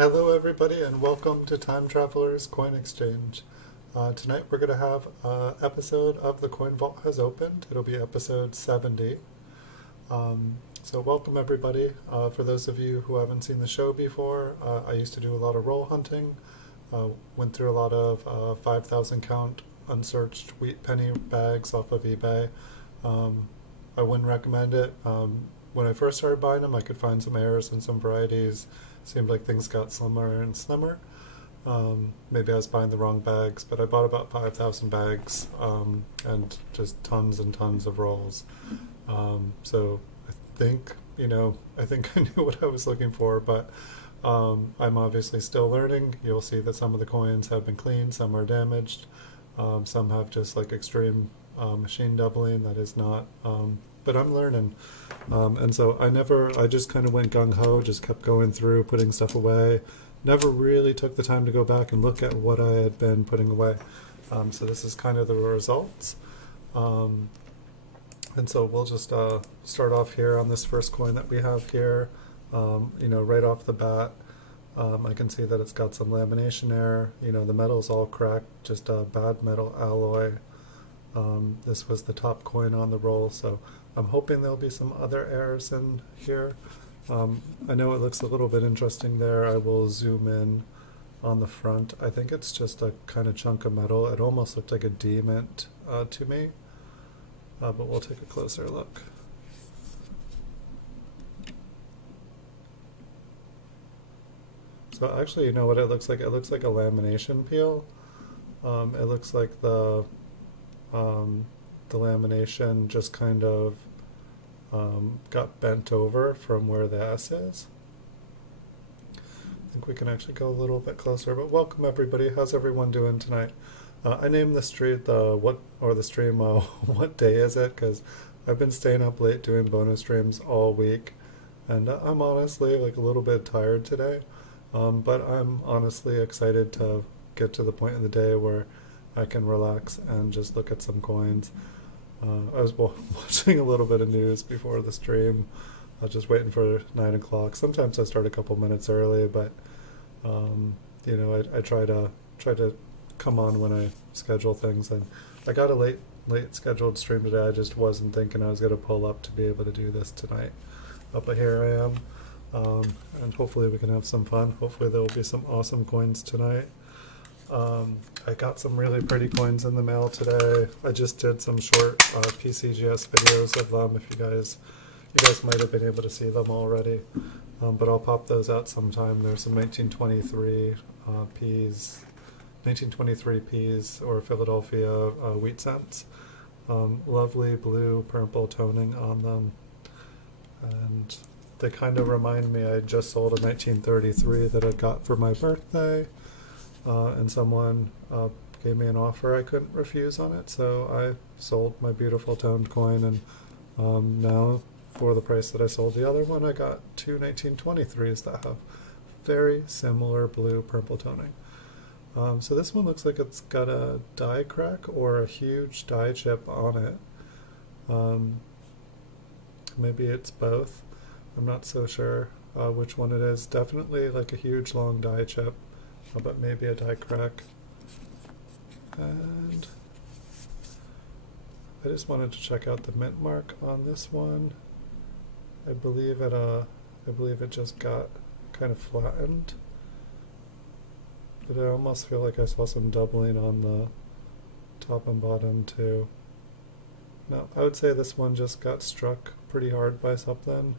Hello everybody and welcome to Time Traveler's Coin Exchange. Tonight we're going to have an episode of The Coin Vault Has Opened. It'll be episode 70. So welcome everybody. For those of you who haven't seen the show before, I used to do a lot of roll hunting. Went through a lot of 5,000 count unsearched wheat penny bags off of eBay. I wouldn't recommend it. When I first started buying them, I could find some errors in some varieties. Seemed like things got slimmer and slimmer. Maybe I was buying the wrong bags, but I bought about 5,000 bags and just tons and tons of rolls. So I think I knew what I was looking for, but I'm obviously still learning. You'll see that some of the coins have been cleaned, some are damaged, some have just like extreme machine doubling that is not. But I'm learning, and so I just kind of went gung-ho, just kept going through, putting stuff away, never really took the time to go back and look at what I had been putting away. So this is kind of the results, and so we'll just start off here on this first coin that we have here. Right off the bat, I can see that it's got some lamination error. The metal's all cracked, just a bad metal alloy. This was the top coin on the roll, so I'm hoping there'll be some other errors in here. I know it looks a little bit interesting there. I will zoom in on the front. I think it's just a kind of chunk of metal. It almost looked like a D-mint to me, but we'll take a closer look. So actually, you know what it looks like? It looks like a lamination peel. It looks like the lamination just kind of got bent over from where the S is. I think we can actually go a little bit closer, but welcome everybody. How's everyone doing tonight? I named the stream what day is it, because I've been staying up late doing bonus streams all week, and I'm honestly like a little bit tired today, but I'm honestly excited to get to the point in the day where I can relax and just look at some coins. I was watching a little bit of news before the stream. I was just waiting for 9 o'clock. Sometimes I start a couple minutes early, but I try to come on when I schedule things. And I got a late scheduled stream today. I just wasn't thinking I was going to pull up to be able to do this tonight. But here I am, and hopefully we can have some fun. Hopefully there will be some awesome coins tonight. I got some really pretty coins in the mail today. I just did some short PCGS videos of them. If you guys might have been able to see them already, but I'll pop those out sometime. There's some 1923 P's or Philadelphia wheat cents. Lovely blue purple toning on them, and they kind of remind me. I just sold a 1933 that I got for my birthday. And someone gave me an offer I couldn't refuse on it, so I sold my beautiful toned coin, and now for the price that I sold the other one, I got two 1923s that have very similar blue purple toning. So this one looks like it's got a die crack or a huge die chip on it. Maybe it's both. I'm not so sure which one it is. Definitely like a huge long die chip, but maybe a die crack. And I just wanted to check out the mint mark on this one. I believe it just got kind of flattened, but I almost feel like I saw some doubling on the top and bottom too. No, I would say this one just got struck pretty hard by something.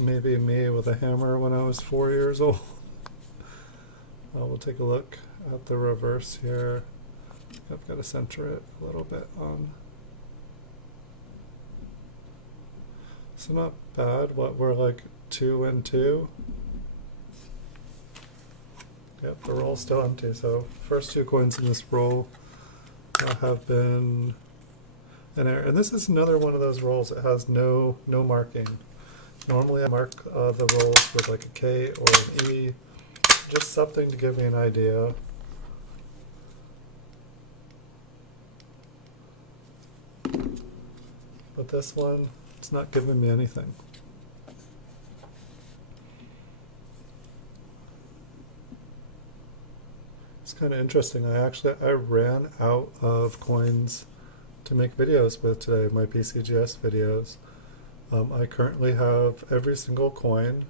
Maybe me with a hammer when I was 4 years old. We'll take a look at the reverse here. I've got to center it a little bit on. So not bad. We're like 2 and 2. Yep, the roll's still empty. So first two coins in this roll have been an error. And this is another one of those rolls that has no marking. Normally I mark the rolls with like a K or an E, just something to give me an idea. But this one It's not giving me anything. It's kind of interesting. I ran out of coins to make videos with today, my PCGS videos. I currently have every single coin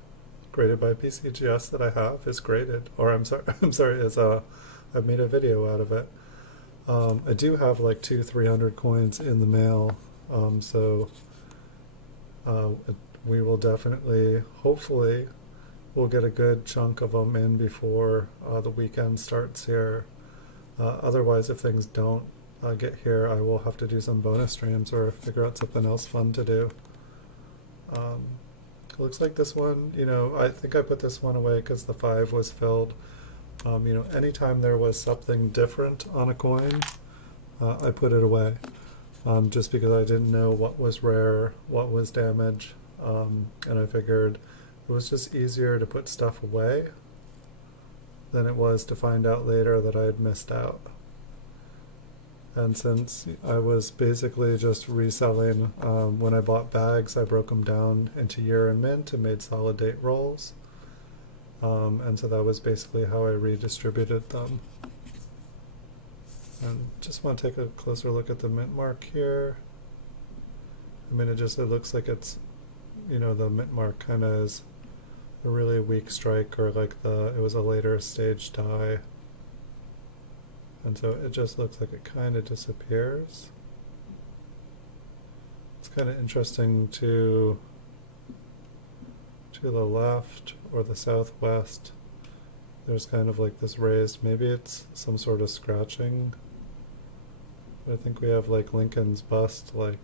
graded by PCGS that I have is graded, or I've made a video out of it. I do have like 300 coins in the mail, so we will definitely, hopefully, we'll get a good chunk of them in before the weekend starts here. Otherwise, if things don't get here, I will have to do some bonus streams or figure out something else fun to do. It looks like this one, I think I put this one away because the 5 was filled. Anytime there was something different on a coin, I put it away. Just because I didn't know what was rare, what was damage, and I figured it was just easier to put stuff away than it was to find out later that I had missed out. And since I was basically just reselling, when I bought bags, I broke them down into year and mint and made solid date rolls. And so that was basically how I redistributed them. And just want to take a closer look at the mint mark here. I mean, it looks like it's, the mint mark kind of is a really weak strike, or like it was a later stage die. And so it just looks like it kind of disappears. It's kind of interesting to the left or the southwest. There's kind of like this raised, maybe it's some sort of scratching. But I think we have like Lincoln's bust like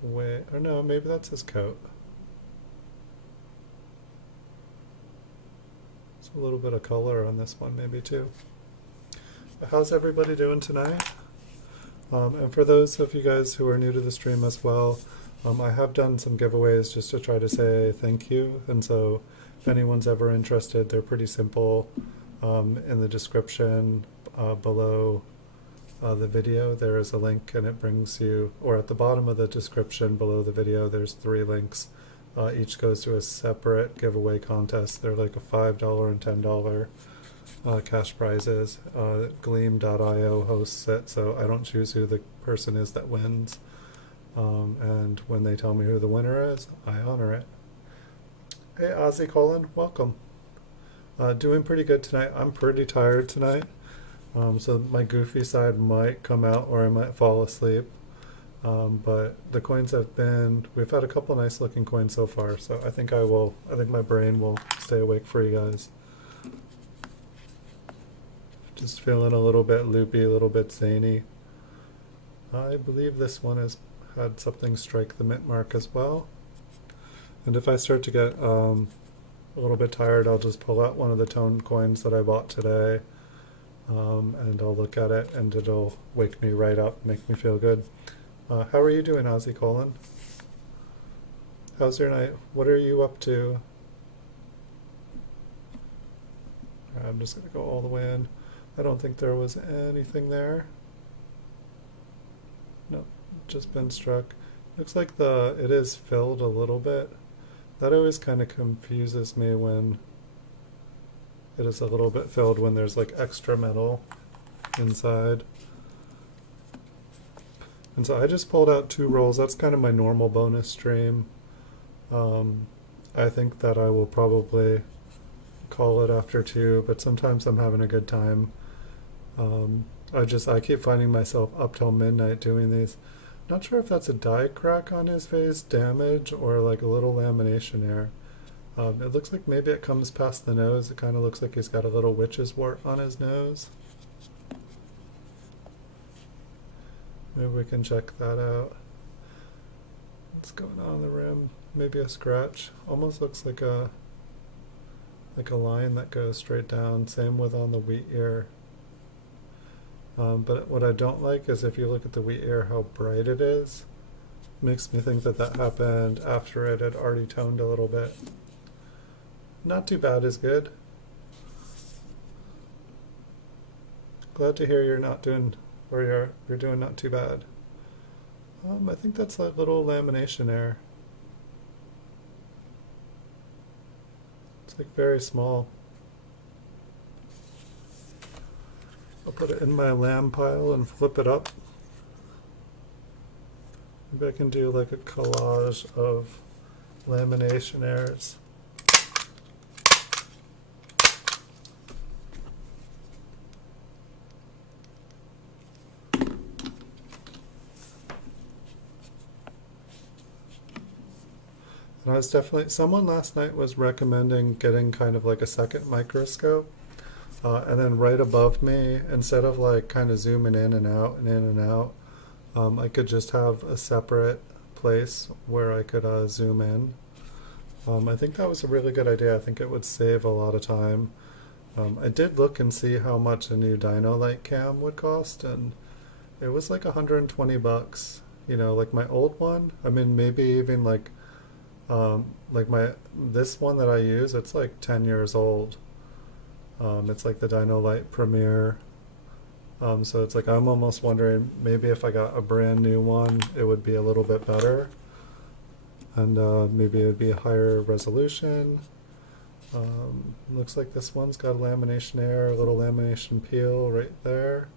way, or no, maybe that's his coat. It's a little bit of color on this one maybe too. But how's everybody doing tonight? And for those of you guys who are new to the stream as well, I have done some giveaways just to try to say thank you. And so if anyone's ever interested, they're pretty simple. In the description below the video, there is a link, and it brings you, or at the bottom of the description below the video, there's 3 links. Each goes to a separate giveaway contest. They're like a $5 and $10 cash prizes. Gleam.io hosts it, so I don't choose who the person is that wins. And when they tell me who the winner is, I honor it. Hey, Ozzy Colin, welcome. Doing pretty good tonight. I'm pretty tired tonight, so my goofy side might come out, or I might fall asleep. But the coins we've had a couple nice looking coins so far, so I think my brain will stay awake for you guys. Just feeling a little bit loopy, a little bit zany. I believe this one has had something strike the mint mark as well. And if I start to get a little bit tired, I'll just pull out one of the tone coins that I bought today, and I'll look at it, and it'll wake me right up, make me feel good. How are you doing, Ozzy Colin? How's your night? What are you up to? I'm just going to go all the way in. I don't think there was anything there. No, just been struck. Looks like it is filled a little bit. That always kind of confuses me when it is a little bit filled, when there's like extra metal inside. And so I just pulled out 2 rolls. That's kind of my normal bonus stream. I think that I will probably call it after 2, but sometimes I'm having a good time. I keep finding myself up till midnight doing these. Not sure if that's a die crack on his face, damage, or like a little lamination error. It looks like maybe it comes past the nose. It kind of looks like he's got a little witch's wart on his nose. Maybe we can check that out. What's going on in the rim? Maybe a scratch. Almost looks like a line that goes straight down. Same with on the wheat ear. But what I don't like is if you look at the wheat ear, how bright it is. Makes me think that happened after it had already toned a little bit. Not too bad is good. Glad to hear you're not doing, or you're doing not too bad. I think that's a little lamination error. It's like very small. I'll put it in my lamb pile and flip it up. Maybe I can do like a collage of lamination errors. And I was definitely, someone last night was recommending getting kind of like a second microscope. And then right above me, instead of like kind of zooming in and out and in and out, I could just have a separate place where I could zoom in. I think that was a really good idea. I think it would save a lot of time. I did look and see how much a new Dino Light cam would cost, and it was like $120. You know, like my old one. I mean, maybe even like this one that I use. It's like 10 years old. It's like the Dino Light Premier. So it's like I'm almost wondering maybe if I got a brand new one, it would be a little bit better, and maybe it would be a higher resolution. Looks like this one's got a lamination error, a little lamination peel right there.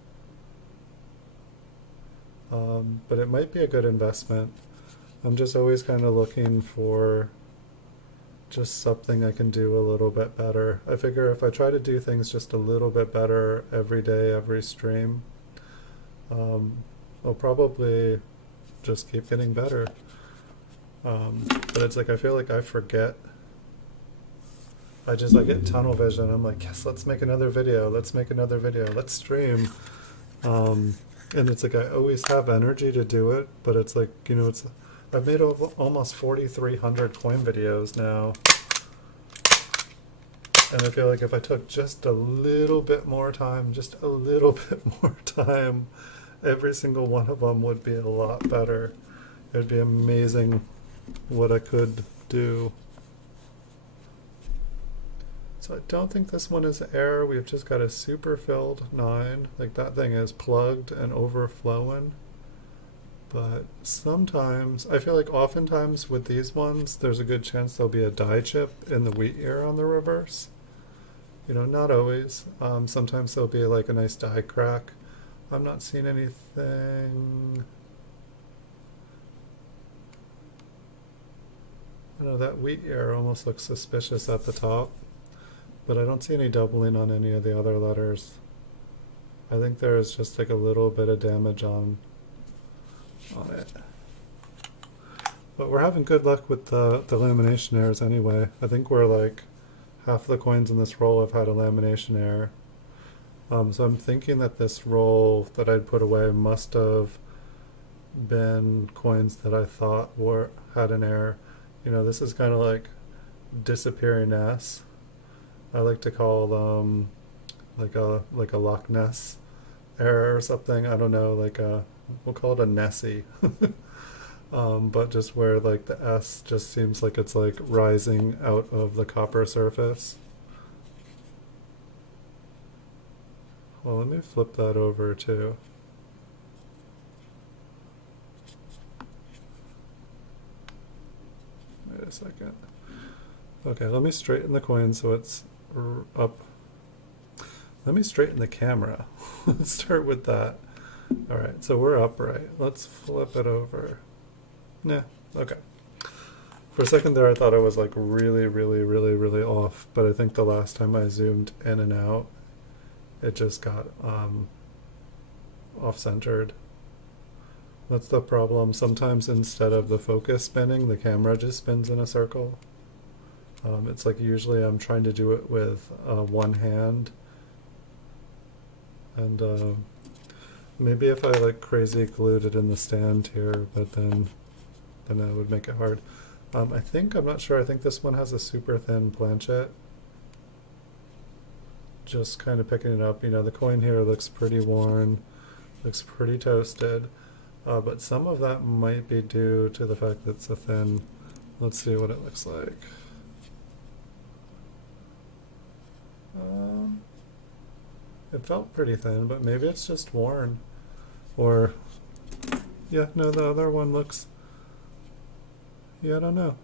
But it might be a good investment. I'm just always kind of looking for just something I can do a little bit better. I figure if I try to do things just a little bit better every day, every stream, I'll probably just keep getting better. But it's like I feel like I forget. I get tunnel vision. I'm like, yes, let's make another video. Let's make another video. Let's stream. And it's like I always have energy to do it, but it's like, you know, I've made almost 4,300 coin videos now. And I feel like if I took just a little bit more time, every single one of them would be a lot better. It would be amazing what I could do. So I don't think this one is error. We've just got a super filled 9. Like that thing is plugged and overflowing. But sometimes, I feel like oftentimes with these ones, there's a good chance there'll be a die chip in the wheat ear on the reverse. You know, not always. Sometimes there'll be like a nice die crack. I'm not seeing anything. I know that wheat ear almost looks suspicious at the top, but I don't see any doubling on any of the other letters. I think there is just like a little bit of damage on it. But we're having good luck with the lamination errors anyway. I think we're like half the coins in this roll have had a lamination error. So I'm thinking that this roll that I'd put away must have been coins that I thought had an error. You know, this is kind of like disappearing S. I like to call them like a Loch Ness error or something. I don't know, like we'll call it a Nessie. But just where like the S just seems like it's like rising out of the copper surface. Well, let me flip that over too. Wait a second. Okay, let me straighten the coin so it's up. Let me straighten the camera. Let's start with that. Alright, so we're upright. Let's flip it over. Yeah, okay. For a second there I thought I was like really off, but I think the last time I zoomed in and out, it just got off-centered. That's the problem. Sometimes instead of the focus spinning, the camera just spins in a circle. It's like usually I'm trying to do it with one hand, and maybe if I like crazy glued it in the stand here, but then it would make it hard. I'm not sure, I think this one has a super thin planchet. Just kind of picking it up, you know, the coin here looks pretty worn, looks pretty toasted, but some of that might be due to the fact that it's a thin. Let's see what it looks like. It felt pretty thin, but maybe it's just worn. Or Yeah, no, the other one looks, yeah, I don't know.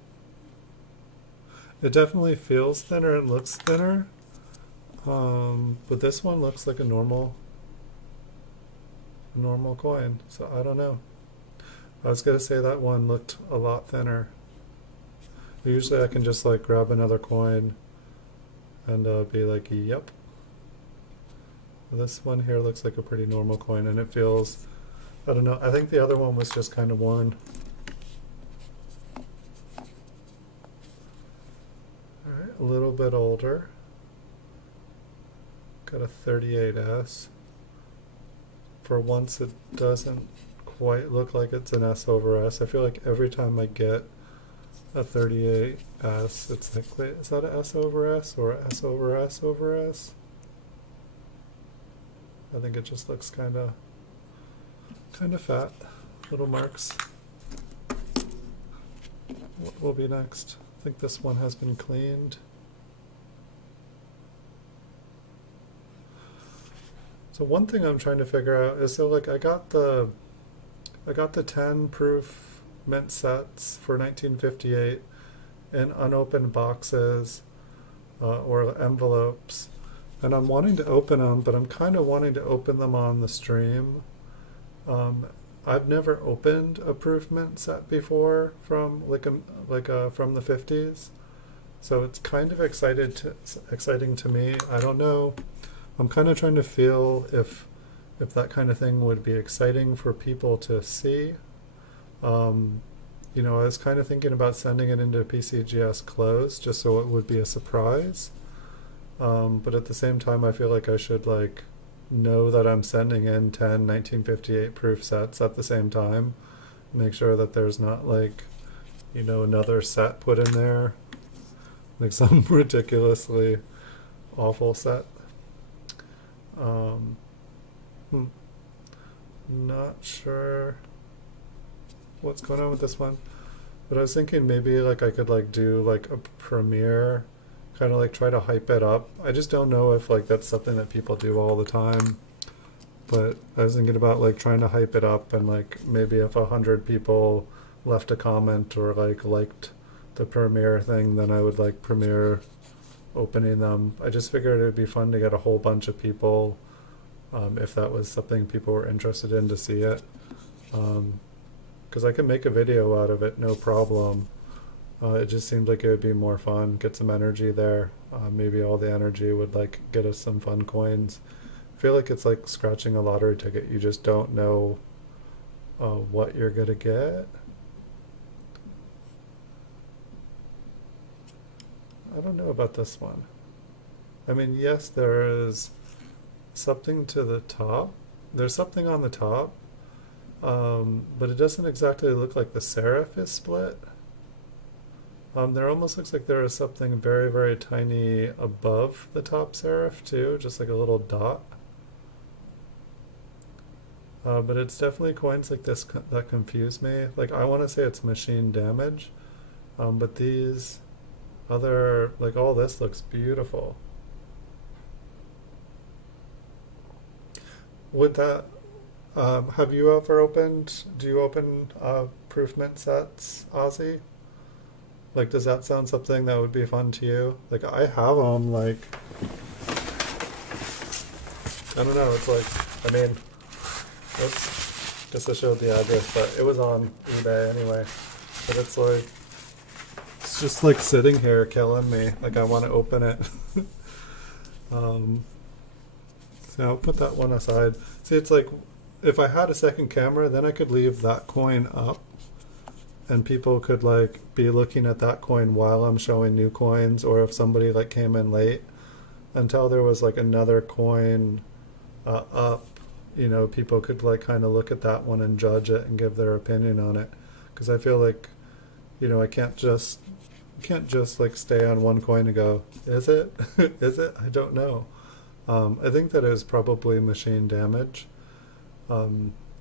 It definitely feels thinner and looks thinner. But this one looks like a normal coin, so I don't know. I was gonna say that one looked a lot thinner. Usually I can just like grab another coin and be like, yep. This one here looks like a pretty normal coin, and it feels, I don't know, I think the other one was just kind of worn. Alright, a little bit older. Got a 38S. For once it doesn't quite look like it's an S over S. I feel like every time I get a 38S, it's like, wait, is that an S over S or a S over S over S? I think it just looks kind of fat. Little marks. What will be next? I think this one has been cleaned. So one thing I'm trying to figure out is, so like I got the 10 proof mint sets for 1958 in unopened boxes or envelopes, and I'm wanting to open them, but I'm kind of wanting to open them on the stream. I've never opened a proof mint set before from from the 50s, so it's kind of exciting to me. I don't know. I'm kind of trying to feel if that kind of thing would be exciting for people to see. You know, I was kind of thinking about sending it into PCGS closed just so it would be a surprise. But at the same time, I feel like I should like know that I'm sending in 10 1958 proof sets at the same time. Make sure that there's not like, you know, another set put in there, like some ridiculously awful set. Hmm. Not sure what's going on with this one, but I was thinking maybe like I could like do like a premiere, kind of like try to hype it up. I just don't know if like that's something that people do all the time, but I was thinking about like trying to hype it up, and like maybe if 100 people left a comment or like liked the premiere thing, then I would like premiere opening them. I just figured it would be fun to get a whole bunch of people, if that was something people were interested in, to see it. Because I can make a video out of it, no problem. It just seemed like it would be more fun, get some energy there. Maybe all the energy would like get us some fun coins. I feel like it's like scratching a lottery ticket. You just don't know what you're gonna get. I don't know about this one. I mean, yes, there is something to the top. There's something on the top, but it doesn't exactly look like the serif is split. There almost looks like there is something very, very tiny above the top serif too, just like a little dot. But it's definitely coins like this that confuse me. Like I want to say it's machine damage, but these other, like all this looks beautiful. Would that, have you ever opened, do you open proof mint sets, Ozzy? Like, does that sound something that would be fun to you? Like, I have them, like, I don't know, it's like, I mean, oops, guess I showed the address, but it was on eBay anyway. But it's like, it's just like sitting here killing me. Like, I want to open it. um, so I'll put that one aside. See, it's like, if I had a second camera, then I could leave that coin up, and people could like be looking at that coin while I'm showing new coins, or if somebody like came in late, until there was like another coin up, you know, people could like kind of look at that one and judge it and give their opinion on it. Because I feel like, you know, I can't just like stay on one coin and go, is it? Is it? I don't know. I think that is probably machine damage.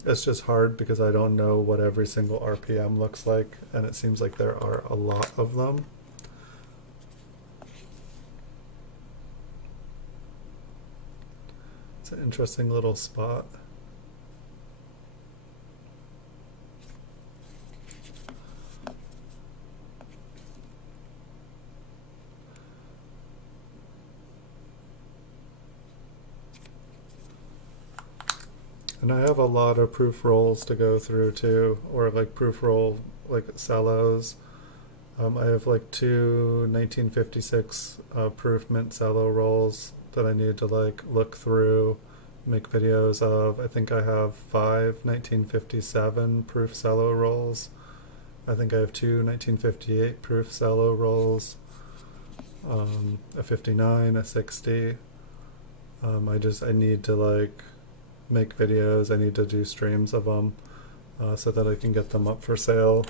It's just hard because I don't know what every single RPM looks like, and it seems like there are a lot of them. It's an interesting little spot. And I have a lot of proof rolls to go through too, or like proof roll like cellos. I have like two 1956 proof mint cello rolls that I need to like look through, make videos of. I think I have five 1957 proof cello rolls. I think I have two 1958 proof cello rolls, a 59, a 60. I need to like make videos. I need to do streams of them so that I can get them up for sale.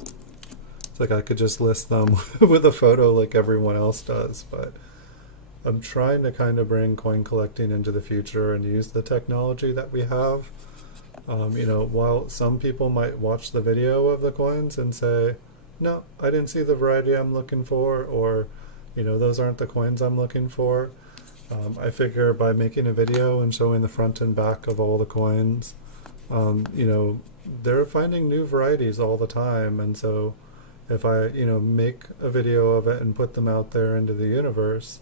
It's like I could just list them with a photo like everyone else does, but I'm trying to kind of bring coin collecting into the future and use the technology that we have. While some people might watch the video of the coins and say, no, I didn't see the variety I'm looking for, or, those aren't the coins I'm looking for. I figure by making a video and showing the front and back of all the coins, they're finding new varieties all the time. And so if I, make a video of it and put them out there into the universe,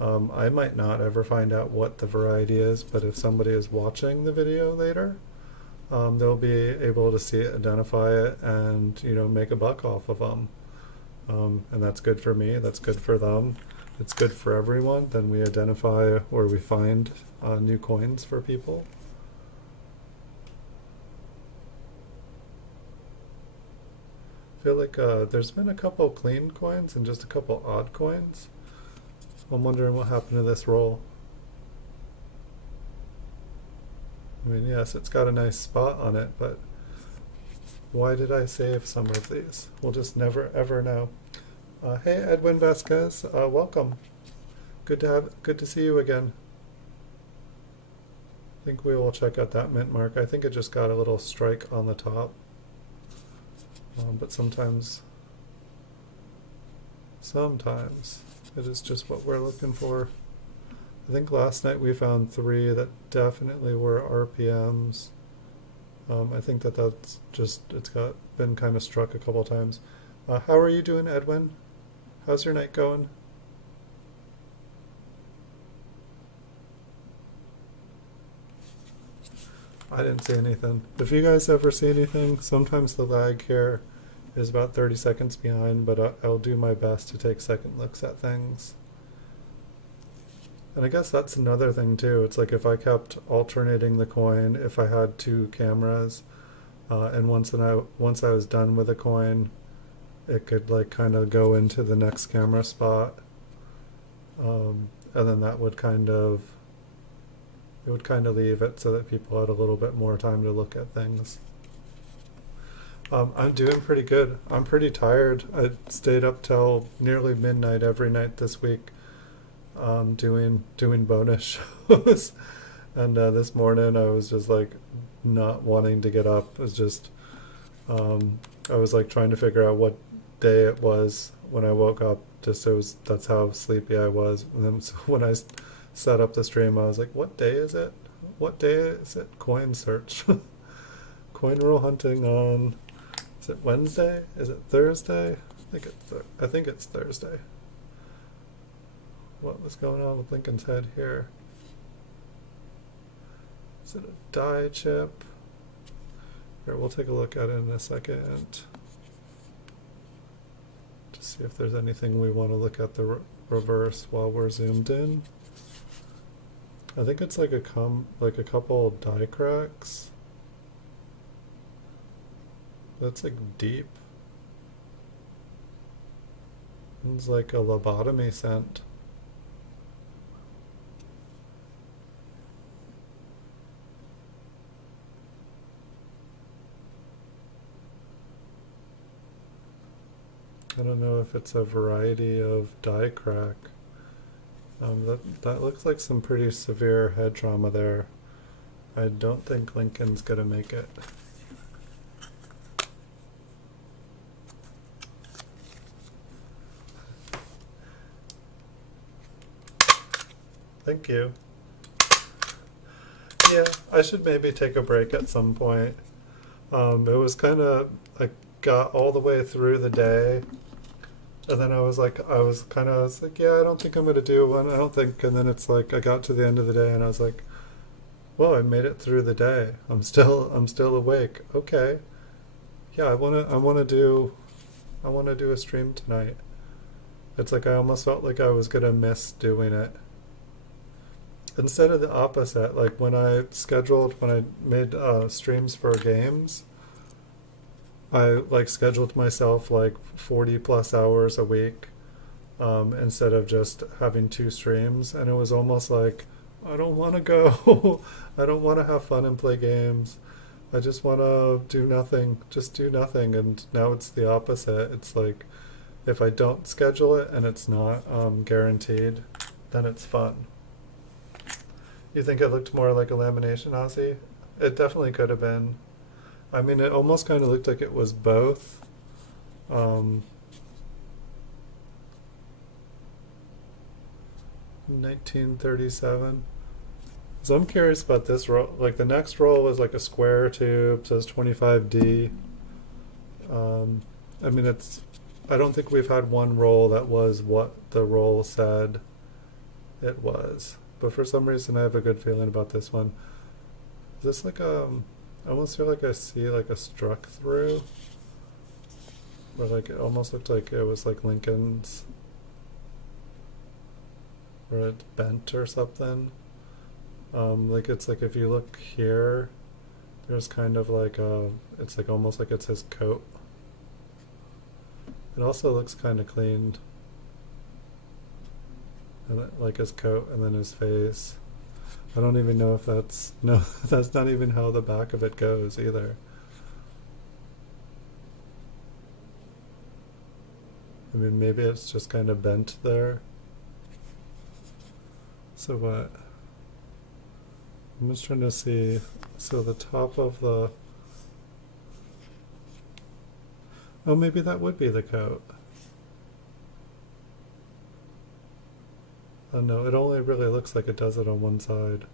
I might not ever find out what the variety is, but if somebody is watching the video later, they'll be able to see it, identify it, and make a buck off of them. And that's good for me. That's good for them. It's good for everyone. Then we identify or we find new coins for people. I feel like there's been a couple clean coins and just a couple odd coins. I'm wondering what happened to this roll. I mean, yes, it's got a nice spot on it, but why did I save some of these? We'll just never ever know. Hey, Edwin Vasquez, welcome. Good to see you again. I think we will check out that mint mark. I think it just got a little strike on the top, but sometimes it is just what we're looking for. I think last night we found three that definitely were RPMs. I think that's just, been kind of struck a couple times. How are you doing, Edwin? How's your night going? I didn't see anything. If you guys ever see anything, sometimes the lag here is about 30 seconds behind, but I'll do my best to take second looks at things. And I guess that's another thing too. It's like if I kept alternating the coin, if I had two cameras, and once I was done with a coin, it could like kind of go into the next camera spot, and then that would kind of leave it so that people had a little bit more time to look at things. I'm doing pretty good. I'm pretty tired. I stayed up till nearly midnight every night this week, doing bonus shows. And this morning I was just like not wanting to get up. It was just I was like trying to figure out what day it was when I woke up. That's how sleepy I was. And then so when I set up the stream, I was like, what day is it? What day is it? Coin search. Coin roll hunting on, is it Wednesday? Is it Thursday? I think it's Thursday. What was going on with Lincoln's head here? Is it a die chip? Here, we'll take a look at it in a second. To see if there's anything we want to look at the reverse while we're zoomed in. I think it's like a couple die cracks. That's like deep. It's like a lobotomy scent. I don't know if it's a variety of die crack. That looks like some pretty severe head trauma there. I don't think Lincoln's gonna make it. Thank you. Yeah, I should maybe take a break at some point. It was kind of, I got all the way through the day, and then I was like, yeah, I don't think I'm going to do one. I don't think, and then it's like, I got to the end of the day and I was like, Whoa, I made it through the day. I'm still awake. Okay. Yeah, I wanna do a stream tonight. It's like I almost felt like I was gonna miss doing it. Instead of the opposite, like when I made streams for games, I like scheduled myself like 40 plus hours a week, instead of just having two streams, and it was almost like I don't want to go. I don't want to have fun and play games. I just want to do nothing, just do nothing. And now it's the opposite. It's like if I don't schedule it and it's not guaranteed, then it's fun. You think it looked more like a lamination Aussie? It definitely could have been. I mean, it almost kind of looked like it was both. Um, 1937. So I'm curious about this roll. Like the next roll was like a square tube, says 25D. Um, I mean, I don't think we've had one roll that was what the roll said it was. But for some reason, I have a good feeling about this one. Is this like I almost feel like I see like a struck through. Where like it almost looked like it was like Lincoln's. Or it's bent or something. Like it's like if you look here, there's kind of like it's like almost like it's his coat. It also looks kind of cleaned. And like his coat and then his face. I don't even know if that's, no, that's not even how the back of it goes either. I mean, maybe it's just kind of bent there. So what? I'm just trying to see, so the top of the, oh, maybe that would be the coat. Oh no, it only really looks like it does it on one side.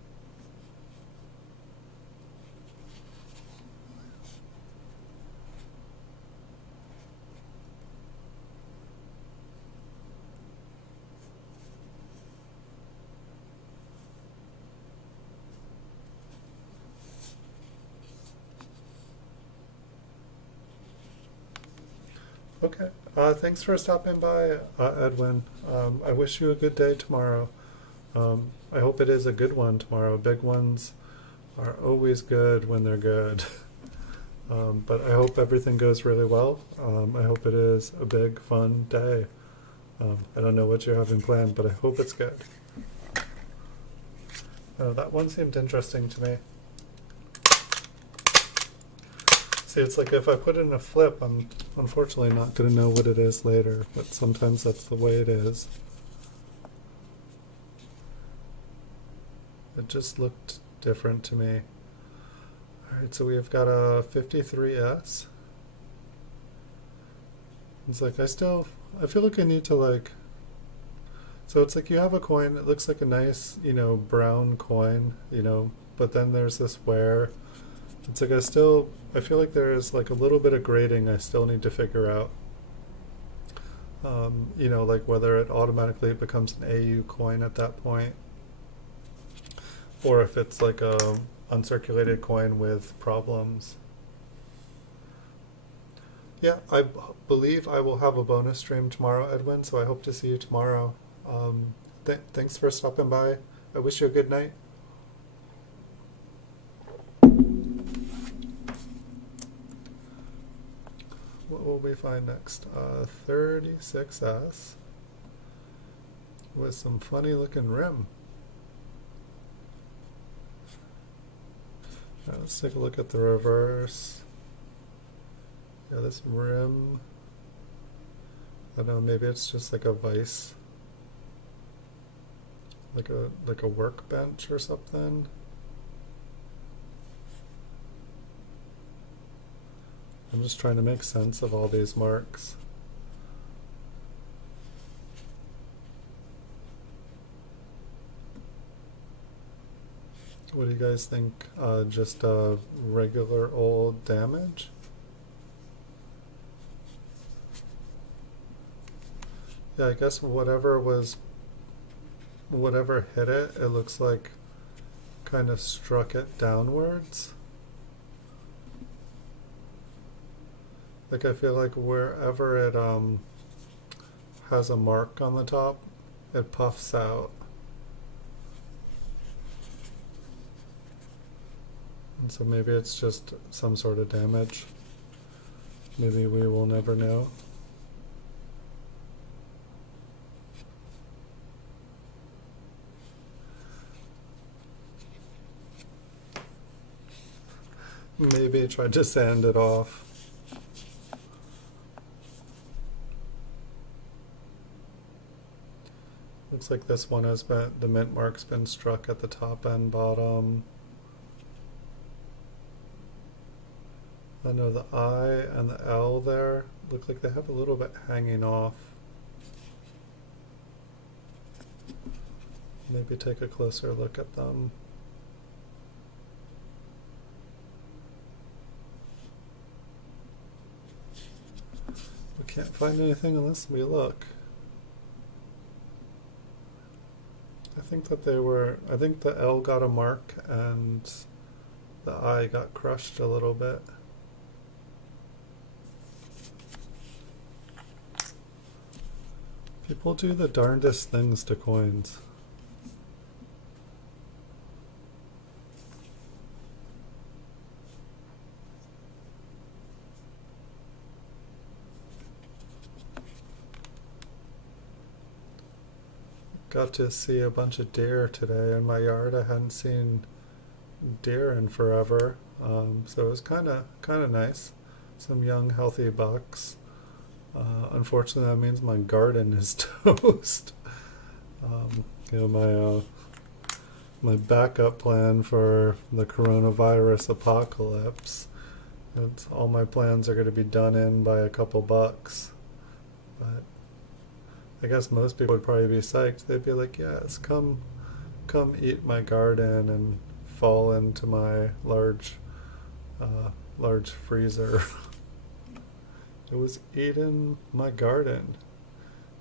Okay. Thanks for stopping by, Edwin. I wish you a good day tomorrow. I hope it is a good one tomorrow. Big ones are always good when they're good. But I hope everything goes really well. I hope it is a big, fun day. I don't know what you're having planned, but I hope it's good. That one seemed interesting to me. See, it's like if I put in a flip, I'm unfortunately not going to know what it is later, but sometimes that's the way it is. It just looked different to me. Alright, so we've got a 53S. It's like I feel like I need to like, so it's like you have a coin, it looks like a nice, brown coin, but then there's this wear. It's like I feel like there's like a little bit of grading I still need to figure out. Like whether it automatically becomes an AU coin at that point, or if it's like a uncirculated coin with problems. Yeah, believe I will have a bonus stream tomorrow, Edwin, so I hope to see you tomorrow. Thanks for stopping by. I wish you a good night. What will we find next? 36S with some funny looking rim. Now let's take a look at the reverse. Yeah, this rim, I don't know, maybe it's just like a vise, like a workbench or something. I'm just trying to make sense of all these marks. What do you guys think? Just regular old damage? Yeah, I guess whatever hit it, it looks like kind of struck it downwards. Like I feel like wherever it has a mark on the top, it puffs out. And so maybe it's just some sort of damage. Maybe we will never know. Maybe try to sand it off. Looks like this one has been, the mint mark's been struck at the top and bottom. I know the I and the L there look like they have a little bit hanging off. Maybe take a closer look at them. We can't find anything unless we look. I think that I think the L got a mark and the I got crushed a little bit. People do the darndest things to coins. Got to see a bunch of deer today in my yard. I hadn't seen deer in forever, so it was kind of nice. Some young, healthy bucks. Unfortunately, that means my garden is toast. My backup plan for the coronavirus apocalypse. All my plans are going to be done in by a couple bucks, but I guess most people would probably be psyched. They'd be like, "Yes, come eat my garden and fall into my large freezer." It was eating my garden.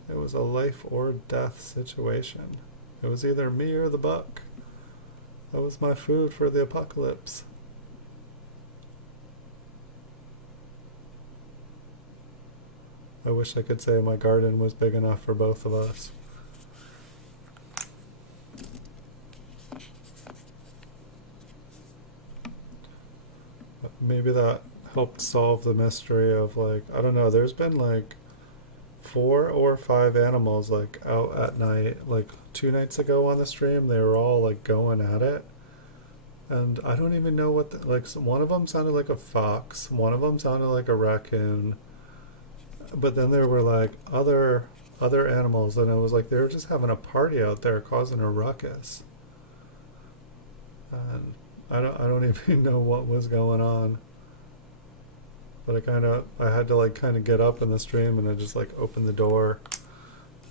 It was a life or death situation. It was either me or the buck. That was my food for the apocalypse. I wish I could say my garden was big enough for both of us. But maybe that helped solve the mystery of, like, I don't know, there's been like 4 or 5 animals like out at night. Like 2 nights ago on the stream, they were all like going at it. And I don't even know what, like, one of them sounded like a fox, one of them sounded like a raccoon. But then there were like other animals, and it was like they were just having a party out there causing a ruckus. And I don't even know what was going on. But I had to like kind of get up in the stream, and I just like opened the door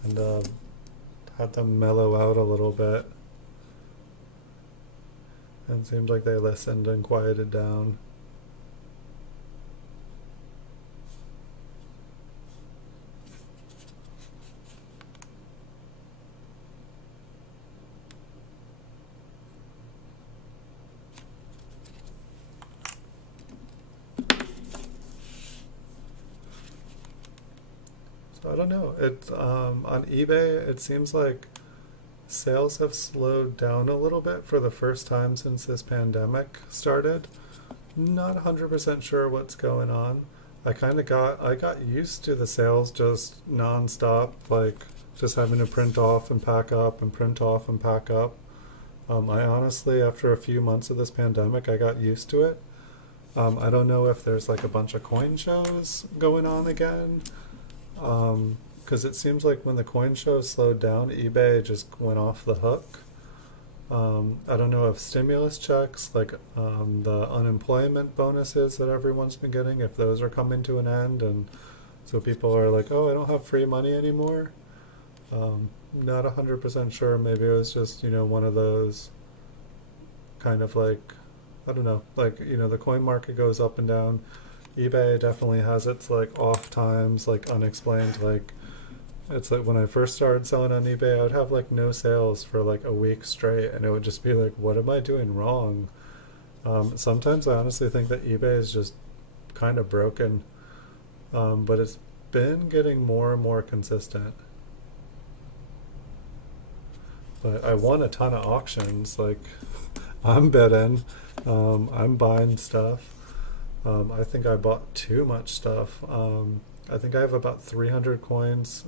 and had them mellow out a little bit. And it seemed like they listened and quieted down. I don't know. On eBay, it seems like sales have slowed down a little bit for the first time since this pandemic started. Not 100% sure what's going on. I got used to the sales just non-stop, like just having to print off and pack up and print off and pack up. I honestly, after a few months of this pandemic, I got used to it. I don't know if there's like a bunch of coin shows going on again. Because it seems like when the coin show slowed down, eBay just went off the hook. I don't know if stimulus checks, like the unemployment bonuses that everyone's been getting, if those are coming to an end, and so people are like, oh, I don't have free money anymore. Not 100% sure. Maybe it was just, one of those kind of like, I don't know, like, the coin market goes up and down. eBay definitely has its like off times, like unexplained, like It's like when I first started selling on eBay, I would have like no sales for like a week straight, and it would just be like, what am I doing wrong? Sometimes I honestly think that eBay is just kind of broken, but it's been getting more and more consistent. But I won a ton of auctions. Like, I'm bidding, I'm buying stuff. I think I bought too much stuff. I think I have about 300 coins,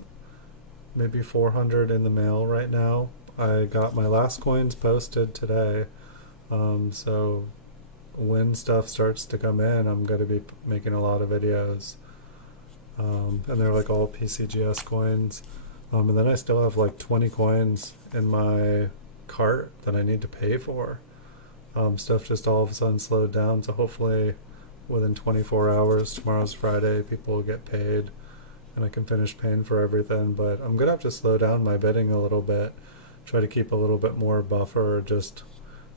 maybe 400 in the mail right now. I got my last coins posted today. So when stuff starts to come in, I'm going to be making a lot of videos. And they're like all PCGS coins. And then I still have like 20 coins in my cart that I need to pay for. Stuff just all of a sudden slowed down, so hopefully within 24 hours, tomorrow's Friday, people will get paid and I can finish paying for everything. But I'm going to have to slow down my bidding a little bit, try to keep a little bit more buffer. Just,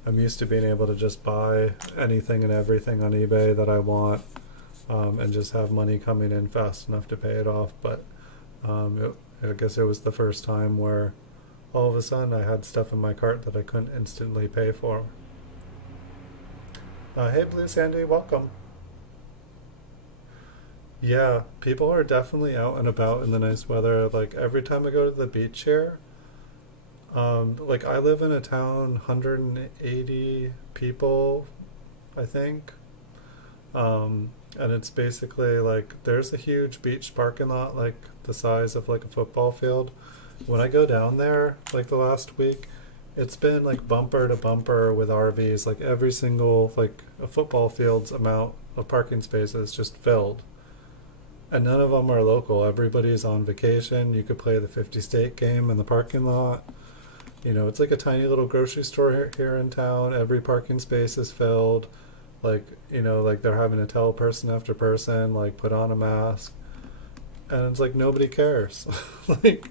I'm used to being able to just buy anything and everything on eBay that I want, and just have money coming in fast enough to pay it off. But I guess it was the first time where all of a sudden I had stuff in my cart that I couldn't instantly pay for. Hey, Blue Sandy, welcome. Yeah, people are definitely out and about in the nice weather. Like every time I go to the beach here, like I live in a town, 180 people, I think. And it's basically like there's a huge beach parking lot, like the size of like a football field. When I go down there, like the last week, it's been like bumper to bumper with RVs. Like every single like a football field's amount of parking spaces just filled, and none of them are local. Everybody's on vacation. You could play the 50 state game in the parking lot. You know, it's like a tiny little grocery store here in town. Every parking space is filled. Like, you know, like they're having to tell person after person, like, put on a mask. And it's like nobody cares. Like,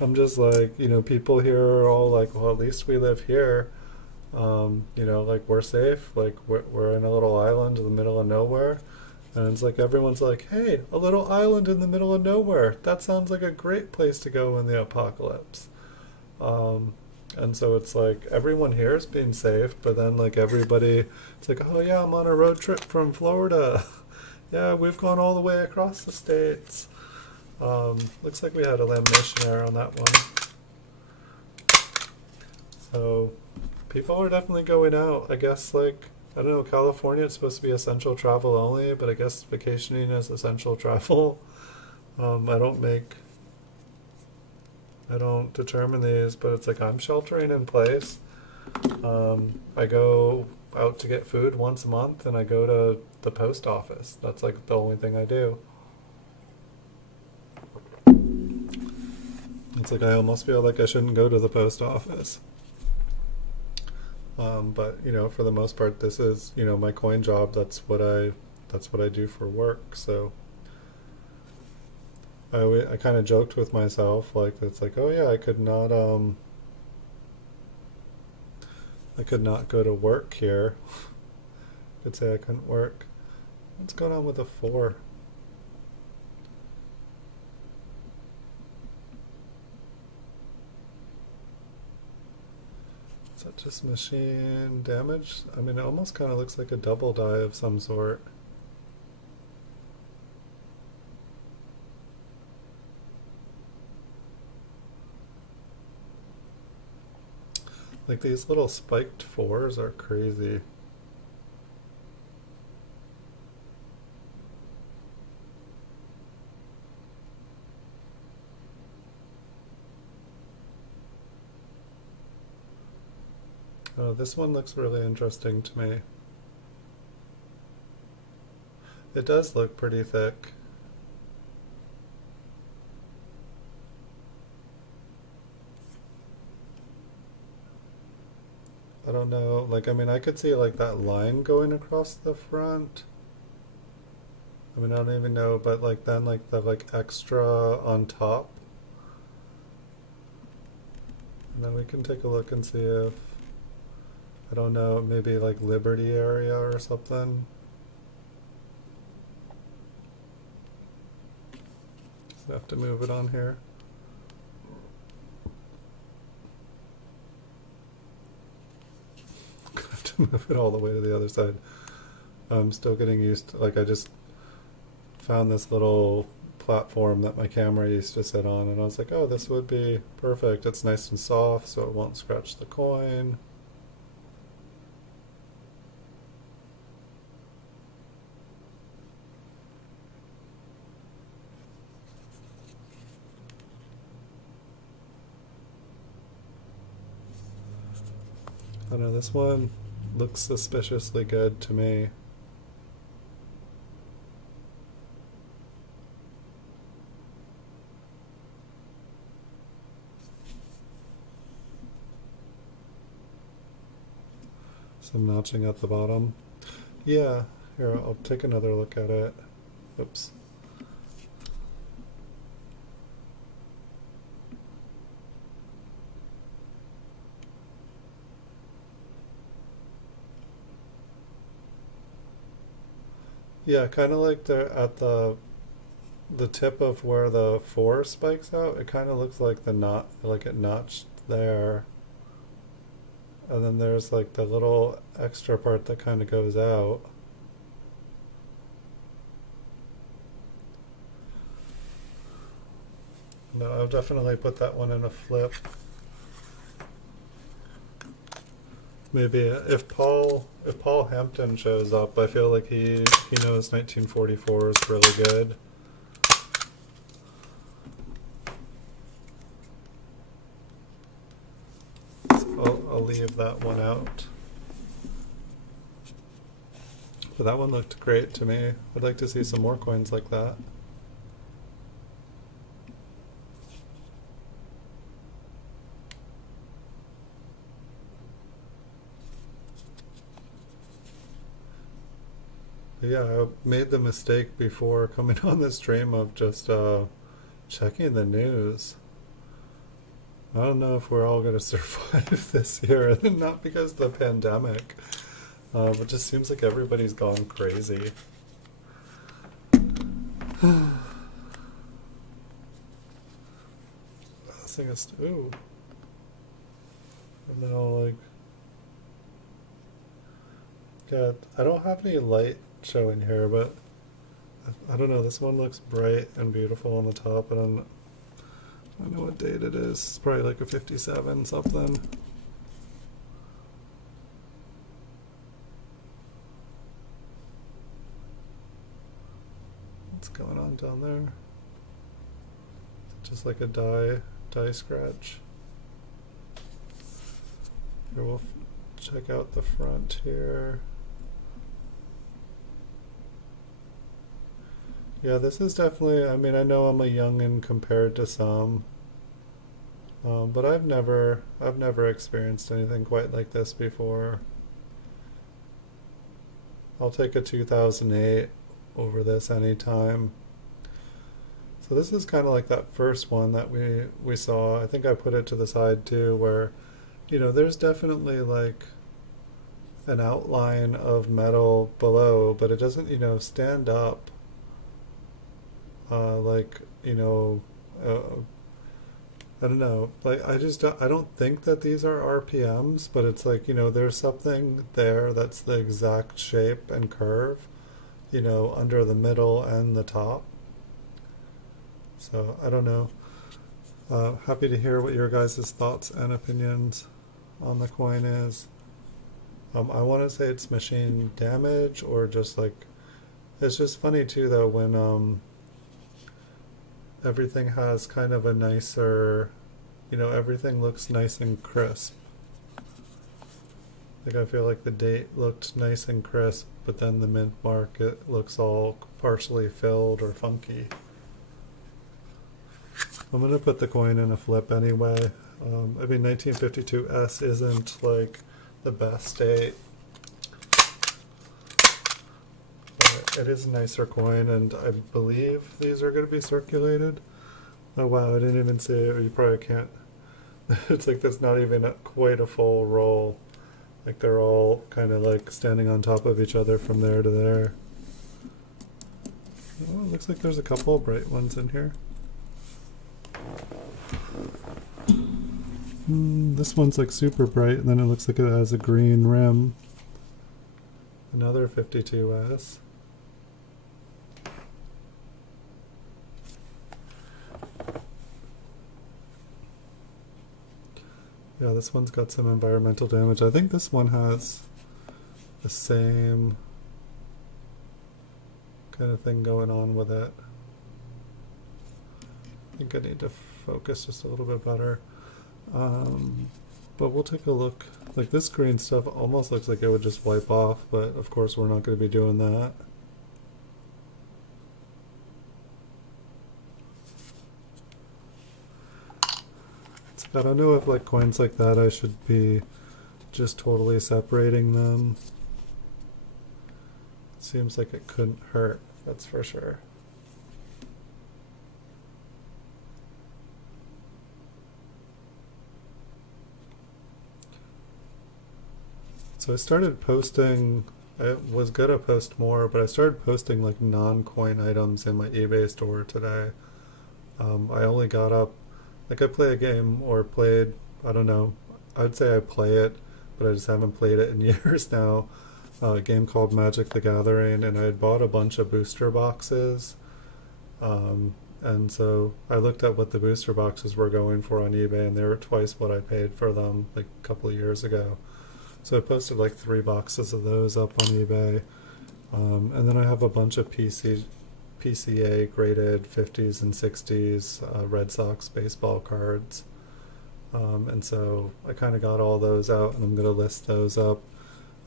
I'm just like, you know, people here are all like, well, at least we live here. You know, like, we're safe. Like, we're in a little island in the middle of nowhere. And it's like everyone's like, hey, a little island in the middle of nowhere. That sounds like a great place to go in the apocalypse. Um, and so it's like everyone here is being safe, but then like everybody, it's like, oh yeah, I'm on a road trip from Florida. Yeah, we've gone all the way across the states. Looks like we had a lamination error on that one. So people are definitely going out. I guess like, I don't know, California it's supposed to be essential travel only, but I guess vacationing is essential travel. I don't make, I don't determine these, but it's like I'm sheltering in place. I go out to get food once a month and I go to the post office. That's like the only thing I do. It's like I almost feel like I shouldn't go to the post office. But you know, for the most part, this is, you know, my coin job. That's what I do for work. So I kind of joked with myself, like it's like, oh yeah, I could not go to work here. Could say I couldn't work. What's going on with the 4? Is that just machine damage? I mean, it almost kind of looks like a double die of some sort. Like these little spiked 4s are crazy. Oh, this one looks really interesting to me. It does look pretty thick. I don't know, like, I mean, I could see like that line going across the front. I mean, I don't even know, but like then like the like extra on top. And then we can take a look and see if, I don't know, maybe like Liberty area or something. So I have to move it on here. move it all the way to the other side. I'm still getting used to, like, I just found this little platform that my camera used to sit on, and I was like, oh, this would be perfect. It's nice and soft, so it won't scratch the coin. I don't know, this one looks suspiciously good to me. Some notching at the bottom. Yeah, here, I'll take another look at it. Oops. Yeah, kind of like they're at the tip of where the 4 spikes out. It kind of looks like the knot, like it notched there. And then there's like the little extra part that kind of goes out. No, I'll definitely put that one in a flip. Maybe if Paul Hampton shows up, I feel like he knows 1944 is really good. So I'll leave that one out. But that one looked great to me. I'd like to see some more coins like that. Yeah, I made the mistake before coming on the stream of just checking the news. I don't know if we're all going to survive this year, and not because of the pandemic. It just seems like everybody's gone crazy. This thing is, ooh. And then I'll like, yeah, I don't have any light showing here, but I don't know, this one looks bright and beautiful on the top, and I don't know what date it is. It's probably like a 57 something. What's going on down there? Just like a die scratch. Here, we'll check out the front here. Yeah, this is definitely, I mean, I know I'm a youngin' compared to some, but I've never experienced anything quite like this before. I'll take a 2008 over this anytime. So this is kind of like that first one that we saw. I think I put it to the side too, where, you know, there's definitely like an outline of metal below, but it doesn't, you know, stand up. Like, you know, I don't know, like I don't think that these are RPMs, but it's like, you know, there's something there that's the exact shape and curve, you know, under the middle and the top. So I don't know. Happy to hear what your guys' thoughts and opinions on the coin is. I want to say it's machine damage, or just like, it's just funny too though when everything has kind of a nicer, you know, everything looks nice and crisp. Like I feel like the date looked nice and crisp, but then the mint mark, it looks all partially filled or funky. I'm going to put the coin in a flip anyway. I mean, 1952S isn't like the best date. It is a nicer coin, and I believe these are going to be circulated. Oh wow, I didn't even see it. You probably can't. It's like there's not even quite a full roll. Like they're all kind of like standing on top of each other from there to there. Oh, looks like there's a couple of bright ones in here. This one's like super bright, and then it looks like it has a green rim. Another 52S. Yeah, this one's got some environmental damage. I think this one has the same kind of thing going on with it. I think I need to focus just a little bit better. But we'll take a look. Like, this green stuff almost looks like it would just wipe off, but of course we're not going to be doing that. I don't know if like coins like that I should be just totally separating them. Seems like it couldn't hurt, that's for sure. So I started posting, I was gonna post more, but I started posting like non-coin items in my eBay store today. I only got up, like I play a game or played, I don't know, I'd say I play it, but I just haven't played it in years now. A game called Magic the Gathering, and I had bought a bunch of booster boxes. And so I looked at what the booster boxes were going for on eBay, and they were twice what I paid for them like a couple of years ago. So I posted like 3 boxes of those up on eBay. And then I have a bunch of PCA graded 50s and 60s Red Sox baseball cards. And so I kind of got all those out, and I'm going to list those up.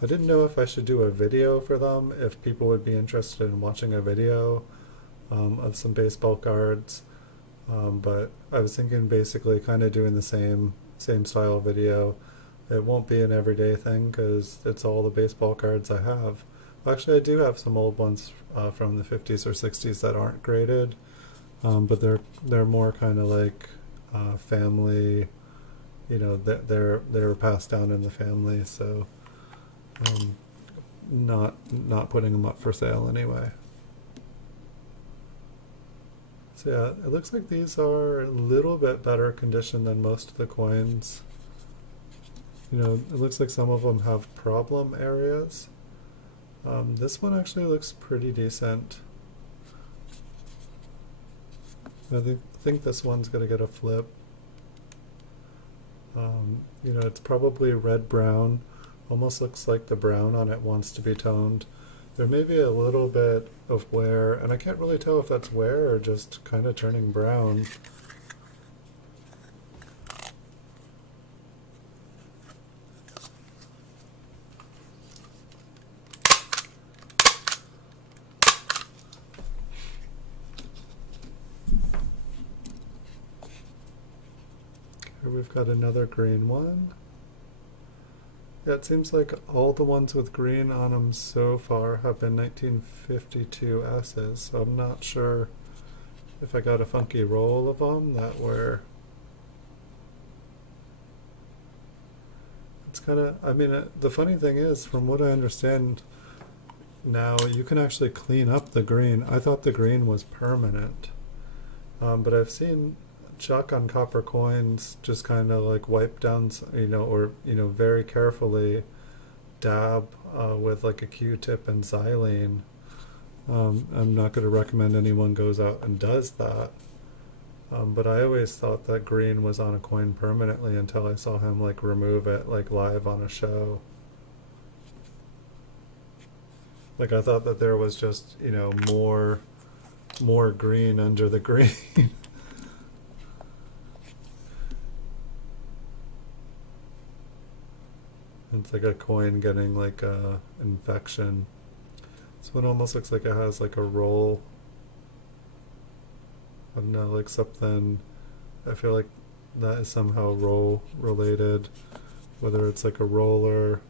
I didn't know if I should do a video for them, if people would be interested in watching a video of some baseball cards. But I was thinking basically kind of doing the same style video. It won't be an everyday thing because it's all the baseball cards I have. Actually, I do have some old ones from the 50s or 60s that aren't graded, but they're more kind of like family. You know, they're passed down in the family, so not putting them up for sale anyway. So yeah, it looks like these are a little bit better condition than most of the coins. You know, it looks like some of them have problem areas. This one actually looks pretty decent. I think this one's going to get a flip. You know, it's probably red-brown. Almost looks like the brown on it wants to be toned. There may be a little bit of wear, and I can't really tell if that's wear or just kind of turning brown. Here we've got another green one. Yeah, it seems like all the ones with green on them so far have been 1952 S's, so I'm not sure if I got a funky roll of them that were... It's kind of, I mean, the funny thing is, from what I understand now, you can actually clean up the green. I thought the green was permanent, but I've seen chalk on copper coins just kind of like wipe down, you know, or, you know, very carefully dab with like a Q-tip and xylene. I'm not going to recommend anyone goes out and does that, but I always thought that green was on a coin permanently until I saw him like remove it like live on a show. Like I thought that there was just, you know, more green under the green. It's like a coin getting like a infection. This one almost looks like it has like a roll. I don't know, like something. I feel like that is somehow roll related, whether it's like a roller.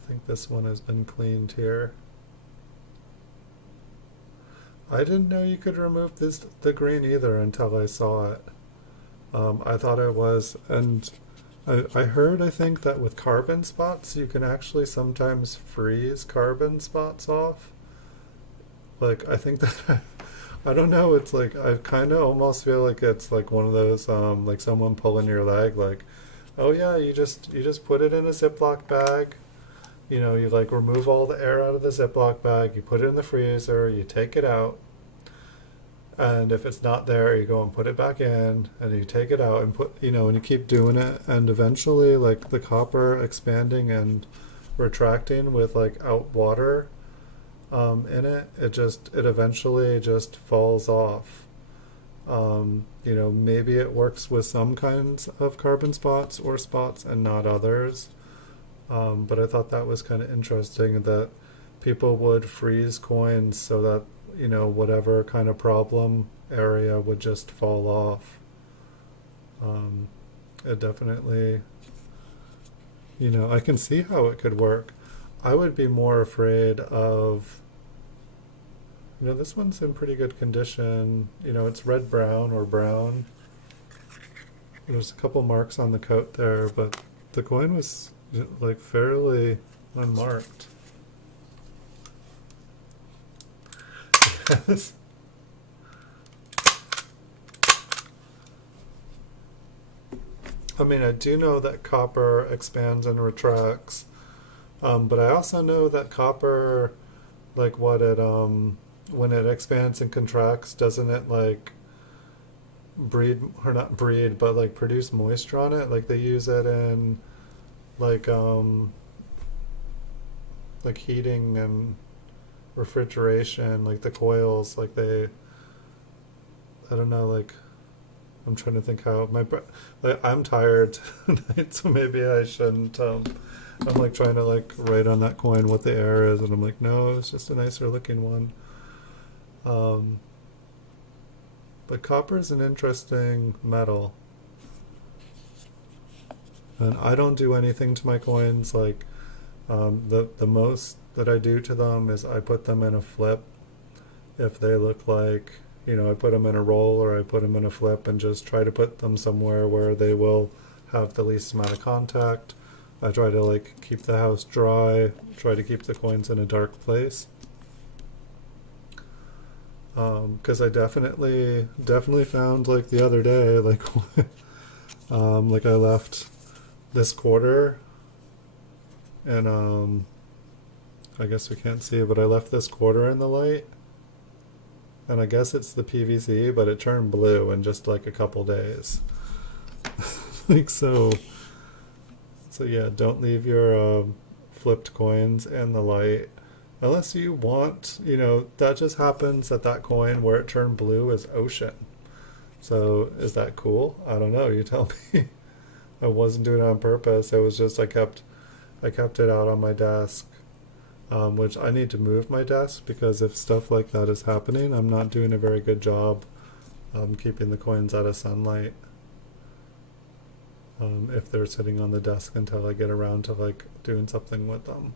I think this one has been cleaned here. I didn't know you could remove the green either until I saw it. I thought it was, and I heard, I think, that with carbon spots you can actually sometimes freeze carbon spots off. Like I think that I don't know. It's like I kind of almost feel like it's like one of those like someone pulling your leg. Like, oh yeah, you just put it in a Ziploc bag. You know, you like remove all the air out of the Ziploc bag. You put it in the freezer. You take it out, and if it's not there, you go and put it back in, and you take it out and put and you keep doing it, and eventually, like the copper expanding and retracting with like out water in it, it eventually just falls off. Maybe it works with some kinds of carbon spots or spots and not others. But I thought that was kind of interesting that people would freeze coins so that, whatever kind of problem area would just fall off. It definitely, I can see how it could work. I would be more afraid of, this one's in pretty good condition. It's red brown or brown. There's a couple marks on the coat there, but the coin was like fairly unmarked. Yes. I mean, I do know that copper expands and retracts, but I also know that copper, like when it expands and contracts, doesn't it like breed, or not breed, but like produce moisture on it? Like they use it in like heating and refrigeration, like the coils, I don't know, like I'm trying to think how like, I'm tired tonight, so maybe I shouldn't. I'm like trying to like write on that coin what the air is, and I'm like, no, it's just a nicer looking one. But copper is an interesting metal, and I don't do anything to my coins. Like the most that I do to them is I put them in a flip if they look like, I put them in a roll or I put them in a flip, and just try to put them somewhere where they will have the least amount of contact. I try to like keep the house dry, try to keep the coins in a dark place. Because I definitely found like the other day, like like I left this quarter, and I guess we can't see it, but I left this quarter in the light, and I guess it's the PVC, but it turned blue in just like a couple days. Like so yeah, don't leave your flipped coins in the light unless you want. That just happens that coin where it turned blue is ocean. So is that cool? I don't know, you tell me. I wasn't doing it on purpose. It was just I kept it out on my desk, which I need to move my desk, because if stuff like that is happening, I'm not doing a very good job keeping the coins out of sunlight. If they're sitting on the desk until I get around to like doing something with them.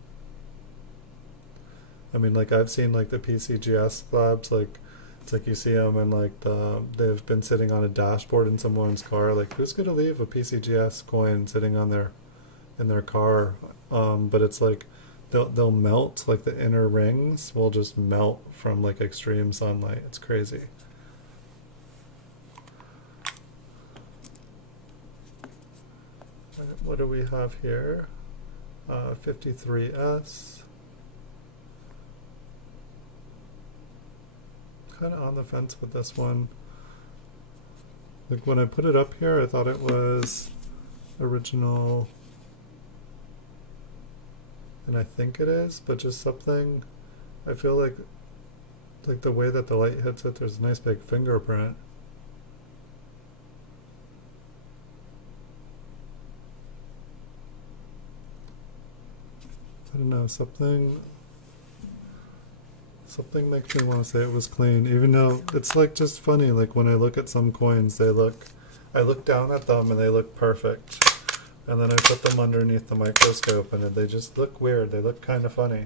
I mean, like I've seen like the PCGS slabs, like it's like you see them and like they've been sitting on a dashboard in someone's car. Like who's gonna leave a PCGS coin sitting on in their car? But it's like they'll melt, like the inner rings will just melt from like extreme sunlight. It's crazy. What do we have here? 53S. Kind of on the fence with this one. Like when I put it up here, I thought it was original, and I think it is, but just something, I feel like the way that the light hits it, there's a nice big fingerprint. I don't know, something makes me want to say it was clean, even though it's like just funny, like when I look at some coins, I look down at them and they look perfect, and then I put them underneath the microscope and they just look weird. They look kind of funny.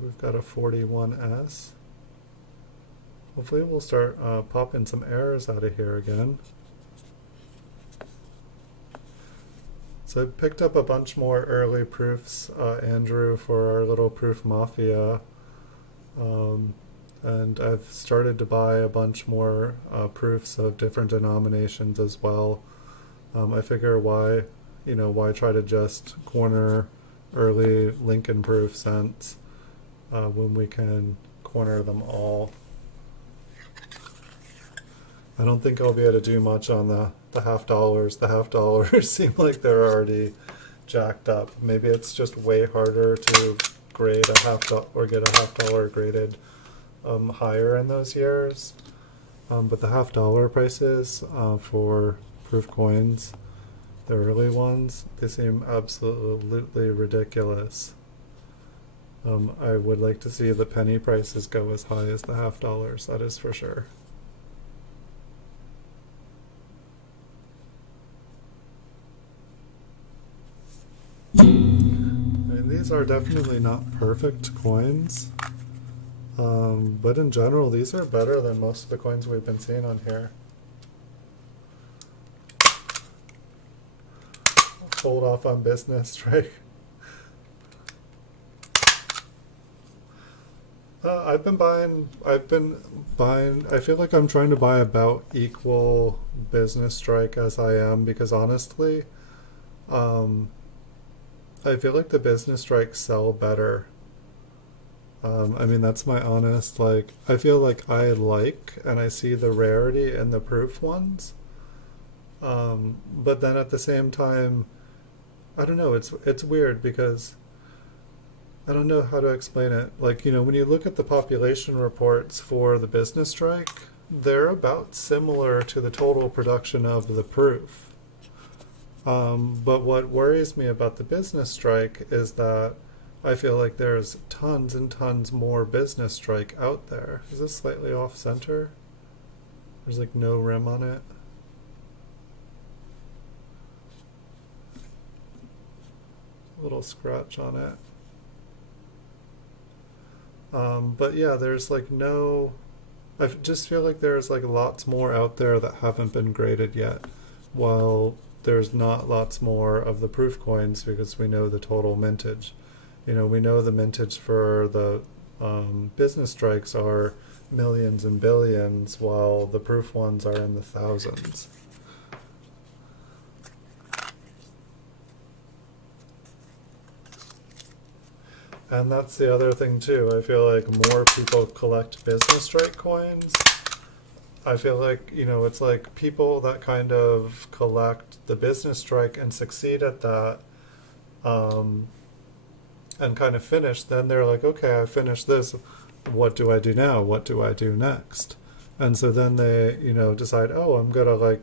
We've got a 41S. Hopefully we'll start popping some errors out of here again. So I picked up a bunch more early proofs, Andrew, for our little proof mafia. Um, and I've started to buy a bunch more proofs of different denominations as well. I figure why try to just corner early Lincoln proof cents when we can corner them all. I don't think I'll be able to do much on the half dollars. The half dollars seem like they're already jacked up. Maybe it's just way harder to grade a or get a $half graded higher in those years. But the $half prices for proof coins, the early ones, they seem absolutely ridiculous. I would like to see the penny prices go as high as the $half, that is for sure. I mean, these are definitely not perfect coins, but in general, these are better than most of the coins we've been seeing on here. Hold off on business strike. I've been buying, I feel like I'm trying to buy about equal business strike as I am, because honestly, I feel like the business strikes sell better. I mean, that's my honest, I feel like and I see the rarity in the proof ones. But then at the same time, I don't know, it's weird because I don't know how to explain it. When you look at the population reports for the business strike, they're about similar to the total production of the proof. But what worries me about the business strike is that I feel like there's tons and tons more business strike out there. Is this slightly off center? There's no rim on it. A little scratch on it. But yeah, there's no, I just feel like there's lots more out there that haven't been graded yet, while there's not lots more of the proof coins because we know the total mintage. We know the mintage for the business strikes are millions and billions, while the proof ones are in the thousands. And that's the other thing too. I feel like more people collect business strike coins. I feel like, it's people that kind of collect the business strike and succeed at that, and kind of finish, then they're like, okay, I finished this. What do I do now? What do I do next? And so then they, decide, oh, I'm going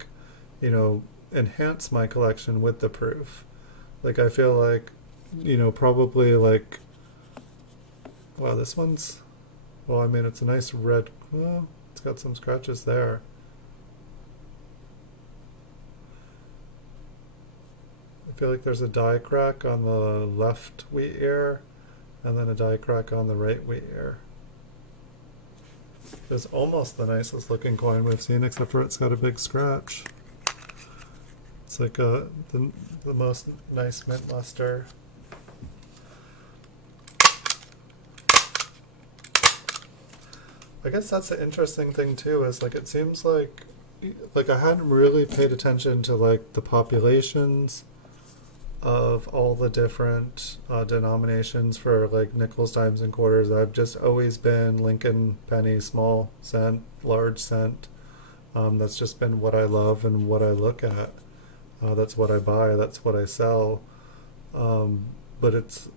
to enhance my collection with the proof. I feel like, probably wow, this one's, well, I mean, it's a nice red, well, it's got some scratches there. I feel like there's a die crack on the left wheat ear and then a die crack on the right wheat ear. It's almost the nicest looking coin we've seen, except for it's got a big scratch. It's the most nice mint luster. I guess that's the interesting thing too, is it seems like I hadn't really paid attention to the populations of all the different denominations for nickels, dimes, and quarters. I've just always been Lincoln, penny, small cent, large cent. That's just been what I love and what I look at. That's what I buy, that's what I sell. But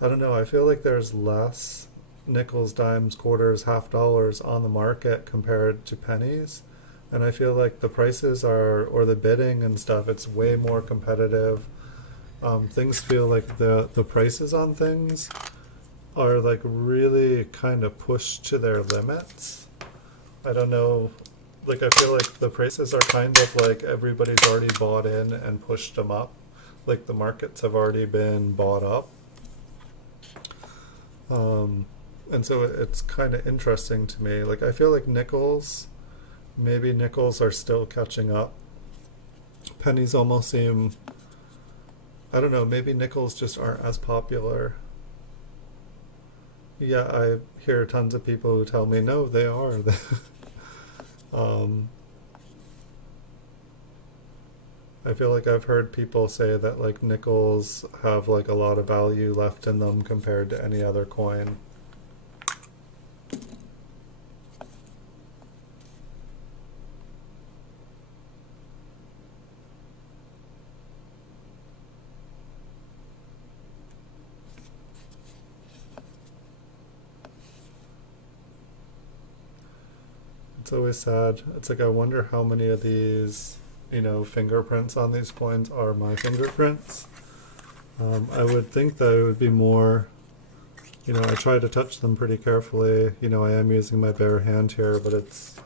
I don't know, I feel like there's less nickels, dimes, quarters, $half on the market compared to pennies. And I feel like the prices or the bidding and stuff, it's way more competitive. Things feel like the prices on things are really kind of pushed to their limits. I don't know, I feel like the prices are kind of everybody's already bought in and pushed them up. The markets have already been bought up. And so it's kind of interesting to me. I feel like maybe nickels are still catching up. Pennies almost seem I don't know, maybe nickels just aren't as popular. Yeah, I hear tons of people who tell me no, they are. um, I feel like I've heard people say that like nickels have like a lot of value left in them compared to any other coin. It's always sad. It's like I wonder how many of these, fingerprints on these coins are my fingerprints. I would think that it would be more, I try to touch them pretty carefully. I am using my bare hand here, but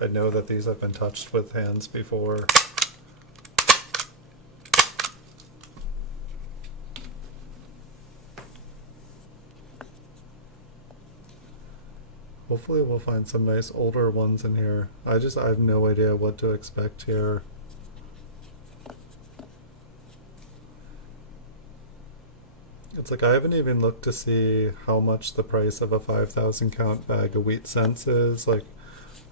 I know that these have been touched with hands before. Hopefully we'll find some nice older ones in here. I have no idea what to expect here. It's like I haven't even looked to see how much the price of a 5,000 count bag of wheat cents is. Like,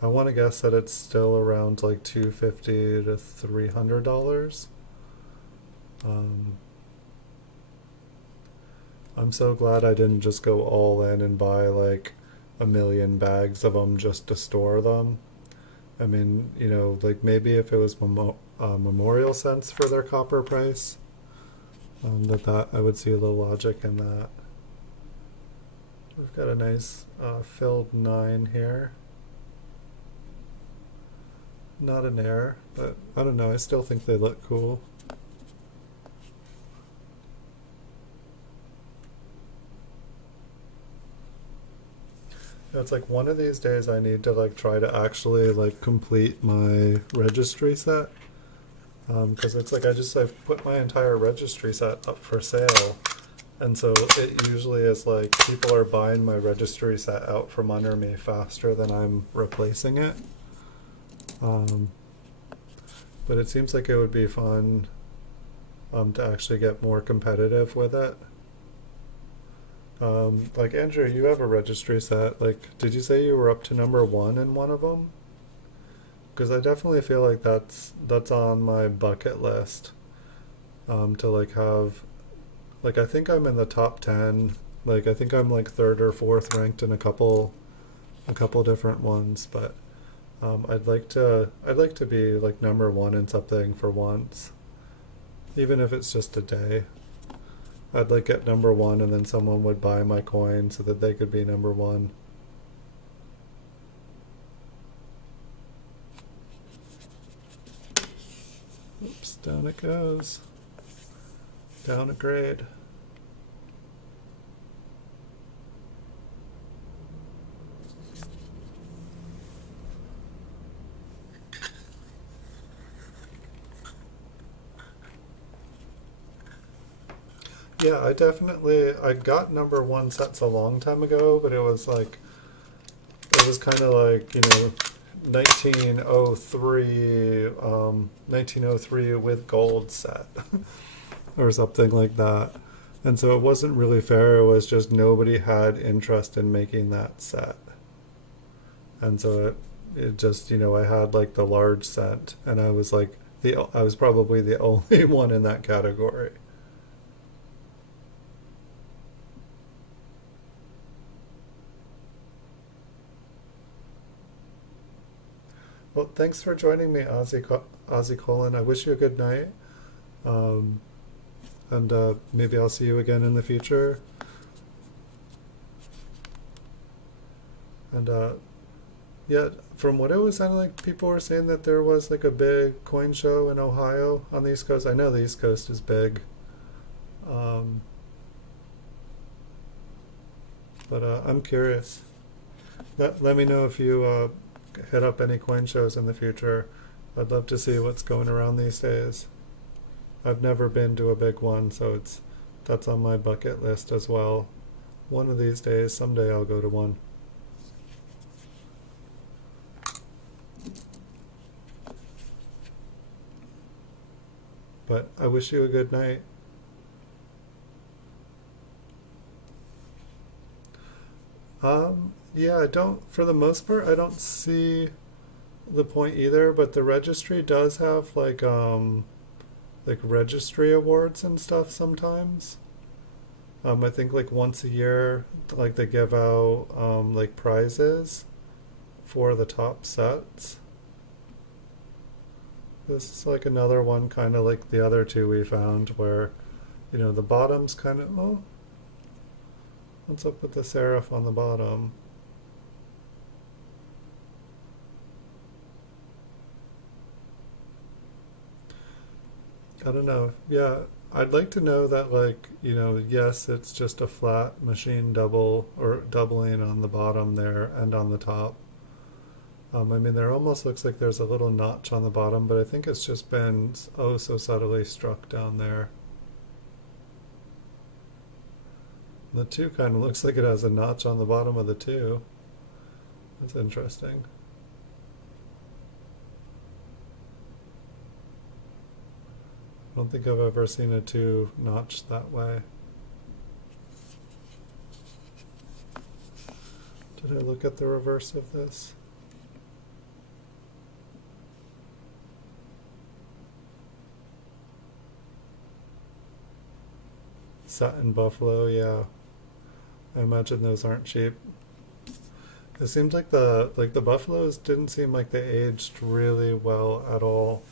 I want to guess that it's still around like $250 to $300. Um, I'm so glad I didn't just go all in and buy like a million bags of them just to store them. I mean, like maybe if it was memorial cents for their copper price, that I would see a little logic in that. We've got a nice filled 9 here. Not an air, but I don't know, I still think they look cool. It's like one of these days I need to like try to actually like complete my registry set. Because it's like I've put my entire registry set up for sale, and so it usually is like people are buying my registry set out from under me faster than I'm replacing it. But it seems like it would be fun to actually get more competitive with it. Like Andrew, you have a registry set. Like, did you say you were up to number 1 in one of them? Because I definitely feel like that's on my bucket list. To like have, like I think I'm in the top 10. Like I think I'm like 3rd or 4th ranked in a couple different ones. But I'd like to be like number 1 in something for once, even if it's just a day. I'd like get number 1 and then someone would buy my coin so that they could be number 1. Oops, down it goes. Down a grade. Yeah, I got number 1 sets a long time ago, but it was kind of like, 1903 with gold set or something like that. And so it wasn't really fair. It was just nobody had interest in making that set. And so it just, I had like the large set, and I was like I was probably the only one in that category. Well, thanks for joining me, Ozzy Colin. I wish you a good night. Um, and maybe I'll see you again in the future. And yeah, from what it was sounding like, people were saying that there was like a big coin show in Ohio on the East Coast. I know the East Coast is big. Um, but I'm curious. Let me know if you hit up any coin shows in the future. I'd love to see what's going around these days. I've never been to a big one, so that's on my bucket list as well. One of these days, someday I'll go to one. But I wish you a good night. Yeah, I don't, for the most part, I don't see the point either, but the registry does have like registry awards and stuff sometimes. I think like once a year, like they give out like prizes for the top sets. This is like another one, kind of like the other two we found, where the bottom's kind of, oh, what's up with the serif on the bottom? I don't know. Yeah, I'd like to know that, like, yes, it's just a flat machine double or doubling on the bottom there and on the top. I mean, there almost looks like there's a little notch on the bottom, but I think it's just been oh so subtly struck down there. The two kind of looks like it has a notch on the bottom of the two. That's interesting. I don't think I've ever seen a two notched that way. Did I look at the reverse of this? Satin buffalo, yeah. I imagine those aren't cheap. It seemed like the buffaloes didn't seem like they aged really well at all.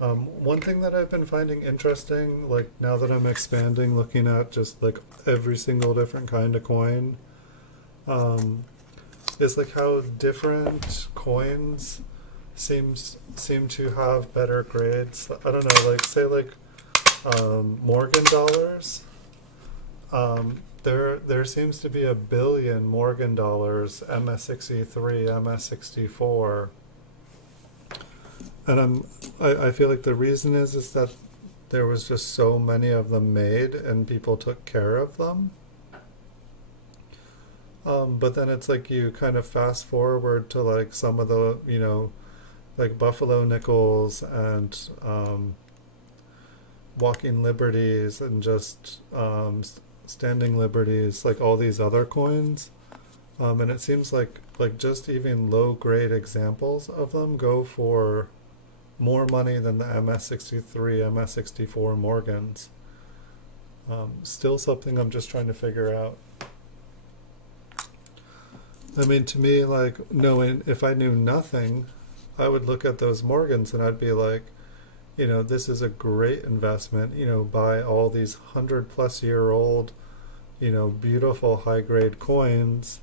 One thing that I've been finding interesting, like now that I'm expanding, looking at just like every single different kind of coin, um, is like how different coins seem to have better grades. I don't know, like say like Morgan dollars. There seems to be a billion Morgan dollars, MS63, MS64, and I feel like the reason is that there was just so many of them made and people took care of them. But then it's like you kind of fast forward to like some of the like Buffalo nickels and walking liberties and just standing liberties, like all these other coins. And it seems like just even low grade examples of them go for more money than the MS63, MS64 Morgans. Still something I'm just trying to figure out. I mean, to me, like, knowing if I knew nothing, I would look at those Morgans and I'd be like, this is a great investment. Buy all these 100+ year old, beautiful high grade coins.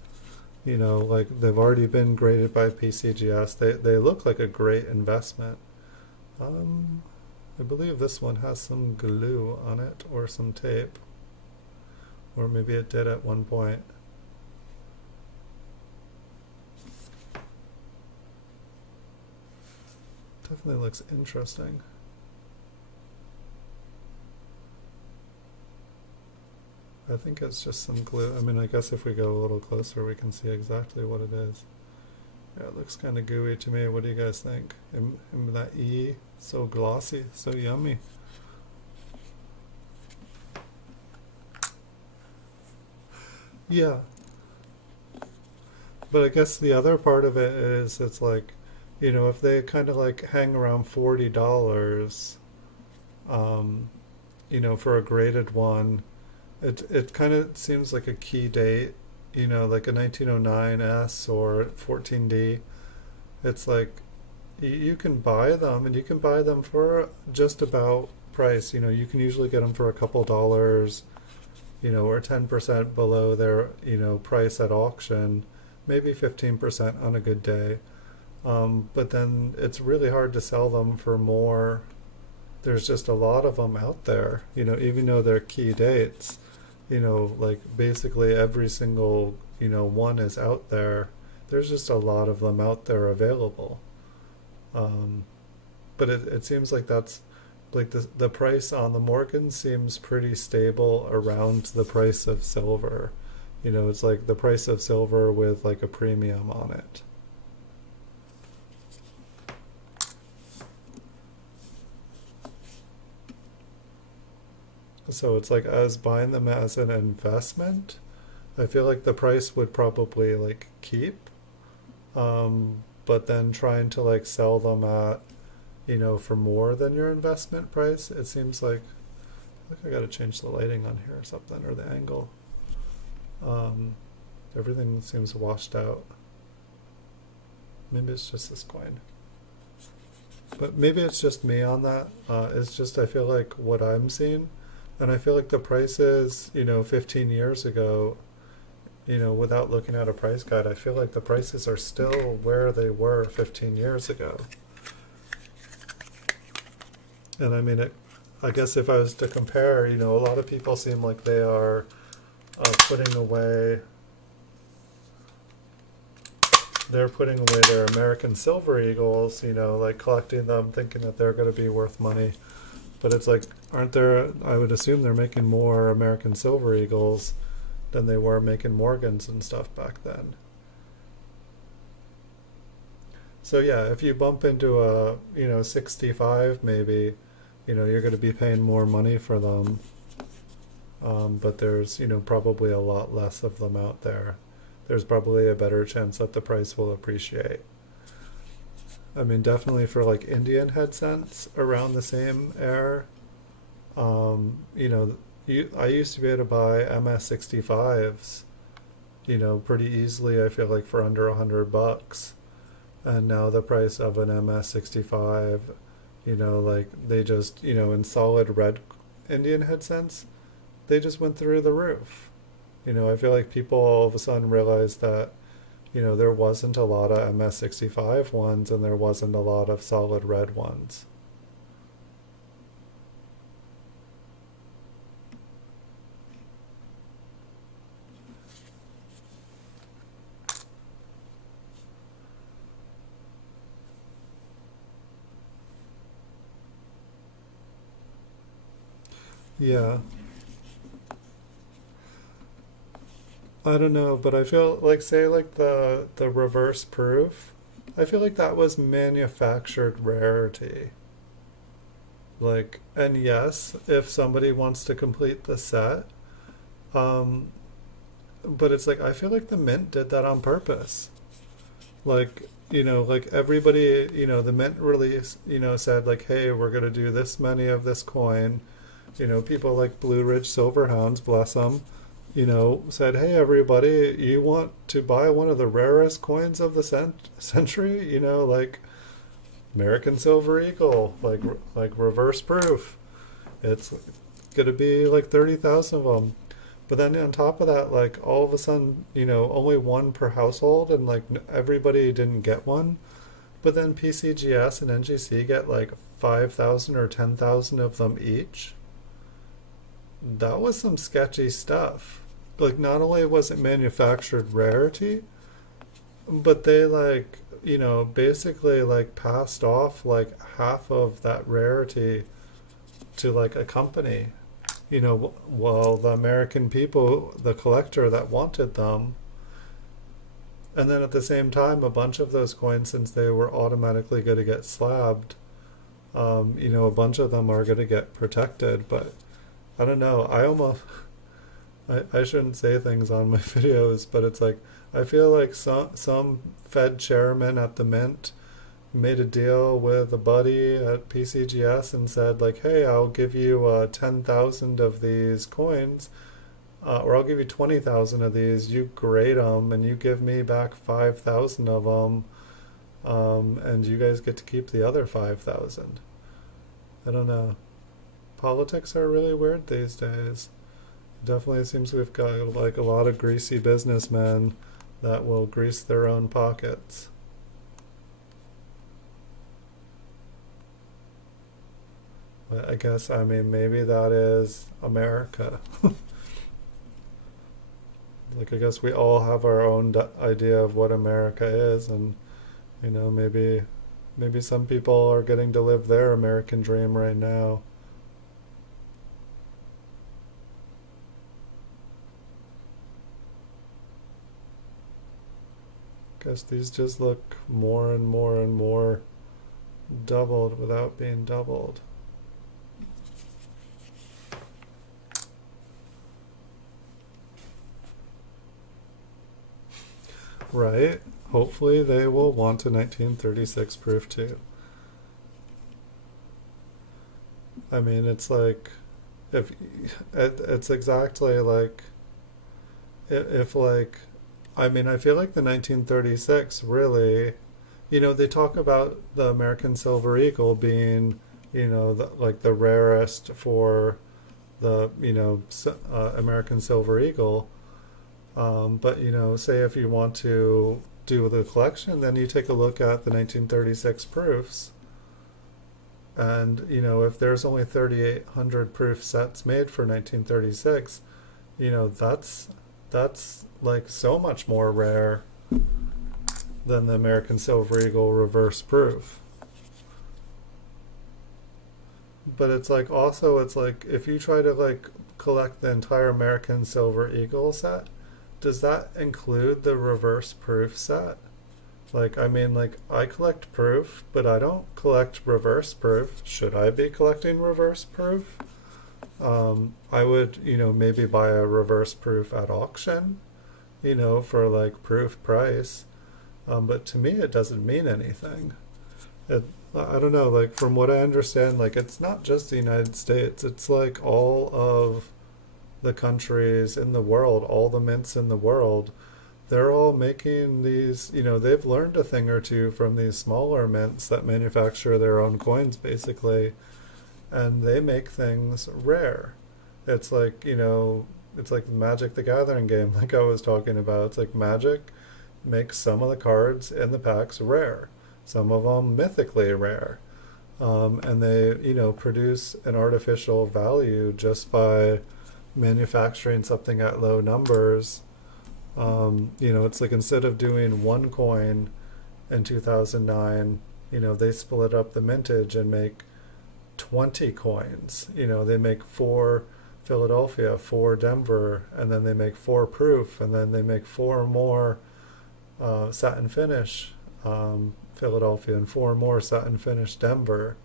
Like they've already been graded by PCGS. They look like a great investment. I believe this one has some glue on it or some tape, or maybe it did at one point. Definitely looks interesting. I think it's just some glue. I mean, I guess if we go a little closer, we can see exactly what it is. Yeah, it looks kind of gooey to me. What do you guys think? That E, so glossy, so yummy. Yeah, but I guess the other part of it is it's like, if they kind of like hang around $40, um, for a graded one, it kind of seems like a key date, like a 1909 S or 14D. It's like you can buy them and you can buy them for just about price. You can usually get them for a couple dollars, or 10% below their, price at auction, maybe 15% on a good day. But then it's really hard to sell them for more. There's just a lot of them out there, even though they're key dates, like basically every single, one is out there. There's just a lot of them out there available. Um, but it seems like that's like the price on the Morgan seems pretty stable around the price of silver. It's like the price of silver with like a premium on it. So it's like as buying them as an investment, I feel like the price would probably like keep, but then trying to like sell them at, for more than your investment price, it seems like, I gotta change the lighting on here or something, or the angle. Um, Everything seems washed out. Maybe it's just this coin. But maybe it's just me on that. It's just I feel like what I'm seeing, and I feel like the prices, 15 years ago, without looking at a price guide, I feel like the prices are still where they were 15 years ago. And I mean, I guess if I was to compare, a lot of people seem like they are putting away. They're putting away their American Silver Eagles, like collecting them, thinking that they're going to be worth money. But it's like, aren't there, I would assume they're making more American Silver Eagles than they were making Morgans and stuff back then. So yeah, if you bump into a, 65 maybe, you're going to be paying more money for them. But there's, probably a lot less of them out there. There's probably a better chance that the price will appreciate. I mean, definitely for like Indian head cents around the same era, I used to be able to buy MS65s, pretty easily. I feel like for under $100, and now the price of an MS65, like they just, in solid red Indian head cents, they just went through the roof. I feel like people all of a sudden realized that, there wasn't a lot of MS65 ones and there wasn't a lot of solid red ones. Yeah. I don't know, but I feel like, say like the reverse proof, I feel like that was manufactured rarity. Like, and yes, if somebody wants to complete the set, um, but it's like I feel like the mint did that on purpose. Like, like everybody, the mint release, said like, hey, we're gonna do this many of this coin. People like Blue Ridge Silverhounds, bless them, said, hey, everybody, you want to buy one of the rarest coins of the century? Like American Silver Eagle, like reverse proof. It's going to be like 30,000 of them. But then on top of that, like all of a sudden, only one per household, and like everybody didn't get one. But then PCGS and NGC get like 5,000 or 10,000 of them each. That was some sketchy stuff. Like, not only was it manufactured rarity, but they like, basically like passed off like half of that rarity to like a company. Well, the American people, the collector that wanted them, and then at the same time, a bunch of those coins, since they were automatically going to get slabbed, a bunch of them are going to get protected. But I don't know. I shouldn't say things on my videos, but it's like I feel like some Fed chairman at the Mint made a deal with a buddy at PCGS and said like, hey, I'll give you 10,000 of these coins, or I'll give you 20,000 of these. You grade them and you give me back 5,000 of them, and you guys get to keep the other 5,000. I don't know. Politics are really weird these days. Definitely seems we've got like a lot of greasy businessmen that will grease their own pockets. But I guess, I mean, maybe that is America. Like, I guess we all have our own idea of what America is, and maybe some people are getting to live their American dream right now. Guess these just look more and more and more doubled without being doubled. right? Hopefully they will want a 1936 proof too. I mean, it's like if it's exactly like if like I mean, I feel like the 1936 really, they talk about the American Silver Eagle being, like the rarest for the, American Silver Eagle. But, say if you want to do the collection, then you take a look at the 1936 proofs. And, if there's only 3,800 proof sets made for 1936, that's like so much more rare than the American Silver Eagle reverse proof. But it's like also it's like if you try to like collect the entire American Silver Eagle set, does that include the reverse proof set? Like I mean like I collect proof, but I don't collect reverse proof. Should I be collecting reverse proof? I would, maybe buy a reverse proof at auction, for like proof price. But to me, it doesn't mean anything. It, I don't know, like from what I understand, like it's not just the United States, it's like all of the countries in the world, all the mints in the world, they're all making these, they've learned a thing or two from these smaller mints that manufacture their own coins basically, and they make things rare. It's like, it's like Magic the Gathering game, like I was talking about. It's like Magic makes some of the cards in the packs rare, some of them mythically rare. And they, produce an artificial value just by manufacturing something at low numbers. It's like instead of doing one coin in 2009, they split up the mintage and make 20 coins. They make four Philadelphia, four Denver, and then they make four proof, and then they make four more satin finish Philadelphia, and four more satin finish Denver,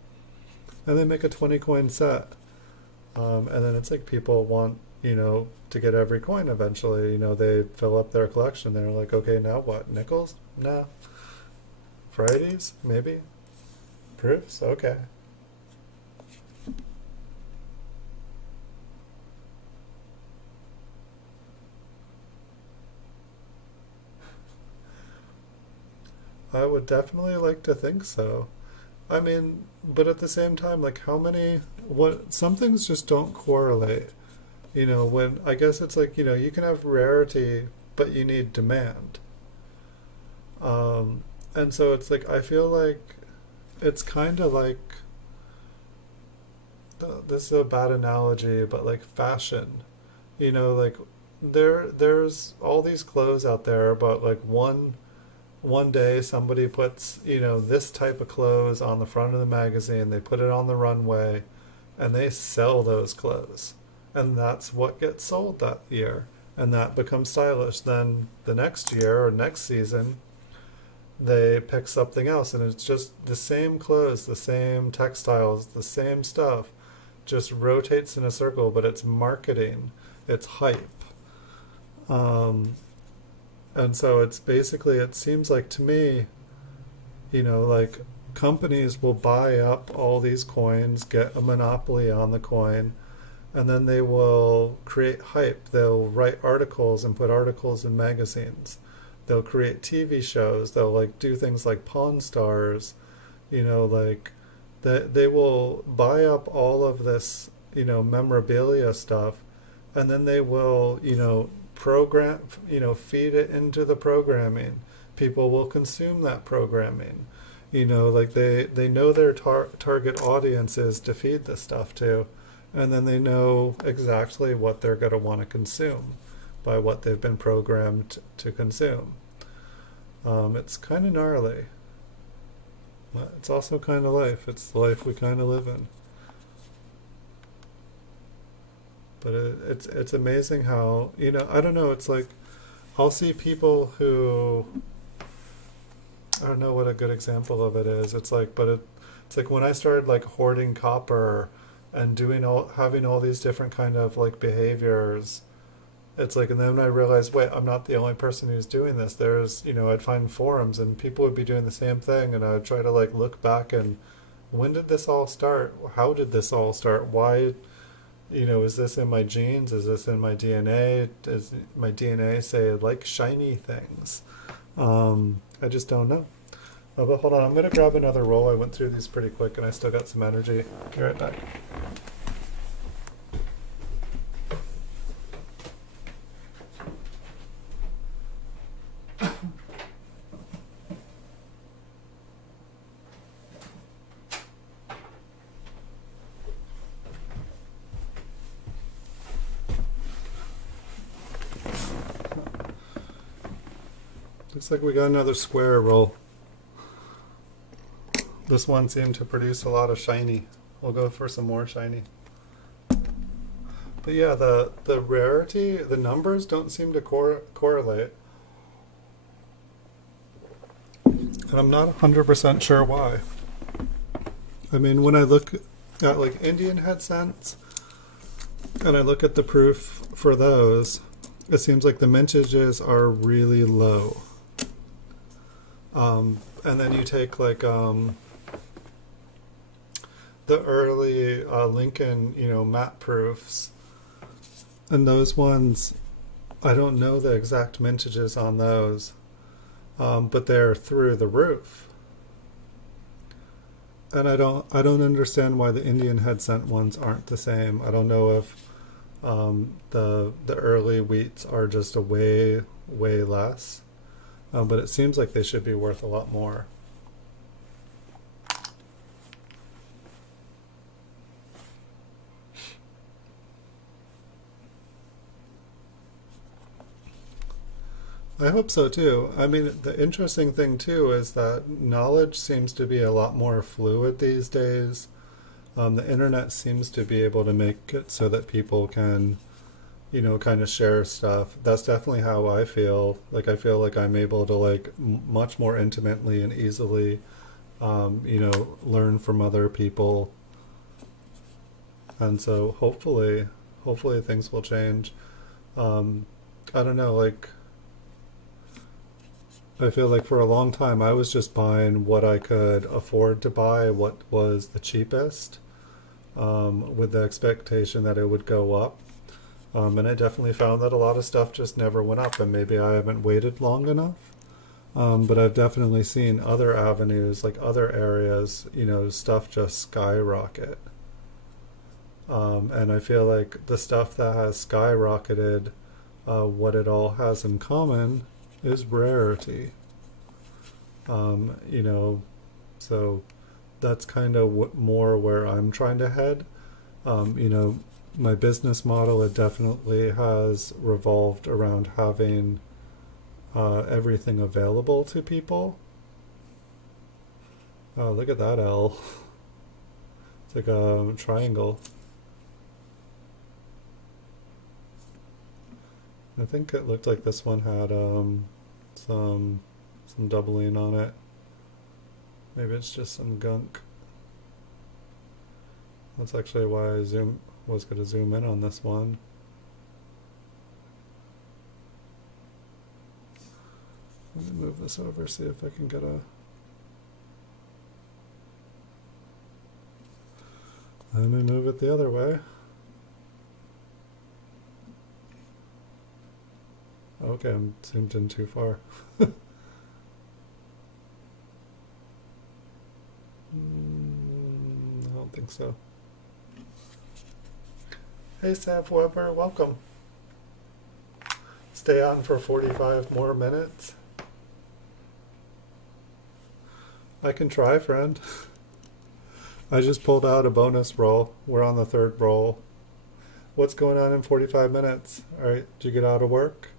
and they make a 20 coin set. And then it's like people want, to get every coin eventually. They fill up their collection. They're like, okay, now what? Nickels? No. Fridays? Maybe. Proofs? Okay. I would definitely like to think so. I mean, but at the same time, like some things just don't correlate. When I guess it's like, you can have rarity, but you need demand. And so it's like, I feel like it's kind of like, this is a bad analogy, but like fashion, like there's all these clothes out there, but like one day somebody puts this type of clothes on the front of the magazine, they put it on the runway, and they sell those clothes, and that's what gets sold that year, and that becomes stylish. Then the next year or next season they pick something else, and it's just the same clothes, the same textiles, the same stuff, just rotates in a circle, but it's marketing, it's hype. um, and so it's basically, it seems like to me, like companies will buy up all these coins, get a monopoly on the coin, and then they will create hype. They'll write articles and put articles in magazines. They'll create TV shows. They'll like do things like Pawn Stars, like they will buy up all of this, memorabilia stuff, and then they will, program, feed it into the programming. People will consume that programming. Like they know their target audiences to feed this stuff to, and then they know exactly what they're going to want to consume by what they've been programmed to consume. It's kind of gnarly. But it's also kind of life. It's the life we kind of live in. But it's amazing how, I don't know, it's like I'll see people who, I don't know what a good example of it is. It's like, but it's like when I started like hoarding copper and having all these different kind of like behaviors, It's like, and then I realized, wait, I'm not the only person who's doing this. There's, I'd find forums and people would be doing the same thing, and I would try to like look back and when did this all start? How did this all start? Why, is this in my genes? Is this in my DNA? Does my DNA say I like shiny things? I just don't know. But hold on, I'm gonna grab another roll. I went through these pretty quick, and I still got some energy. Be right back. Looks like we got another square roll. This one seemed to produce a lot of shiny. We'll go for some more shiny. But yeah, the rarity, the numbers don't seem to correlate. And I'm not 100% sure why. I mean, when I look at like Indian head cents, and I look at the proof for those, it seems like the mintages are really low. And then you take like the early Lincoln, matte proofs, and those ones, I don't know the exact mintages on those, but they're through the roof. And I don't understand why the Indian head cent ones aren't the same. I don't know if the early wheats are just a way less. But it seems like they should be worth a lot more. I hope so too. I mean, the interesting thing too is that knowledge seems to be a lot more fluid these days. The internet seems to be able to make it so that people can kind of share stuff. That's definitely how I feel. Like I feel like I'm able to like much more intimately and easily, learn from other people. And so hopefully things will change. I don't know, like I feel like for a long time I was just buying what I could afford to buy, what was the cheapest, with the expectation that it would go up. And I definitely found that a lot of stuff just never went up, and maybe I haven't waited long enough. But I've definitely seen other avenues, like other areas, stuff just skyrocket. And I feel like the stuff that has skyrocketed, what it all has in common is rarity. So that's kind of more where I'm trying to head. My business model, it definitely has revolved around having everything available to people. Oh, look at that L. It's like a triangle. I think it looked like this one had some doubling on it. Maybe it's just some gunk. That's actually why I was going to zoom in on this one. Let me move this over, see if I can get a... Let me move it the other way. Okay, I'm zoomed in too far. I don't think so. Hey, Sav Weber, welcome. Stay on for 45 more minutes. I can try, friend. I just pulled out a bonus roll. We're on the third roll. What's going on in 45 minutes? All right, did you get out of work?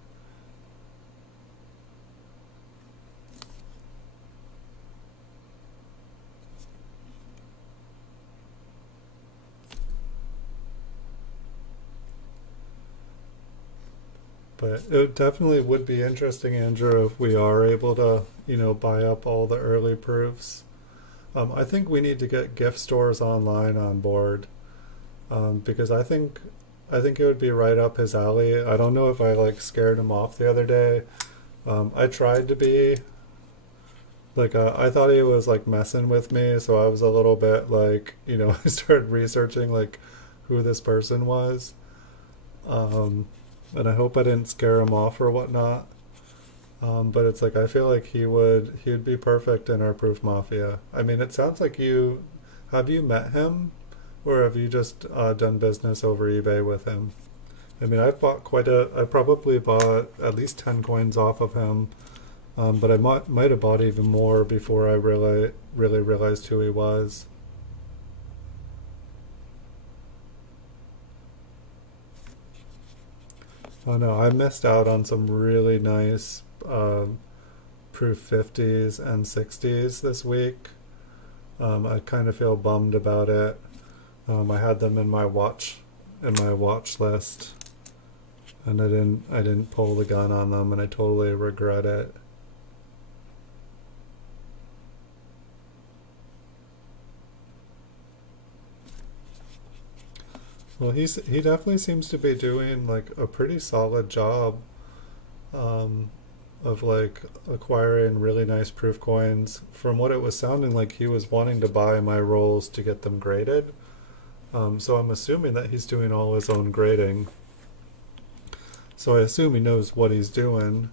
But it definitely would be interesting, Andrew, if we are able to, buy up all the early proofs. I think we need to get gift stores online on board, because I think I think it would be right up his alley. I don't know if I like scared him off the other day. I tried to be like I thought he was like messing with me, so I was a little bit like, I started researching like who this person was. Um, and I hope I didn't scare him off or whatnot. But it's like I feel like he would be perfect in our proof mafia. I mean, it sounds like you met him, or have you just done business over eBay with him? I mean, I probably bought at least 10 coins off of him, but I might have bought even more before I really realized who he was. Oh no, I missed out on some really nice proof 50s and 60s this week. I kind of feel bummed about it. I had them in my watch list, and I didn't pull the gun on them, and I totally regret it. Well, he definitely seems to be doing like a pretty solid job um, of like acquiring really nice proof coins. From what it was sounding like, he was wanting to buy my rolls to get them graded. So I'm assuming that he's doing all his own grading. So I assume he knows what he's doing,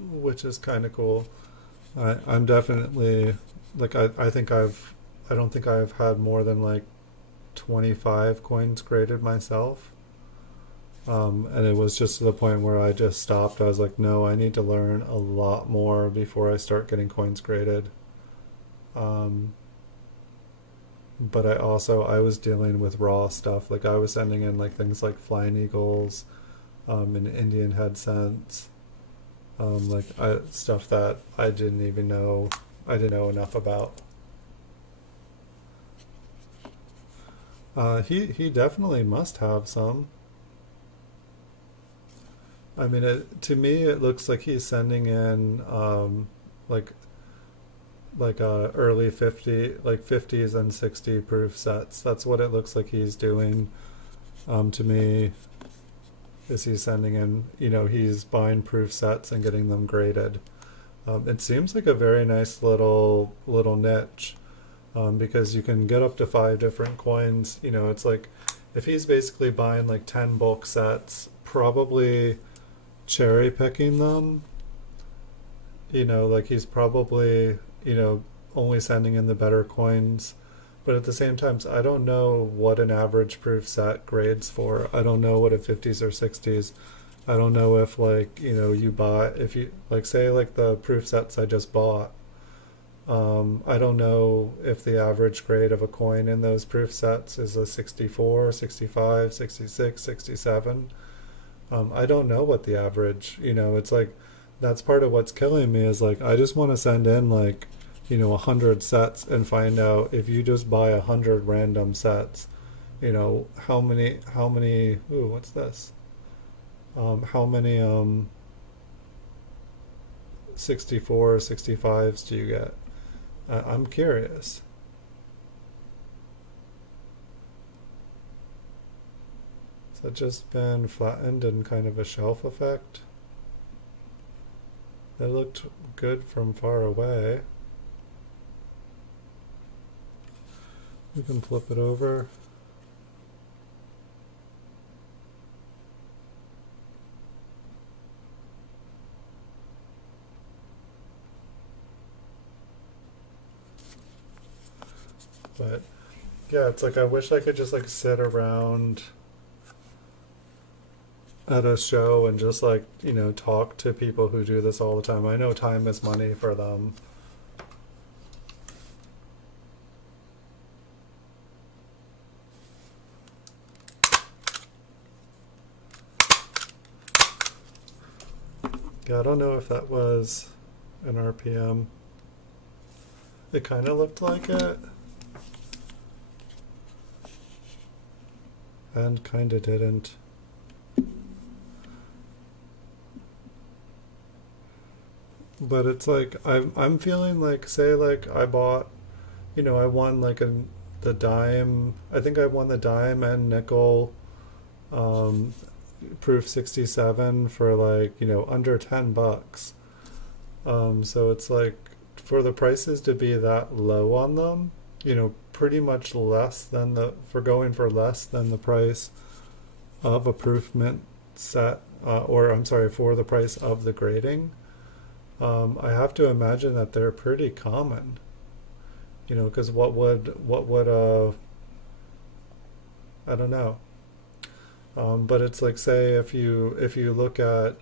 which is kind of cool. I'm definitely like I don't think I've had more than like 25 coins graded myself. And it was just to the point where I just stopped. I was like, no, I need to learn a lot more before I start getting coins graded. Um, but I was dealing with raw stuff. Like I was sending in like things like flying eagles, and Indian head cents, stuff that I didn't know enough about. He definitely must have some. I mean, to me, it looks like he's sending in like early 50s and 60 proof sets. That's what it looks like he's doing. To me, is he's sending in, he's buying proof sets and getting them graded. It seems like a very nice little niche, because you can get up to 5 different coins. It's like if he's basically buying like 10 bulk sets, probably cherry picking them, like he's probably, only sending in the better coins. But at the same time, I don't know what an average proof set grades for. I don't know what a 50s or 60s. I don't know if like, if you like say like the proof sets I just bought. I don't know if the average grade of a coin in those proof sets is a 64, 65, 66, 67. I don't know what the average, it's like that's part of what's killing me is like I just want to send in like 100 sets and find out if you just buy 100 random sets, how many ooh, what's this, how many 64 65s do you get? I'm curious. Has that just been flattened and kind of a shelf effect? That looked good from far away. We can flip it over. But yeah, it's like I wish I could just like sit around at a show and just like, talk to people who do this all the time. I know time is money for them. Yeah, I don't know if that was an RPM. It kind of looked like it, and kind of didn't. But it's like I'm feeling like say like I bought, I won like the dime. I think I won the dime and nickel um, proof 67 for like, under $10. So it's like for the prices to be that low on them, pretty much less than for going for less than the price of a proof mint set, or I'm sorry, for the price of the grading. I have to imagine that they're pretty common, because I don't know. But it's like, say, if you look at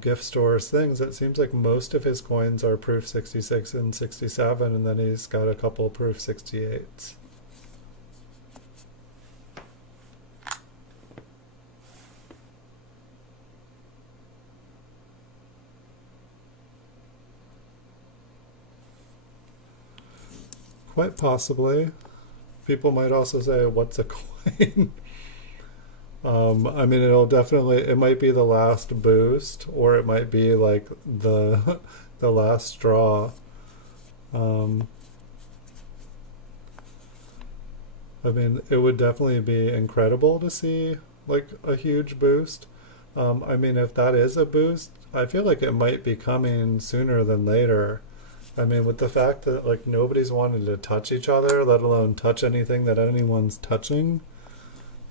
gift stores things, it seems like most of his coins are proof 66 and 67, and then he's got a couple proof 68s. Quite possibly. People might also say, what's a coin? I mean, it might be the last boost, or it might be like the the last straw. Um, I mean, it would definitely be incredible to see like a huge boost. I mean, if that is a boost, I feel like it might be coming sooner than later. I mean, with the fact that like nobody's wanted to touch each other, let alone touch anything that anyone's touching.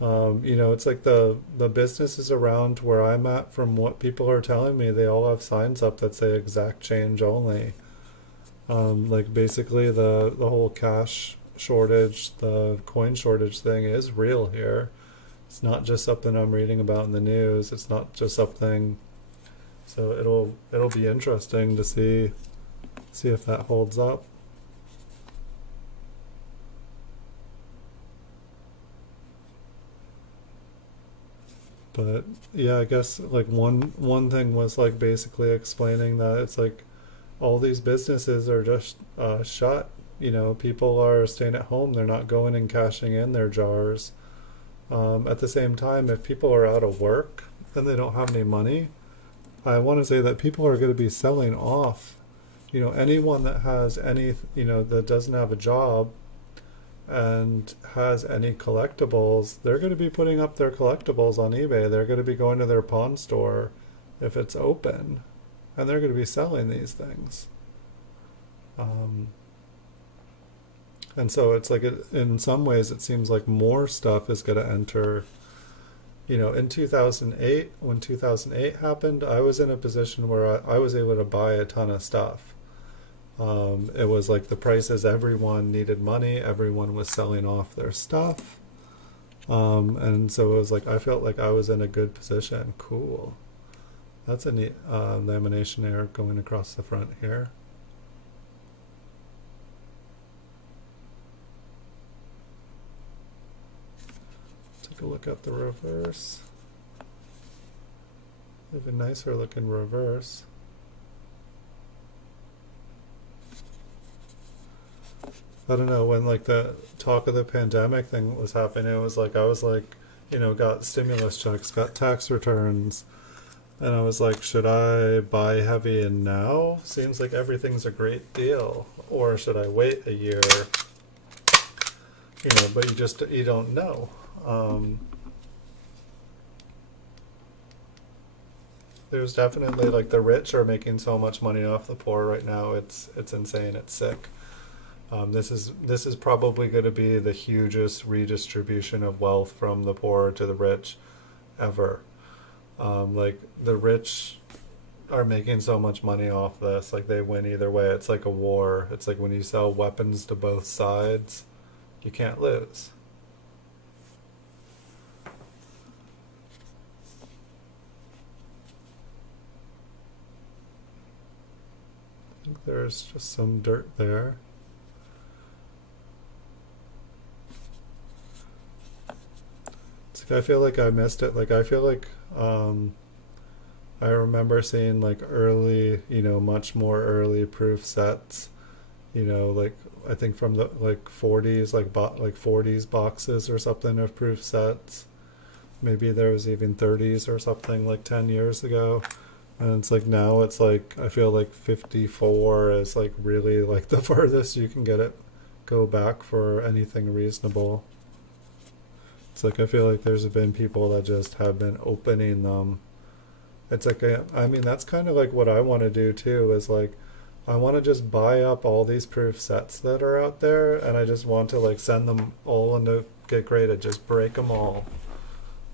It's like the businesses around where I'm at, from what people are telling me, they all have signs up that say exact change only. Like basically the whole cash shortage, the coin shortage thing is real here. It's not just something I'm reading about in the news. It's not just something. So it'll be interesting to see if that holds up. But yeah, I guess like one thing was like basically explaining that it's like all these businesses are just shut. People are staying at home. They're not going and cashing in their jars. At the same time, if people are out of work and they don't have any money, I want to say that people are going to be selling off. Anyone that has any, that doesn't have a job and has any collectibles, they're going to be putting up their collectibles on eBay. They're going to be going to their pawn store if it's open, and they're going to be selling these things. Um, and so it's like in some ways, it seems like more stuff is going to enter. In 2008, when 2008 happened, I was in a position where I was able to buy a ton of stuff. It was like the prices, everyone needed money, everyone was selling off their stuff. And so it was like, I felt like I was in a good position. Cool. That's a neat lamination error going across the front here. Take a look at the reverse. Even nicer looking reverse. I don't know, when like the talk of the pandemic thing was happening, it was like I was like, got stimulus checks, got tax returns, and I was like, should I buy heavy and now? Seems like everything's a great deal, or should I wait a year? But you don't know. There's definitely like the rich are making so much money off the poor right now. It's insane. It's sick. This is probably going to be the hugest redistribution of wealth from the poor to the rich ever. Like the rich are making so much money off this, like they win either way. It's like a war. It's like when you sell weapons to both sides, you can't lose. I think there's just some dirt there. It's like I feel like I missed it. Like I feel like I remember seeing like early, much more early proof sets, like I think from the like 40s, like 40s boxes or something of proof sets. Maybe there was even 30s or something like 10 years ago. And it's like now it's like I feel like 54 is like really like the furthest you can get it go back for anything reasonable. It's like I feel like there's been people that just have been opening them. It's like I mean that's kind of like what I want to do too, is like I want to just buy up all these proof sets that are out there, and I just want to like send them all into get graded, just break them all,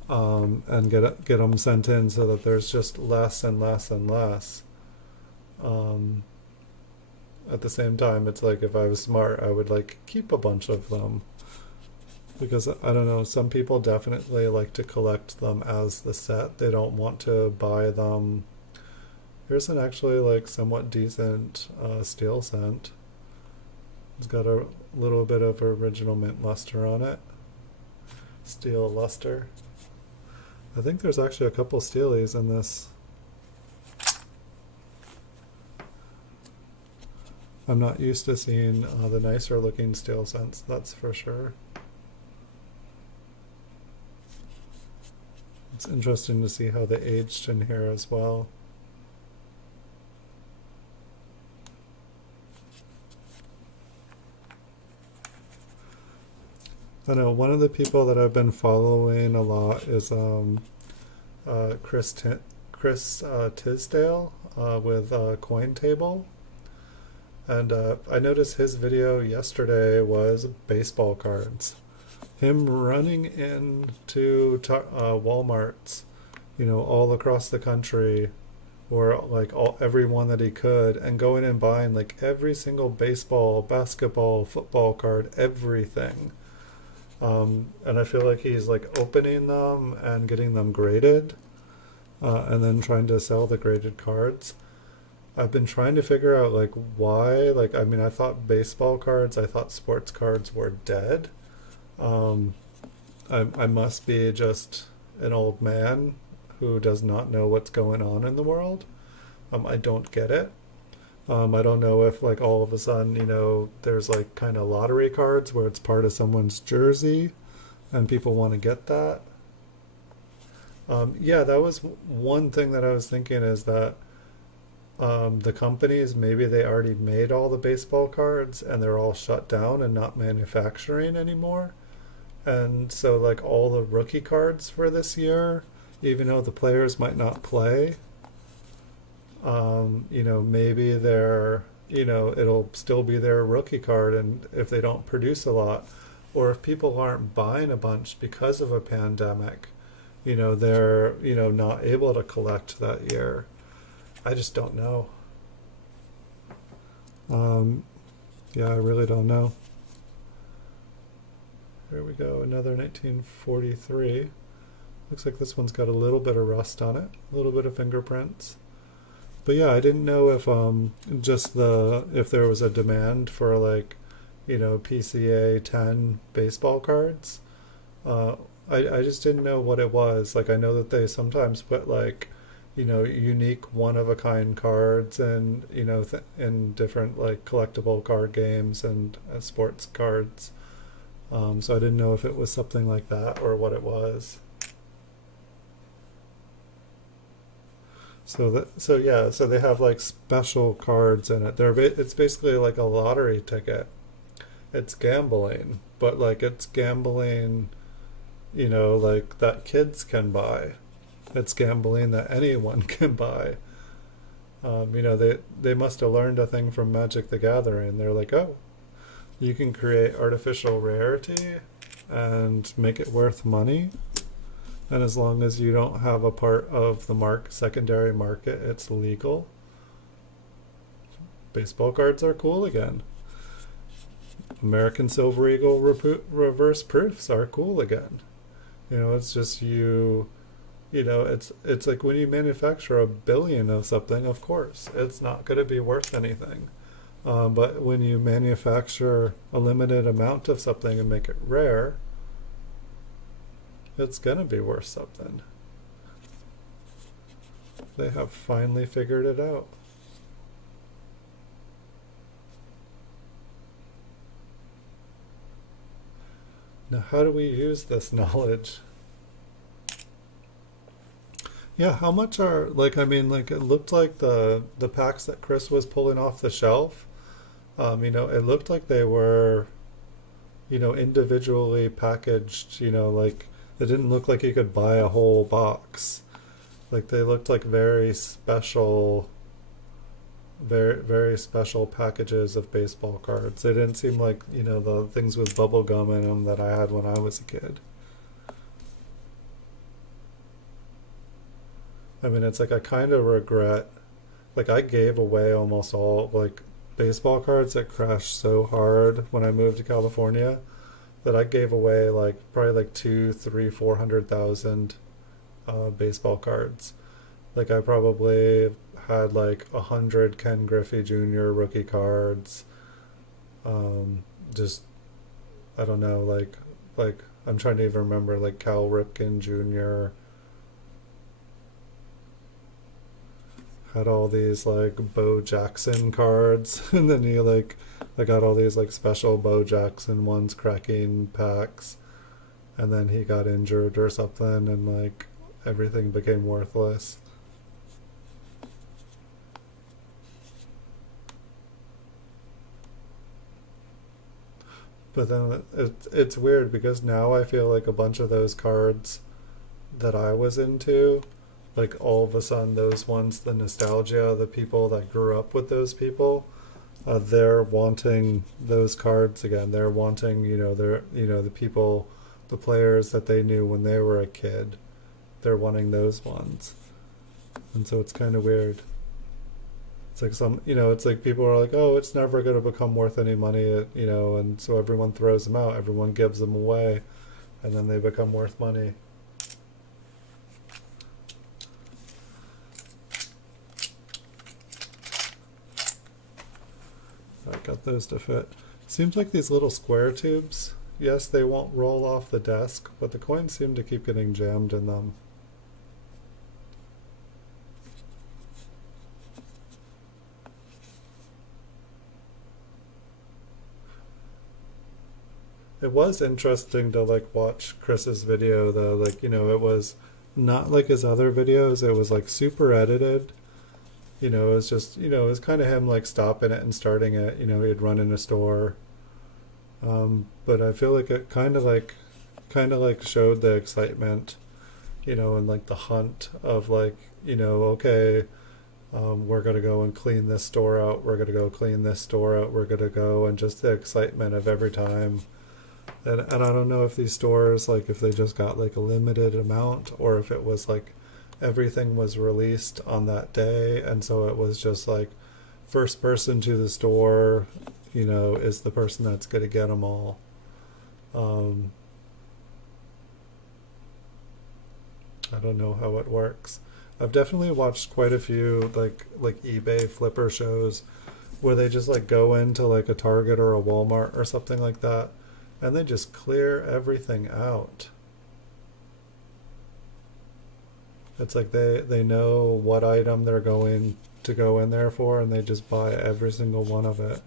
and get them sent in so that there's just less and less and less. Um, at the same time, it's like if I was smart, I would like keep a bunch of them, because I don't know, some people definitely like to collect them as the set. They don't want to buy them. Here's an actually like somewhat decent steel scent. It's got a little bit of original mint luster on it. Steel luster. I think there's actually a couple steelies in this. I'm not used to seeing the nicer looking steel scents, that's for sure. It's interesting to see how they aged in here as well. I know one of the people that I've been following a lot is Chris Tisdale with Coin Table. And I noticed his video yesterday was baseball cards. Him running into Walmarts, all across the country, or like every one that he could, and going and buying like every single baseball, basketball, football card, everything. And I feel like he's like opening them and getting them graded, and then trying to sell the graded cards. I've been trying to figure out like why. Like, I mean, I thought baseball cards, I thought sports cards were dead. I must be just an old man who does not know what's going on in the world. I don't get it. I don't know if like all of a sudden, there's like kind of lottery cards where it's part of someone's jersey and people want to get that. Yeah, that was one thing that I was thinking, is that the companies, maybe they already made all the baseball cards and they're all shut down and not manufacturing anymore. And so like all the rookie cards for this year, even though the players might not play, maybe they're, it'll still be their rookie card, and if they don't produce a lot, or if people aren't buying a bunch because of a pandemic, they're, not able to collect that year. I just don't know. Yeah, I really don't know. Here we go, another 1943. Looks like this one's got a little bit of rust on it, a little bit of fingerprints. But yeah, I didn't know if if there was a demand for like, PCA 10 baseball cards. I just didn't know what it was. Like, I know that they sometimes put like, unique one of a kind cards and, in different like collectible card games and sports cards. So I didn't know if it was something like that or what it was. So they have like special cards in it. It's basically like a lottery ticket. It's gambling, but like it's gambling, like that kids can buy. It's gambling that anyone can buy. They must have learned a thing from Magic the Gathering. They're like, oh, you can create artificial rarity and make it worth money. And as long as you don't have a part of the secondary market, it's legal. Baseball cards are cool again. American Silver Eagle reverse proofs are cool again. It's just it's like when you manufacture 1 billion of something, of course, it's not going to be worth anything. But when you manufacture a limited amount of something and make it rare, it's going to be worth something. They have finally figured it out. Now, how do we use this knowledge? Yeah, how much are, like, I mean, like, it looked like the packs that Chris was pulling off the shelf, it looked like they were, individually packaged, like it didn't look like you could buy a whole box. Like they looked like very special packages of baseball cards. They didn't seem like, the things with bubble gum in them that I had when I was a kid. I mean, it's like I kind of regret, like I gave away almost all like baseball cards that crashed so hard when I moved to California that I gave away like probably like two, three, 400,000 baseball cards. Like I probably had like 100 Ken Griffey Jr. rookie cards. Just I don't know, like I'm trying to even remember like Cal Ripken Jr. Had all these like Bo Jackson cards, and then he like I got all these like special Bo Jackson ones cracking packs, and then he got injured or something, and like everything became worthless. But then it's weird because now I feel like a bunch of those cards that I was into, like all of a sudden those ones, the nostalgia, the people that grew up with those people, they're wanting those cards again. They're wanting, the people, the players that they knew when they were a kid. They're wanting those ones, and so it's kind of weird. It's like it's like people are like, oh, it's never going to become worth any money, and so everyone throws them out, everyone gives them away, and then they become worth money. I got those to fit. Seems like these little square tubes, yes, they won't roll off the desk, but the coins seem to keep getting jammed in them. It was interesting to like watch Chris's video though. Like, it was not like his other videos. It was like super edited. It was just, it was kind of him like stopping it and starting it. He'd run in a store. But I feel like it kind of like showed the excitement, and like the hunt of like, okay, we're gonna go and clean this store out. We're gonna go clean this store out. We're gonna go, and just the excitement of every time. And I don't know if these stores, like, if they just got like a limited amount or if it was like everything was released on that day. And so it was just like first person to the store, is the person that's going to get them all. Um, I don't know how it works. I've definitely watched quite a few like eBay flipper shows where they just like go into like a Target or a Walmart or something like that and they just clear everything out. It's like they know what item they're going to go in there for and they just buy every single one of it.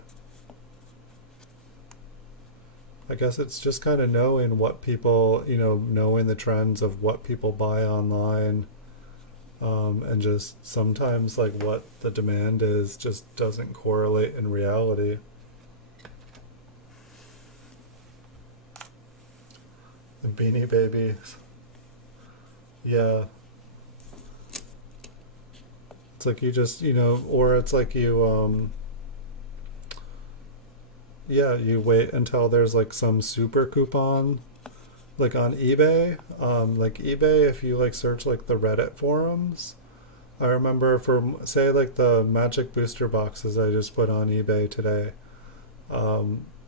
I guess it's just kind of knowing what people, knowing the trends of what people buy online, and just sometimes like what the demand is just doesn't correlate in reality. The Beanie Babies. Yeah. It's like you just, or it's like yeah, you wait until there's like some super coupon, like on eBay. Like eBay, if you like search like the Reddit forums, I remember for say like the magic booster boxes I just put on eBay today.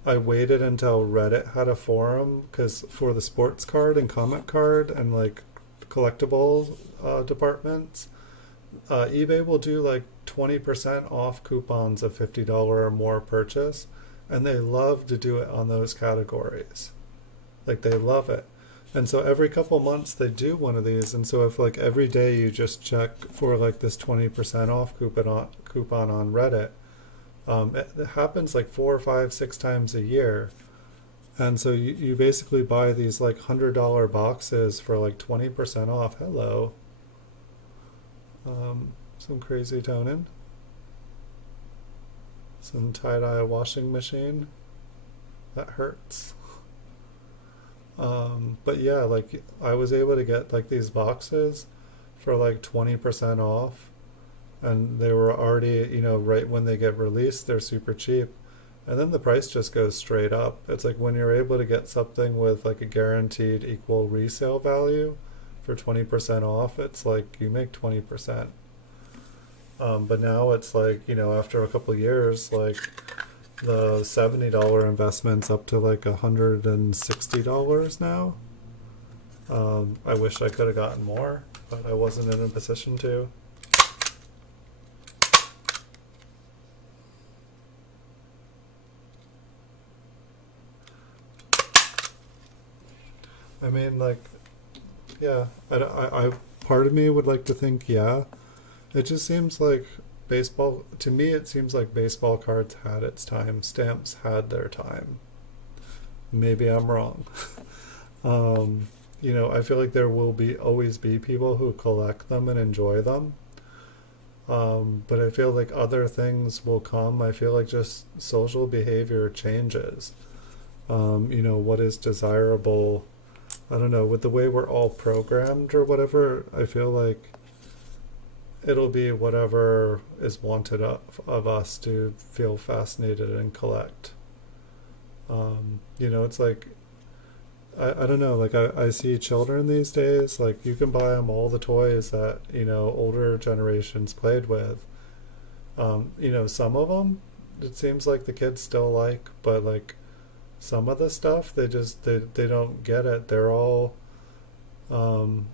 I waited until Reddit had a forum because for the sports card and comic card and like collectible departments, eBay will do like 20% off coupons of $50 or more purchase, and they love to do it on those categories. Like they love it. And so every couple months they do one of these, and so if like every day you just check for like this 20% off coupon on Reddit, it happens like 4 or 5, 6 times a year. And so you basically buy these like $100 boxes for like 20% off. Hello. Some crazy toning. Some tie-dye washing machine. That hurts. But yeah, like I was able to get like these boxes for like 20% off, and they were already, right when they get released, they're super cheap. And then the price just goes straight up. It's like when you're able to get something with like a guaranteed equal resale value for 20% off, it's like you make 20%. But now it's like, after a couple of years, like the $70 investment's up to like $160 now. I wish I could have gotten more, but I wasn't in a position to. I mean, like, yeah, part of me would like to think, yeah. It just seems like baseball, to me, it seems like baseball cards had its time. Stamps had their time. Maybe I'm wrong. I feel like there will always be people who collect them and enjoy them. But I feel like other things will come. I feel like just social behavior changes. What is desirable. I don't know, with the way we're all programmed or whatever, I feel like it'll be whatever is wanted of us to feel fascinated and collect. It's like, I don't know, like I see children these days, like you can buy them all the toys that, older generations played with. Some of them, it seems like the kids still like, but like some of the stuff, they don't get it. They're all, um,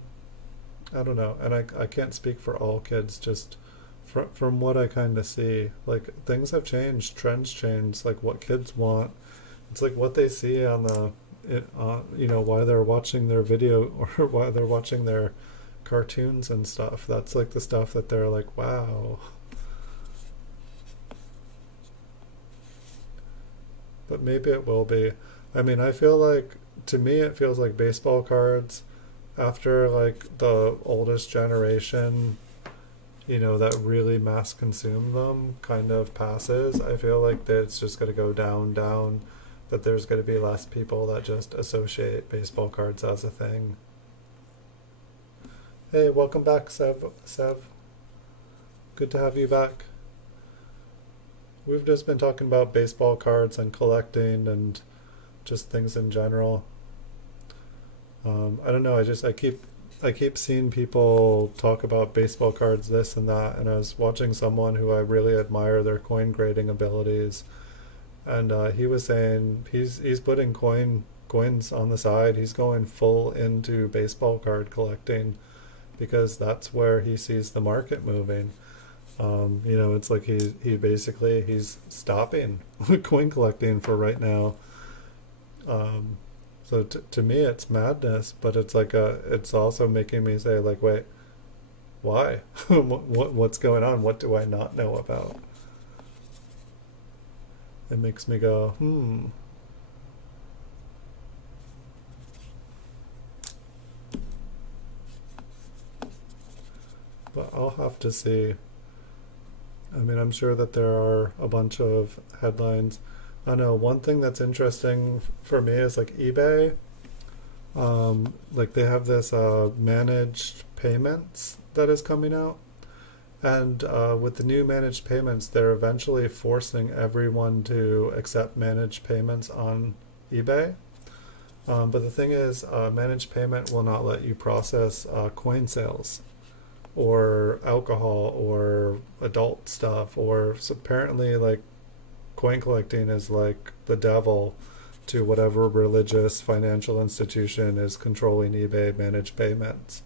I don't know, and I can't speak for all kids, just from what I kind of see, like things have changed, trends change, like what kids want. It's like what they see on while they're watching their video or while they're watching their cartoons and stuff. That's like the stuff that they're like, wow. But maybe it will be. I mean, I feel like, to me, it feels like baseball cards after like the oldest generation, that really mass consume them kind of passes. I feel like that it's just going to go down, down, that there's going to be less people that just associate baseball cards as a thing. Hey, welcome back, Sev. Good to have you back. We've just been talking about baseball cards and collecting and just things in general. I don't know. I keep seeing people talk about baseball cards, this and that, and I was watching someone who I really admire their coin grading abilities, and he was saying he's putting coins on the side. He's going full into baseball card collecting because that's where he sees the market moving. It's like he basically he's stopping coin collecting for right now. Um, so to me, it's madness, but it's also making me say like, wait, why? What's going on? What do I not know about? It makes me go, hmm. But I'll have to see. I mean, I'm sure that there are a bunch of headlines. I know one thing that's interesting for me is like eBay. Like they have this managed payments that is coming out, and with the new managed payments, they're eventually forcing everyone to accept managed payments on eBay. But the thing is, managed payment will not let you process coin sales or alcohol or adult stuff, or so apparently like coin collecting is like the devil to whatever religious financial institution is controlling eBay managed payments.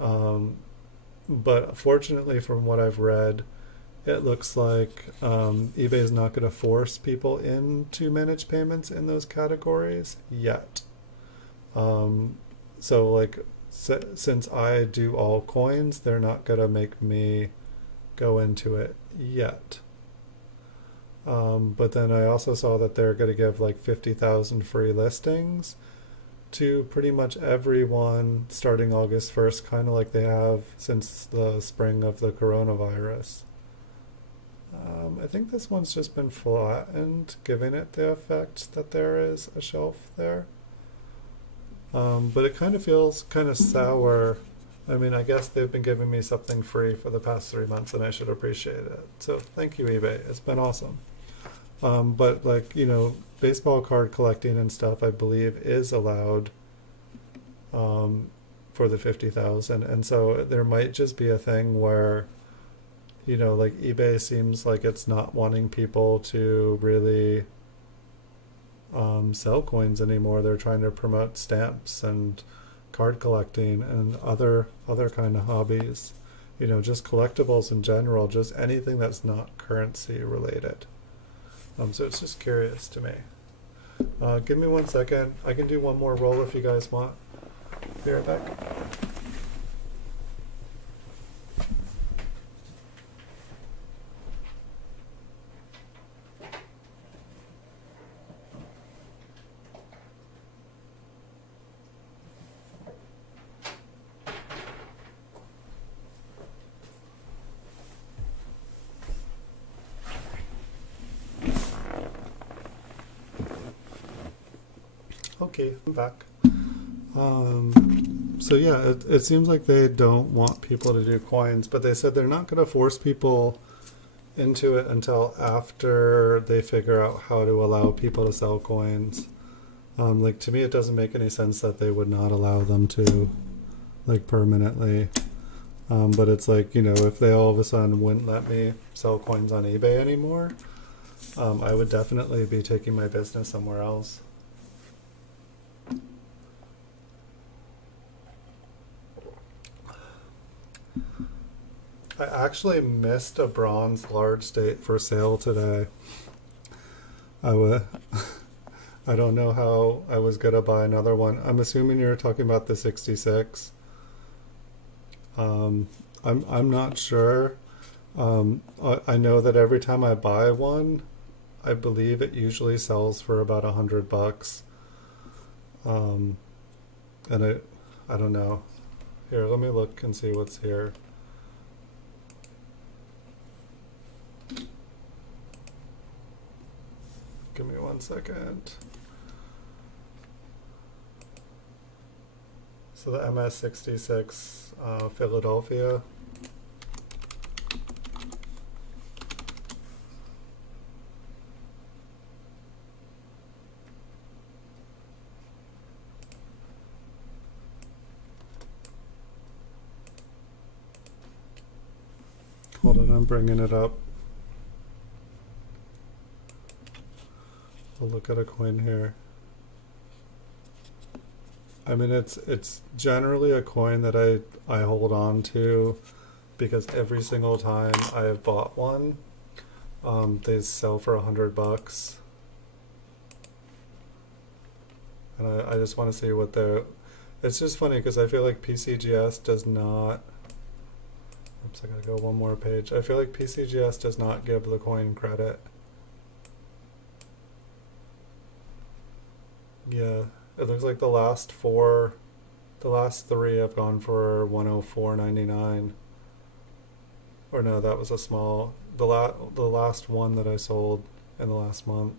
Um, but fortunately, from what I've read, it looks like eBay is not going to force people into managed payments in those categories yet. Um, so, like, since I do all coins, they're not going to make me go into it yet. But then I also saw that they're going to give like 50,000 free listings to pretty much everyone starting August 1st, kind of like they have since the spring of the coronavirus. I think this one's just been flattened, giving it the effect that there is a shelf there. But it kind of feels kind of sour. I mean, I guess they've been giving me something free for the past 3 months, and I should appreciate it. So thank you, eBay. It's been awesome. But like, baseball card collecting and stuff, I believe, is allowed for the 50,000, and so there might just be a thing where, like eBay seems like it's not wanting people to really sell coins anymore. They're trying to promote stamps and card collecting and other kind of hobbies. Just collectibles in general, just anything that's not currency related. So it's just curious to me. Give me 1 second. I can do one more roll if you guys want. Be right back. Okay, I'm back. So yeah, it seems like they don't want people to do coins, but they said they're not going to force people into it until after they figure out how to allow people to sell coins. Like, to me, it doesn't make any sense that they would not allow them to, like, permanently. But it's like, if they all of a sudden wouldn't let me sell coins on eBay anymore, I would definitely be taking my business somewhere else. I actually missed a bronze large date for sale today. I don't know how I was gonna buy another one. I'm assuming you're talking about the 66. I'm not sure. I know that every time I buy one, I believe it usually sells for about $100. And I don't know. Here, let me look and see what's here. Give me 1 second. So the MS66 Philadelphia. Hold on, I'm bringing it up. We'll look at a coin here. I mean, it's generally a coin that I hold on to because every single time I have bought one, they sell for $100. And I just want to see what they're... It's just funny because I feel like PCGS does not... Oops, I gotta go one more page. I feel like PCGS does not give the coin credit. Yeah, it looks like the last three have gone for $104.99. Or no, that was a small. The last one that I sold in the last month.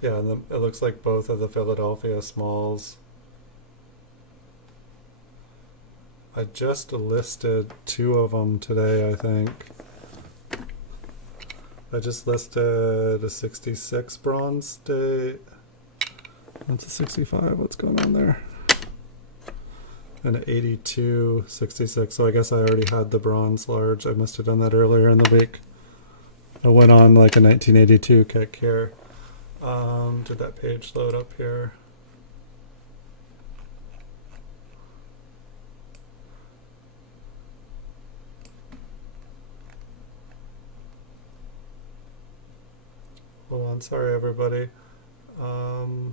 Yeah, and it looks like both of the Philadelphia smalls. I just listed 2 of them today, I think. I just listed a 66 bronze date. That's a 65. What's going on there? And an 82 66. So I guess I already had the bronze large. I must have done that earlier in the week. I went on like a 1982 kick here. Did that page load up here? Hold on, sorry everybody. The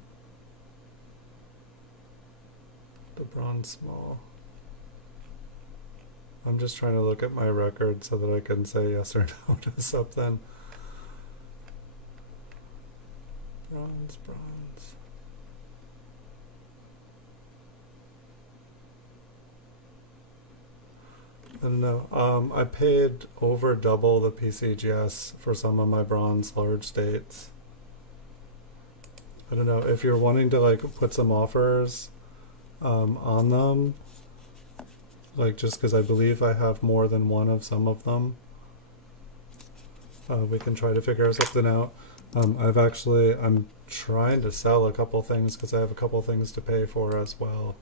bronze small. I'm just trying to look at my record so that I can say yes or no to something. Bronze. I don't know. I paid over double the PCGS for some of my bronze large dates. I don't know if you're wanting to like put some offers on them, like just because I believe I have more than one of some of them. We can try to figure something out. I'm trying to sell a couple things because I have a couple things to pay for as well.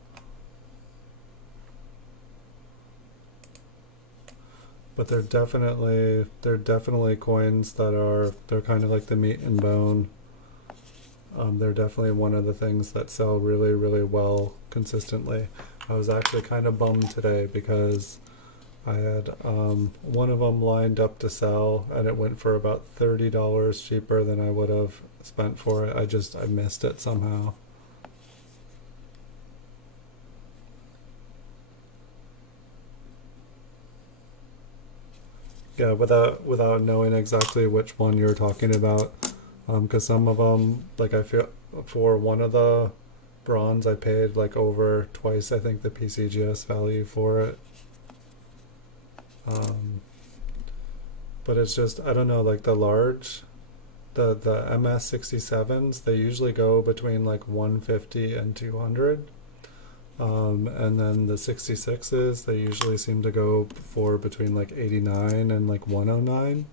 But they're definitely coins that they're kind of like the meat and bone. They're definitely one of the things that sell really, really well consistently. I was actually kind of bummed today because I had one of them lined up to sell, and it went for about $30 cheaper than I would have spent for it. I missed it somehow. Yeah, without knowing exactly which one you're talking about, because some of them, like I feel for one of the bronze, I paid like over twice I think the PCGS value for it. Um, but it's just I don't know, like the large, the MS67s, they usually go between like 150 and 200. And then the 66s, they usually seem to go for between like 89 and like 109.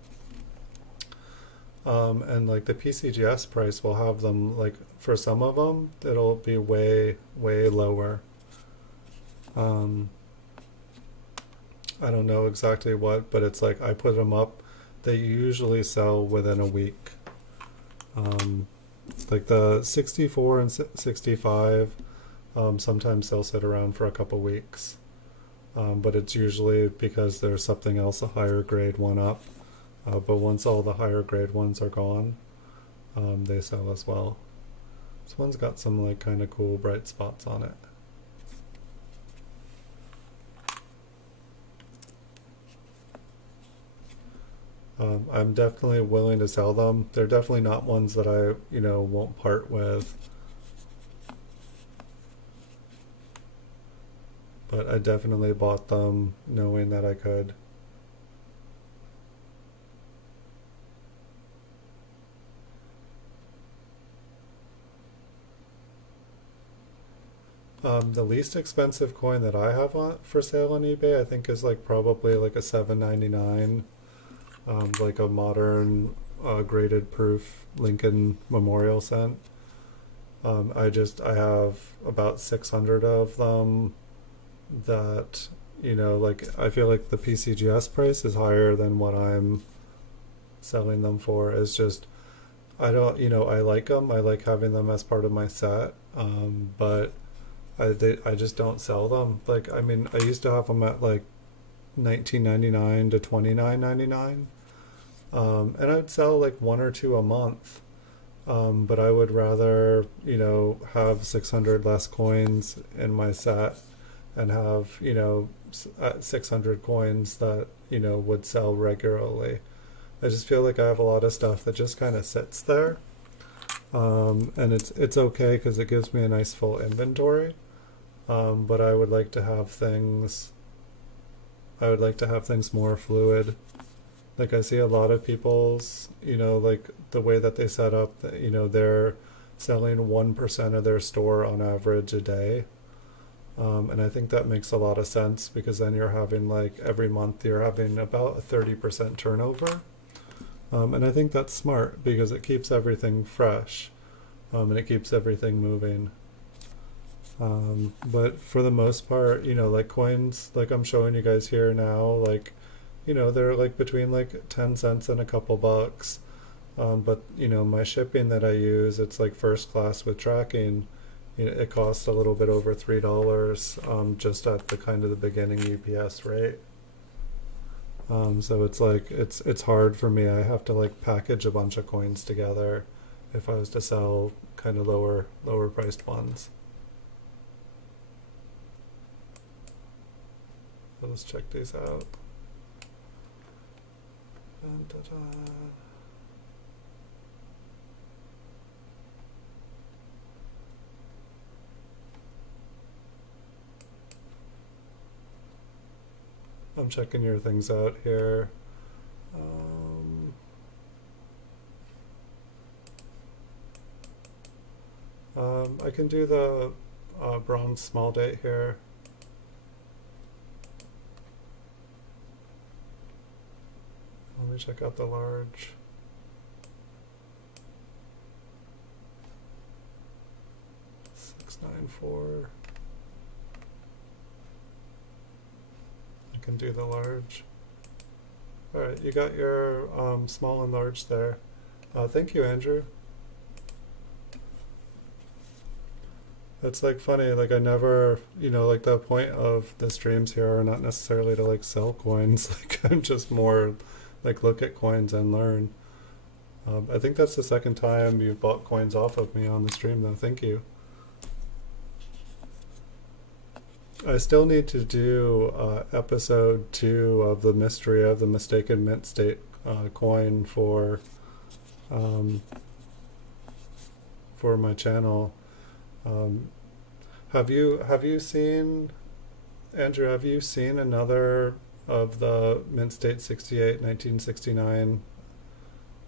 And like the PCGS price will have them like for some of them, it'll be way, way lower. Um, I don't know exactly what, but it's like I put them up. They usually sell within a week. Like the 64 and 65, sometimes they'll sit around for a couple weeks. But it's usually because there's something else, a higher grade one up. But once all the higher grade ones are gone, they sell as well. This one's got some like kind of cool bright spots on it. I'm definitely willing to sell them. They're definitely not ones that I, won't part with. But I definitely bought them knowing that I could. The least expensive coin that I have for sale on eBay, I think, is like probably like a $7.99, like a modern graded proof Lincoln Memorial cent. I have about 600 of them that, like I feel like the PCGS price is higher than what I'm selling them for. It's just, I don't, I like them. I like having them as part of my set. But I just don't sell them. Like, I mean, I used to have them at like 19.99 to 29.99. And I'd sell like one or two a month. But I would rather, have 600 less coins in my set and have, 600 coins that, would sell regularly. I just feel like I have a lot of stuff that just kind of sits there. And it's okay because it gives me a nice full inventory. But I would like to have things more fluid. Like I see a lot of people's, like the way that they set up, they're selling 1% of their store on average a day. And I think that makes a lot of sense because then you're having like every month you're having about a 30% turnover. And I think that's smart because it keeps everything fresh, and it keeps everything moving. But for the most part, like coins, like I'm showing you guys here now, like, they're like between like 10 cents and a couple bucks. But my shipping that I use, it's like first class with tracking. It costs a little bit over $3, just at the kind of the beginning UPS rate. So it's like it's hard for me. I have to like package a bunch of coins together if I was to sell kind of lower priced ones. So let's check these out. Dun, dun, dun. I'm checking your things out here. Um, I can do the bronze small date here. Let me check out the large. $694. I can do the large. All right, you got your small and large there. Thank you, Andrew. It's like funny, like I never, like the point of the streams here are not necessarily to like sell coins. Like I'm just more like look at coins and learn. I think that's the second time you've bought coins off of me on the stream though. Thank you. I still need to do episode 2 of the mystery of the mistaken mint state coin um, for my channel. Have you seen, Andrew? Have you seen another of the mint state 68 1969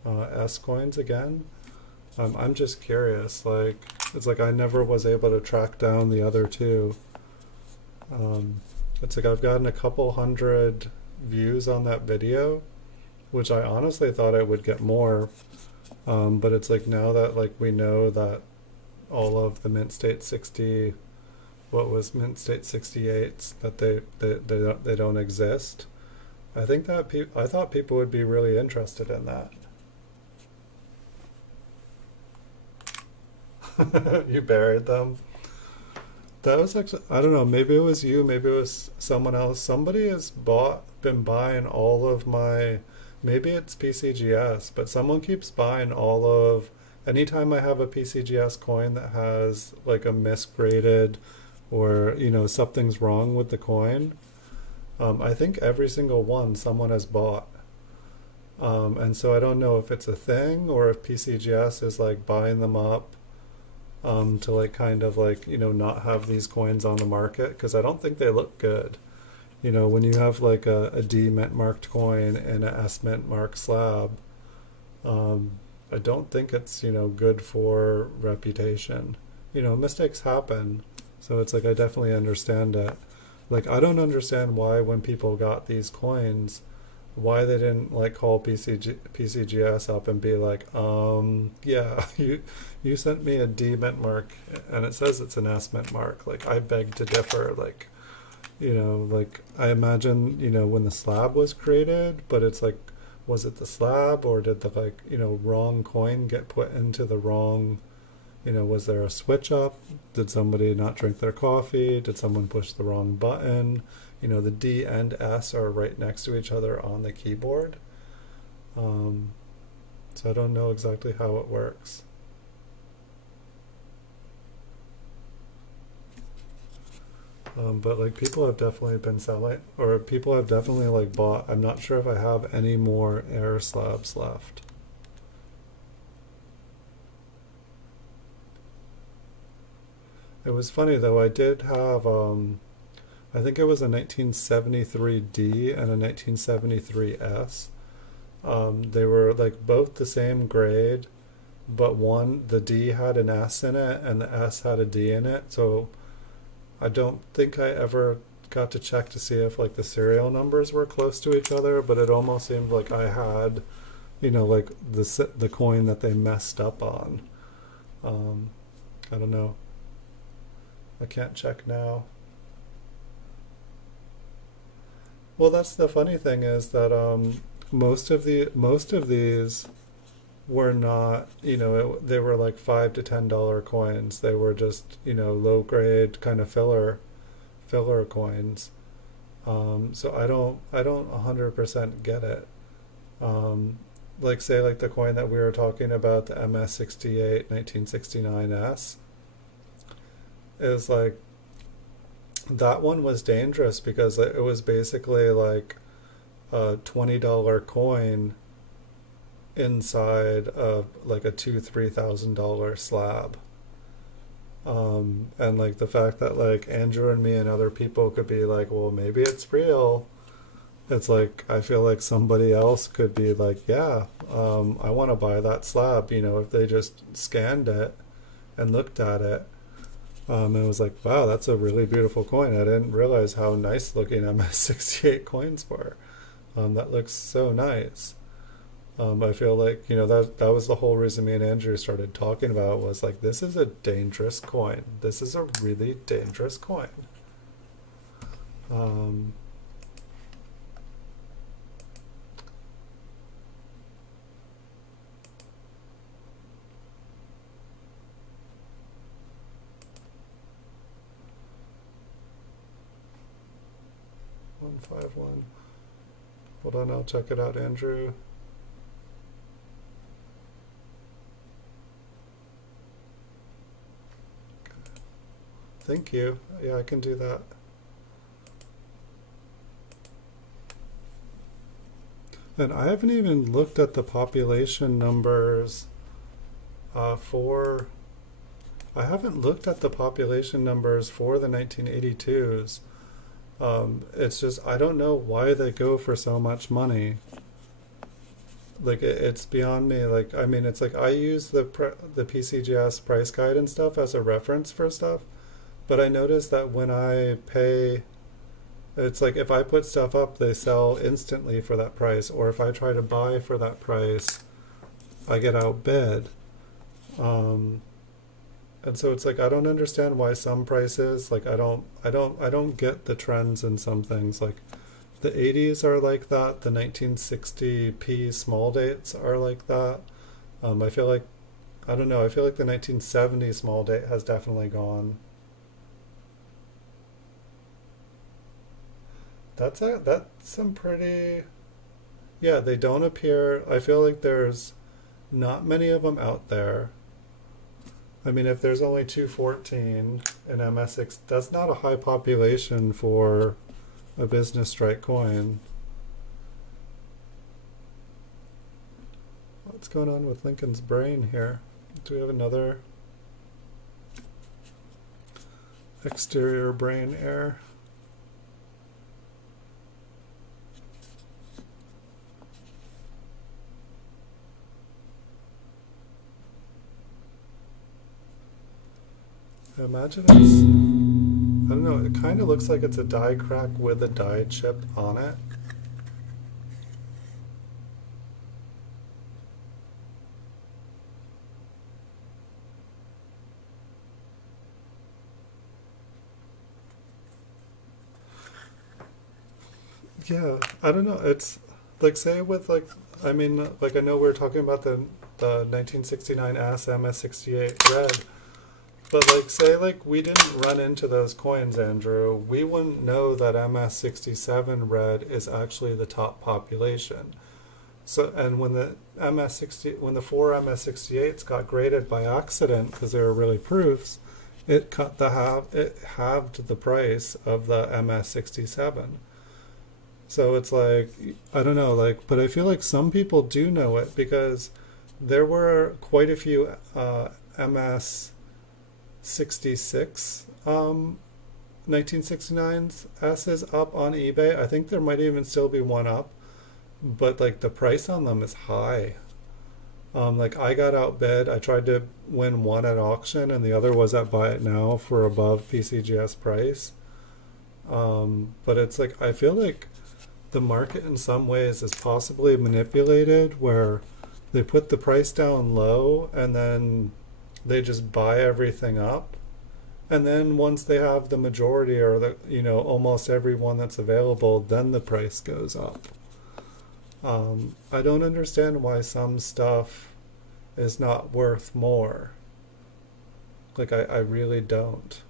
S coins again? I'm just curious. Like it's like I never was able to track down the other two. It's like I've gotten a couple hundred views on that video, which I honestly thought I would get more. But it's like now that like we know that all of the mint state 60, what was mint state 68s, that they don't exist. I think that I thought people would be really interested in that. You buried them. That was actually, I don't know, maybe it was you, maybe it was someone else. Somebody has been buying all of my, maybe it's PCGS, but someone keeps buying all of, anytime I have a PCGS coin that has like a misgraded or, something's wrong with the coin, I think every single one someone has bought. And so I don't know if it's a thing or if PCGS is like buying them up to like kind of like not have these coins on the market because I don't think they look good. When you have like a D mint marked coin and a S mint marked slab, I don't think it's good for reputation. Mistakes happen, so it's like I definitely understand it. Like I don't understand why when people got these coins, why they didn't like call PCGS up and be like, yeah, you sent me a D mint mark and it says it's an S mint mark. Like I beg to differ. Like, like I imagine, when the slab was created, but it's like, was it the slab or did the like, wrong coin get put into the wrong, was there a switch up? Did somebody not drink their coffee? Did someone push the wrong button? The D and S are right next to each other on the keyboard. So I don't know exactly how it works. But like people have definitely been selling, or people have definitely like bought. I'm not sure if I have any more air slabs left. It was funny though, I did have I think it was a 1973D and a 1973S. They were like both the same grade, but the D had an S in it and the S had a D in it. So I don't think I ever got to check to see if like the serial numbers were close to each other, but it almost seemed like I had, like the coin that they messed up on. I don't know. I can't check now. Well, that's the funny thing is that most of these were not, they were like $5 to $10 coins. They were just, low grade kind of filler coins. So I don't 100% get it. Like say like the coin that we were talking about, the MS68 1969S, is like that one was dangerous because it was basically like a $20 coin inside of like a $2,000-3,000 slab. And like the fact that like Andrew and me and other people could be like, well, maybe it's real. It's like I feel like somebody else could be like, yeah, I want to buy that slab. If they just scanned it and looked at it, and it was like, wow, that's a really beautiful coin. I didn't realize how nice looking MS68 coins were. That looks so nice. I feel like that was the whole reason me and Andrew started talking about it, was like, this is a dangerous coin. This is a really dangerous coin. Um, 151. Hold on, I'll check it out, Andrew. Thank you. Yeah, I can do that. And I haven't even looked at the population numbers for. I haven't looked at the population numbers for the 1982s. It's just, I don't know why they go for so much money. Like, it's beyond me. Like, I mean, it's like I use the PCGS price guide and stuff as a reference for stuff, but I notice that when I pay, it's like if I put stuff up, they sell instantly for that price, or if I try to buy for that price, I get outbid. Um, and so it's like I don't understand why some prices, like I don't get the trends in some things. Like the 80s are like that, the 1960p small dates are like that. I feel like, I don't know, I feel like the 1970 small date has definitely gone. That's some pretty, yeah, they don't appear, I feel like there's not many of them out there. I mean, if there's only 214 in MSX, that's not a high population for a business strike coin. What's going on with Lincoln's brain here? Do we have another exterior brain error? I imagine I don't know, it kind of looks like it's a die crack with a die chip on it. Yeah, I don't know. It's like, say with like, I mean, like I know we are talking about the 1969 S MS68 red, but like say like we didn't run into those coins, Andrew, we wouldn't know that MS67 red is actually the top population. So, and when the when the four MS68s got graded by accident because they were really proofs, it halved the price of the MS67. So it's like, I don't know, like, but I feel like some people do know it because there were quite a few MS 66 1969's S's up on eBay. I think there might even still be one up, but like the price on them is high. Like I got outbid. I tried to win one at auction, and the other was at buy it now for above PCGS price. But it's like I feel like the market in some ways is possibly manipulated, where they put the price down low and then they just buy everything up, and then once they have the majority or the almost every one that's available, then the price goes up. I don't understand why some stuff is not worth more. Like I really don't.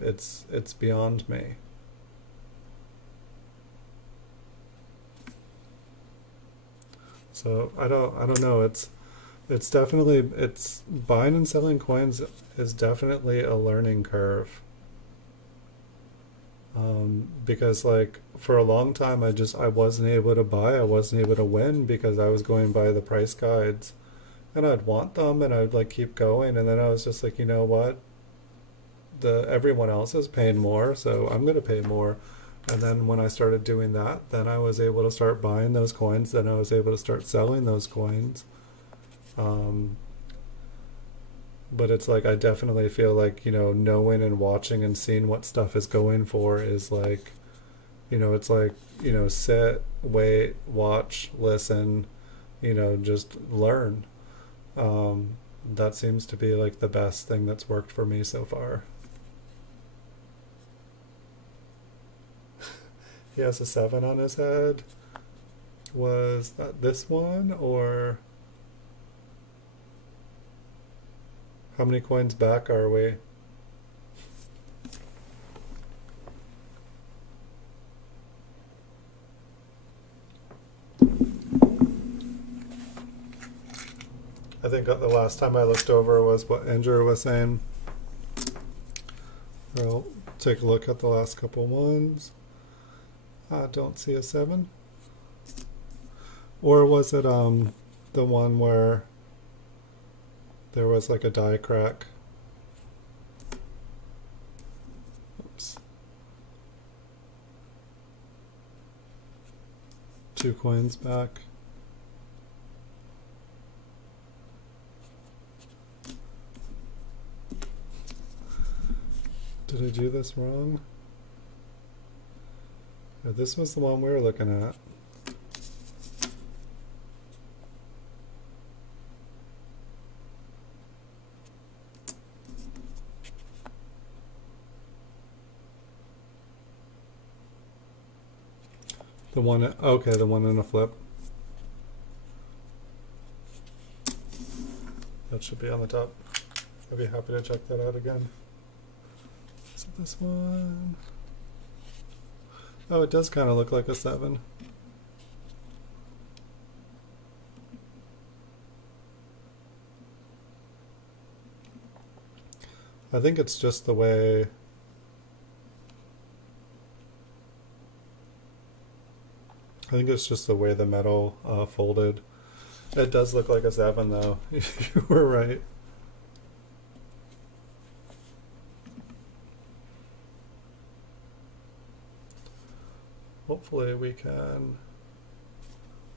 It's beyond me. So I don't know. It's definitely, it's buying and selling coins is definitely a learning curve. Because like for a long time I wasn't able to buy, I wasn't able to win because I was going by the price guides, and I'd want them and I'd like keep going, and then I was just like, you know what? The everyone else is paying more, so I'm gonna pay more. And then when I started doing that, then I was able to start buying those coins. Then I was able to start selling those coins. But it's like I definitely feel like, knowing and watching and seeing what stuff is going for is like, it's like, sit, wait, watch, listen, just learn. That seems to be like the best thing that's worked for me so far. He has a 7 on his head. Was that this one, or how many coins back are we? I think the last time I looked over was what Andrew was saying. I'll take a look at the last couple ones. I don't see a 7. Or was it the one where there was like a die crack? Oops. 2 coins back. Did I do this wrong? Yeah, this was the one we were looking at. The one, okay, the one in a flip. That should be on the top. I'd be happy to check that out again. Is it this one? Oh, it does kind of look like a 7. I think it's just the way the metal folded. It does look like a 7 though. You were right. Hopefully we can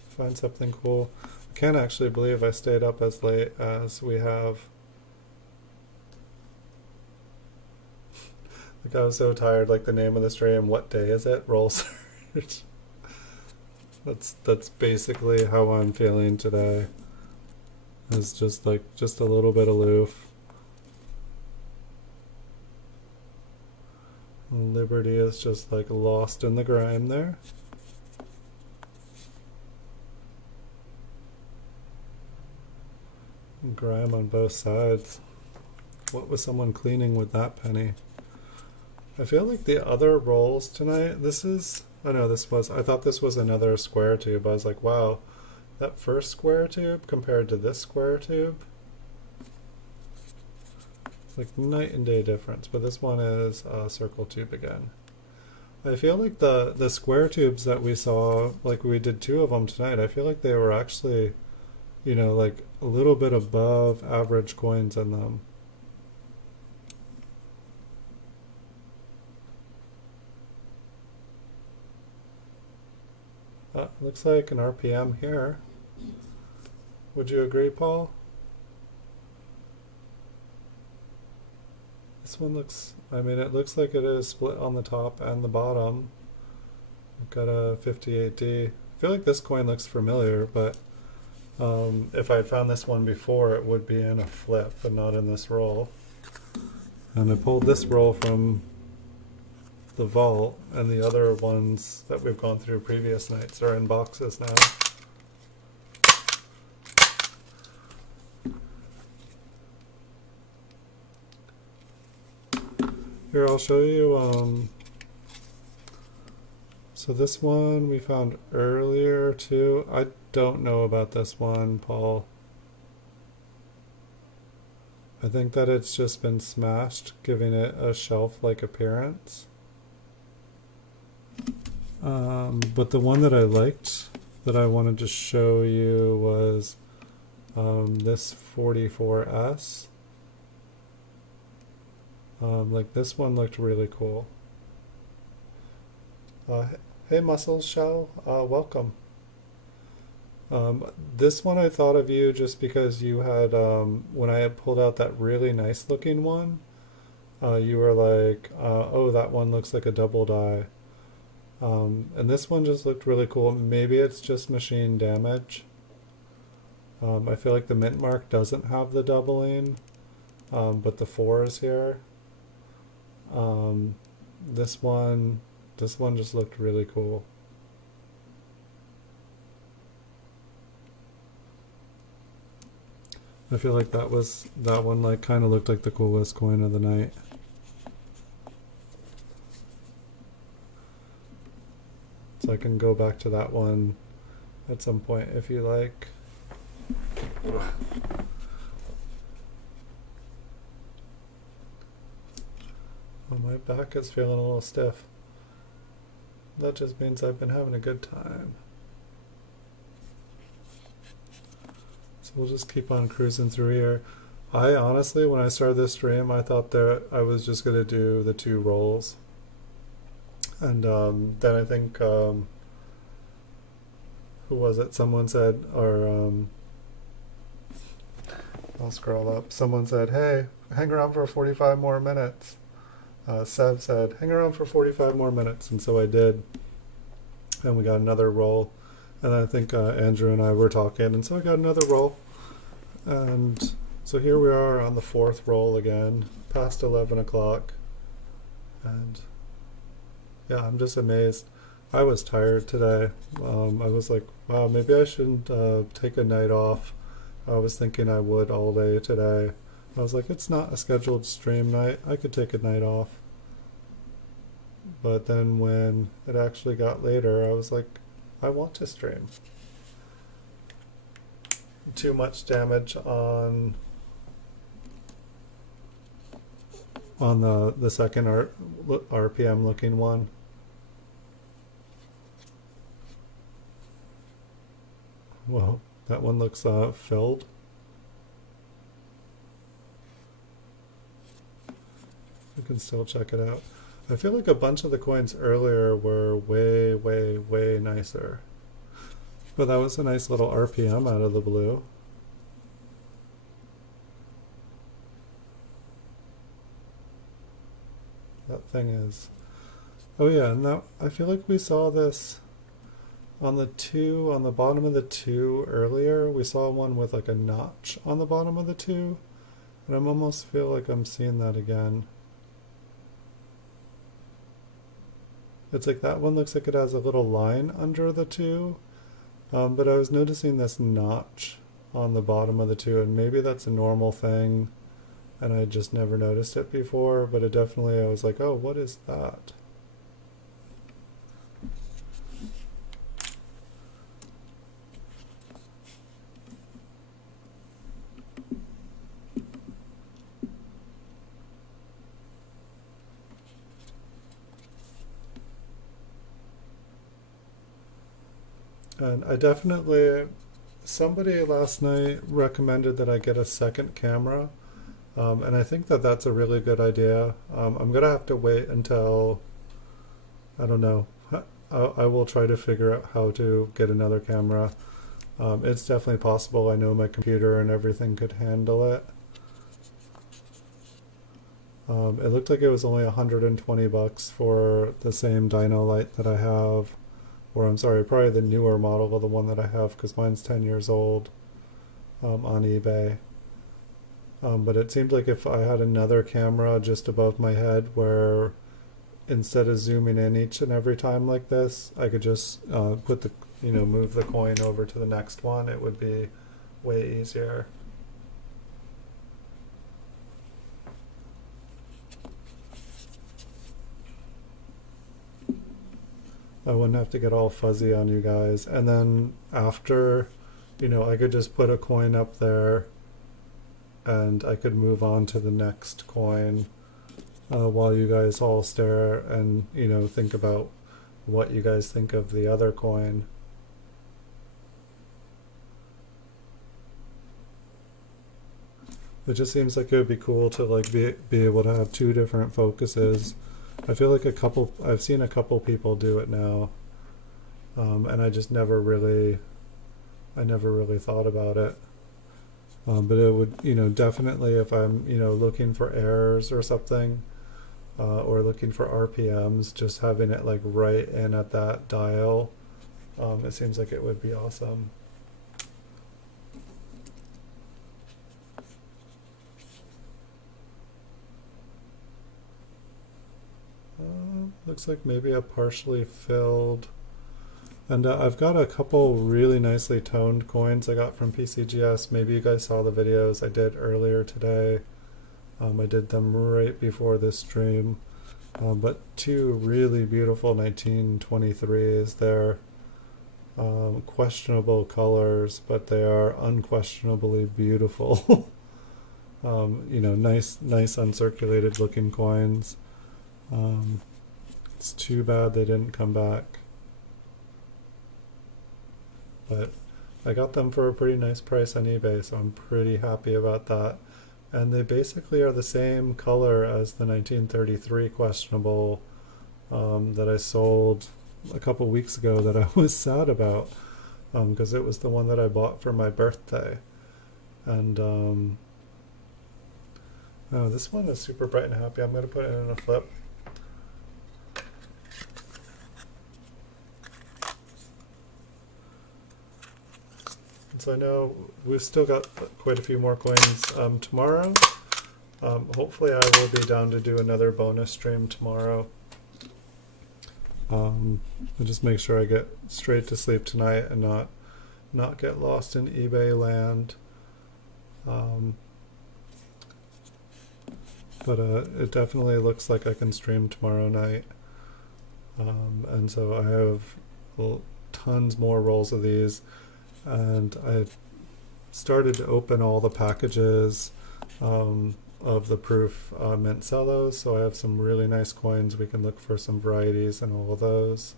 find something cool. I can't actually believe I stayed up as late as we have. Like I was so tired, like the name of the stream, what day is it? Roll search. That's basically how I'm feeling today. It's just a little bit aloof. Liberty is just like lost in the grime there. Grime on both sides. What was someone cleaning with that penny? I feel like the other rolls tonight, I thought this was another square tube. I was like, wow, that first square tube compared to this square tube, it's like night and day difference. But this one is a circle tube again. I feel like the square tubes that we saw, like we did 2 of them tonight, I feel like they were actually, like a little bit above average coins in them. Looks like an RPM here. Would you agree, Paul? This one looks, it looks like it is split on the top and the bottom. We've got a 58D. I feel like this coin looks familiar, but if I had found this one before, it would be in a flip, but not in this roll. And I pulled this roll from the vault, and the other ones that we've gone through previous nights are in boxes now. Here, I'll show you, so this one we found earlier too. I don't know about this one, Paul. I think that it's just been smashed, giving it a shelf-like appearance. But the one that I liked, that I wanted to show you, was this 44S. Like this one looked really cool. Uh, hey, Muscles Shell, welcome. Um, this one I thought of you just because you had, when I had pulled out that really nice looking one, you were like, oh, that one looks like a double die. And this one just looked really cool. Maybe it's just machine damage. I feel like the mint mark doesn't have the doubling, but the four is here. Um, this one, this one just looked really cool. I feel like that one like kind of looked like the coolest coin of the night. So I can go back to that one at some point if you like. Oh, my back is feeling a little stiff. That just means I've been having a good time. So we'll just keep on cruising through here. I honestly, when I started this stream, I thought that I was just going to do the two rolls. And then I think, who was it? Someone said, or I'll scroll up. Someone said, hey, hang around for 45 more minutes. Seb said, hang around for 45 more minutes. And so I did. And we got another roll. And I think Andrew and I were talking. And so I got another roll. And so here we are on the fourth roll again, past 11 o'clock. And yeah, I'm just amazed. I was tired today. I was like, wow, maybe I shouldn't take a night off. I was thinking I would all day today. I was like, it's not a scheduled stream night. I could take a night off. But then when it actually got later, I was like, I want to stream. Too much damage on the second RPM looking one. Well, that one looks filled. You can still check it out. I feel like a bunch of the coins earlier were way, way, way nicer. But that was a nice little RPM out of the blue. That thing is... Oh yeah, and that, I feel like we saw this on the bottom of the two earlier. We saw one with like a notch on the bottom of the two. And I almost feel like I'm seeing that again. It's like that one looks like it has a little line under the two. But I was noticing this notch on the bottom of the two, and maybe that's a normal thing, and I just never noticed it before, but it definitely, I was like, oh, what is that? And I definitely, somebody last night recommended that I get a second camera, and I think that that's a really good idea. I'm gonna have to wait until, I don't know, I will try to figure out how to get another camera. It's definitely possible. I know my computer and everything could handle it. It looked like it was only 120 bucks for the same dyno light that I have. Or I'm sorry, probably the newer model of the one that I have, because mine's 10 years old, on eBay. But it seemed like if I had another camera just above my head where instead of zooming in each and every time like this, I could just put the, move the coin over to the next one, it would be way easier. I wouldn't have to get all fuzzy on you guys. And then after, I could just put a coin up there and I could move on to the next coin while you guys all stare and, think about what you guys think of the other coin. It just seems like it would be cool to like be able to have two different focuses I feel like I've seen a couple people do it now, and I just I never really thought about it. But it would, definitely if I'm, looking for errors or something, or looking for RPMs, just having it like right in at that dial, it seems like it would be awesome. Looks like maybe a partially filled. And I've got a couple really nicely toned coins I got from PCGS. Maybe you guys saw the videos I did earlier today. I did them right before this stream. But two really beautiful 1923s. They're questionable colors, but they are unquestionably beautiful. Nice uncirculated looking coins. It's too bad they didn't come back. But I got them for a pretty nice price on eBay, so I'm pretty happy about that. And they basically are the same color as the 1933 questionable that I sold a couple weeks ago that I was sad about, because it was the one that I bought for my birthday. And oh, this one is super bright and happy. I'm going to put it in a flip. So I know we've still got quite a few more coins tomorrow. Hopefully I will be down to do another bonus stream tomorrow. I'll just make sure I get straight to sleep tonight and not get lost in eBay land. But it definitely looks like I can stream tomorrow night. And so I have tons more rolls of these. And I started to open all the packages of the proof mint cellos, so I have some really nice coins. We can look for some varieties and all of those.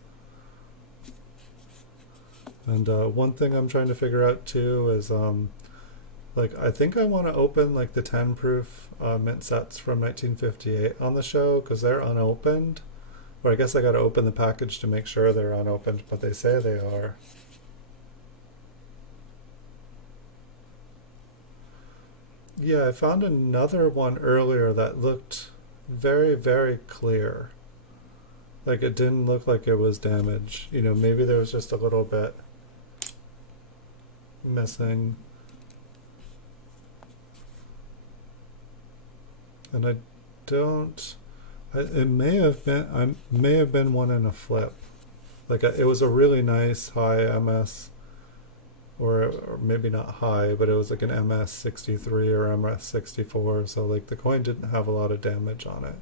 And one thing I'm trying to figure out too is I think I want to open like the 10 proof mint sets from 1958 on the show, because they're unopened. Or I guess I got to open the package to make sure they're unopened, but they say they are. Yeah, I found another one earlier that looked very, very clear. Like it didn't look like it was damaged. Maybe there was just a little bit missing. And it may have been one in a flip. It was a really nice high MS. Or maybe not high, but it was like an MS63 or MS64, so like the coin didn't have a lot of damage on it.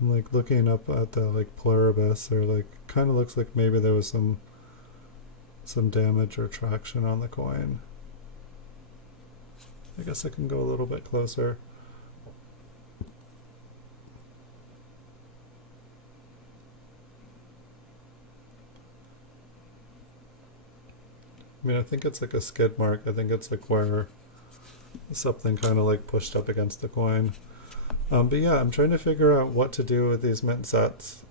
I'm like looking up at the like pluribus, or like kind of looks like maybe there was some damage or traction on the coin. I guess I can go a little bit closer. I mean, I think it's like a skid mark. I think it's like where something kind of like pushed up against the coin. But yeah, I'm trying to figure out what to do with these mint sets.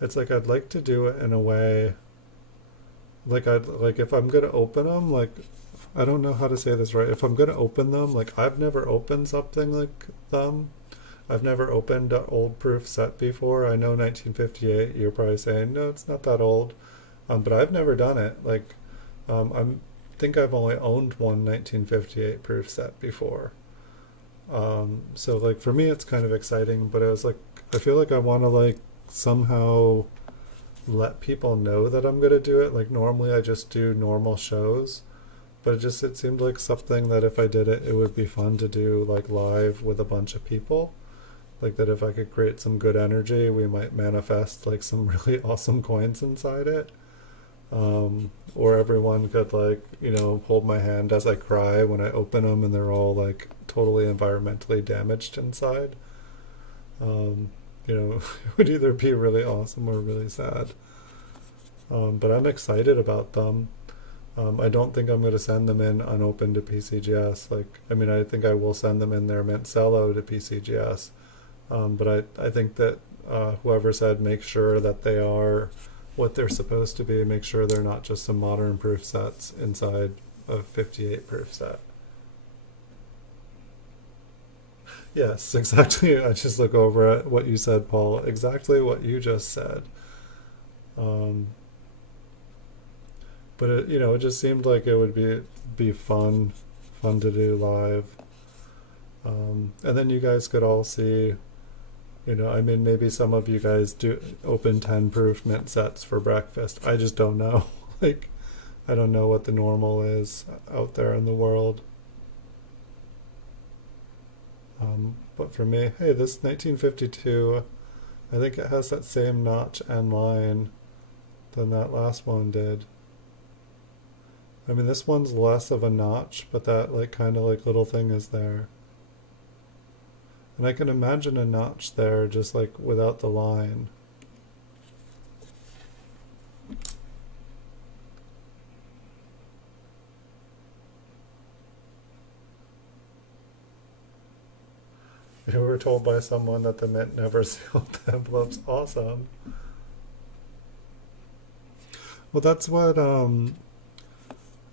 It's like I'd like to do it in a way, if I'm gonna open them, I don't know how to say this right. If I'm gonna open them, I've never opened something like them. I've never opened an old proof set before. I know 1958. You're probably saying no, it's not that old, but I've never done it. I think I've only owned one 1958 proof set before. So for me it's kind of exciting, but I feel like I want to somehow let people know that I'm going to do it. Normally I just do normal shows, but it seemed like something that if I did it, it would be fun to do live with a bunch of people. That if I could create some good energy, we might manifest some really awesome coins inside it. Or everyone could hold my hand as I cry when I open them and they're all totally environmentally damaged inside. It would either be really awesome or really sad. But I'm excited about them. I don't think I'm going to send them in unopened to PCGS. Like, I mean, I think I will send them in their mint cello to PCGS. But I think that whoever said make sure that they are what they're supposed to be, make sure they're not just some modern proof sets inside a 58 proof set. Yes, exactly. I just look over at what you said, Paul. Exactly what you just said. Um, but it just seemed like it would be fun to do live. And then you guys could all see, I mean, maybe some of you guys do open 10 proof mint sets for breakfast. I just don't know. Like, I don't know what the normal is out there in the world. But for me, hey, this 1952, I think it has that same notch and line than that last one did. I mean, this one's less of a notch, but that like kind of like little thing is there. And I can imagine a notch there just like without the line. You were told by someone that the mint never sealed the envelopes. Awesome. Well, that's what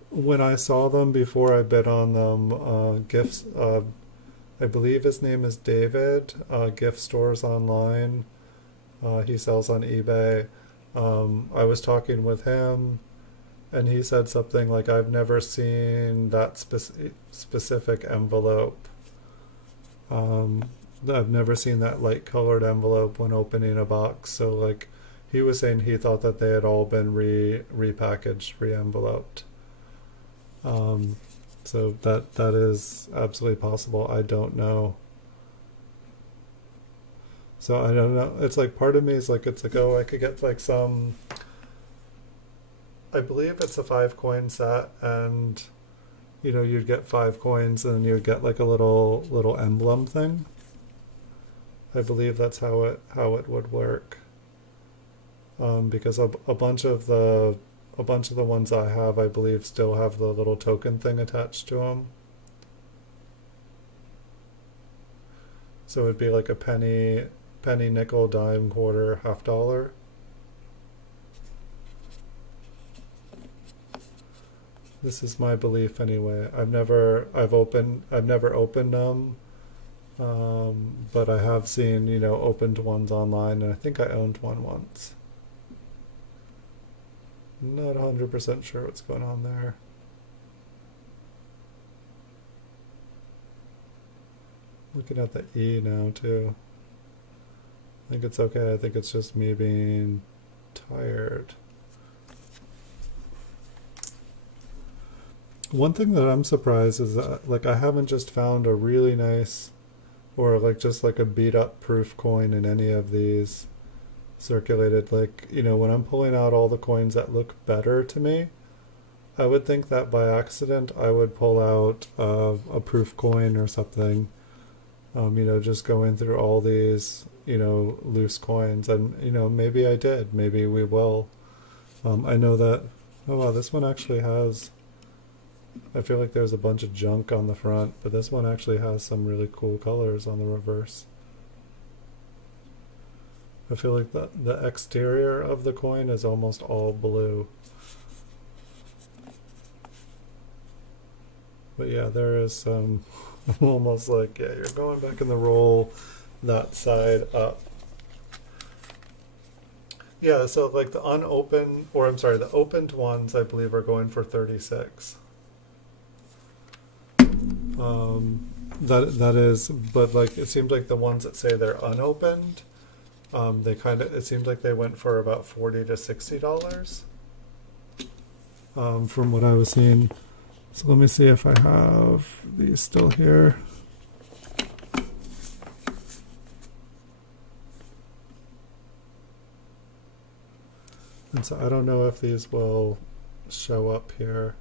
when I saw them before I bid on them, gifts. I believe his name is David. Gift stores online. He sells on eBay. I was talking with him, and he said something like, "I've never seen that specific envelope. I've never seen that light colored envelope when opening a box." So like, he was saying he thought that they had all been repackaged, re-enveloped. So that is absolutely possible. I don't know. So I don't know. It's like part of me is like, it's like, oh, I could get like some. I believe it's a 5 coin set, and you'd get 5 coins, and you'd get like a little emblem thing. I believe that's how it would work. Because a bunch of the ones I have, I believe, still have the little token thing attached to them. So it'd be like a penny, nickel, dime, quarter, $50. This is my belief anyway. I've never opened them, but I have seen, opened ones online, and I think I owned one once. Not 100% sure what's going on there. Looking at the E now too. I think it's okay. I think it's just me being tired. One thing that I'm surprised is that like I haven't just found a really nice or like just like a beat up proof coin in any of these circulated. Like, when I'm pulling out all the coins that look better to me, I would think that by accident I would pull out a proof coin or something. Just going through all these, loose coins, and maybe I did. Maybe we will. I know that. Oh wow, this one actually has. I feel like there's a bunch of junk on the front, but this one actually has some really cool colors on the reverse. I feel like the exterior of the coin is almost all blue. But yeah, there is some almost like, yeah, you're going back in the roll that side up. Yeah, so like the the opened ones I believe are going for 36. That is, but like it seems like the ones that say they're unopened, it seems like they went for about $40 to $60. From what I was seeing. So let me see if I have these still here. And so I don't know if these will show up here.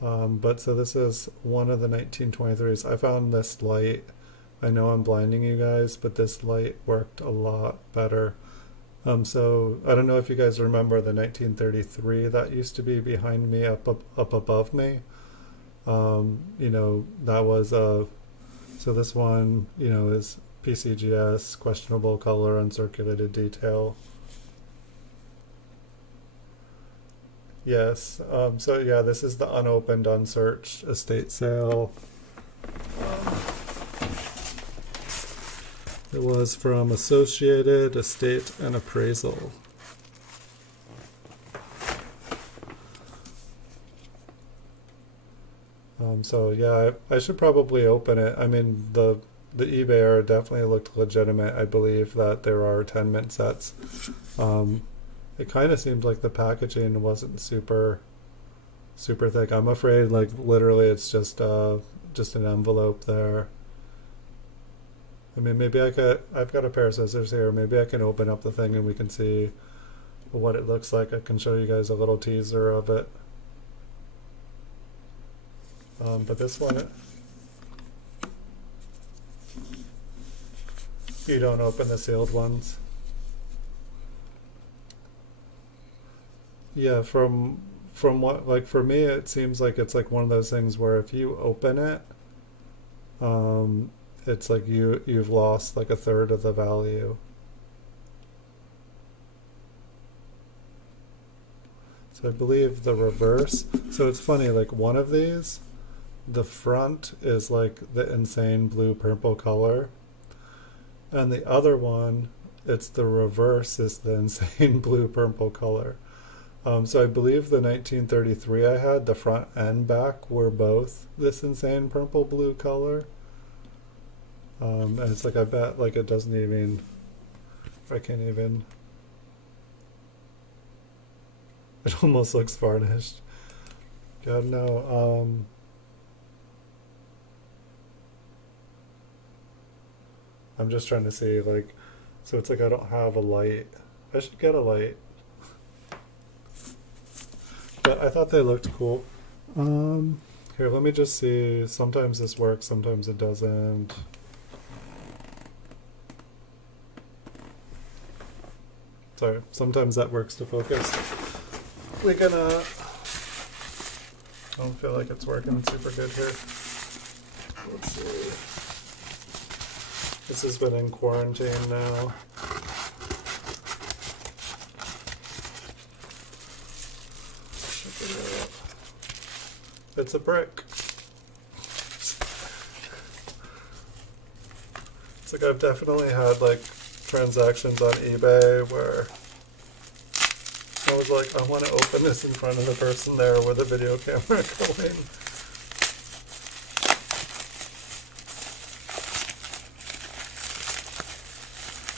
But so this is one of the 1923s. I found this light. I know I'm blinding you guys, but this light worked a lot better. So I don't know if you guys remember the 1933 that used to be behind me up above me. That was so this one, is PCGS, questionable color, uncirculated detail. Yes. So yeah, this is the unopened, unsearched estate sale. It was from Associated Estate and Appraisal. So yeah, I should probably open it. I mean, the eBayer definitely looked legitimate. I believe that there are 10 mint sets. It kind of seemed like the packaging wasn't super thick. I'm afraid, like, literally it's just an envelope there. I mean, maybe I've got a pair of scissors here. Maybe I can open up the thing and we can see what it looks like. I can show you guys a little teaser of it. But this one, you don't open the sealed ones. Yeah, from what, like, for me, it seems like it's like one of those things where if you open it, it's like you've lost like a third of the value. So I believe the reverse. So it's funny, like one of these, the front is like the insane blue purple color, and the other one, it's the reverse is the insane blue purple color. So I believe the 1933 I had, the front and back were both this insane purple blue color. And it's like, I bet like it doesn't even, I can't even, it almost looks varnished. God no. I'm just trying to see, like, so it's like I don't have a light. I should get a light. But I thought they looked cool. Here, let me just see. Sometimes this works, sometimes it doesn't. Sorry, sometimes that works to focus. We're gonna, I don't feel like it's working super good here. Let's see. This has been in quarantine now. It's a brick. It's like I've definitely had like transactions on eBay where I was like, I want to open this in front of the person there with a video camera going.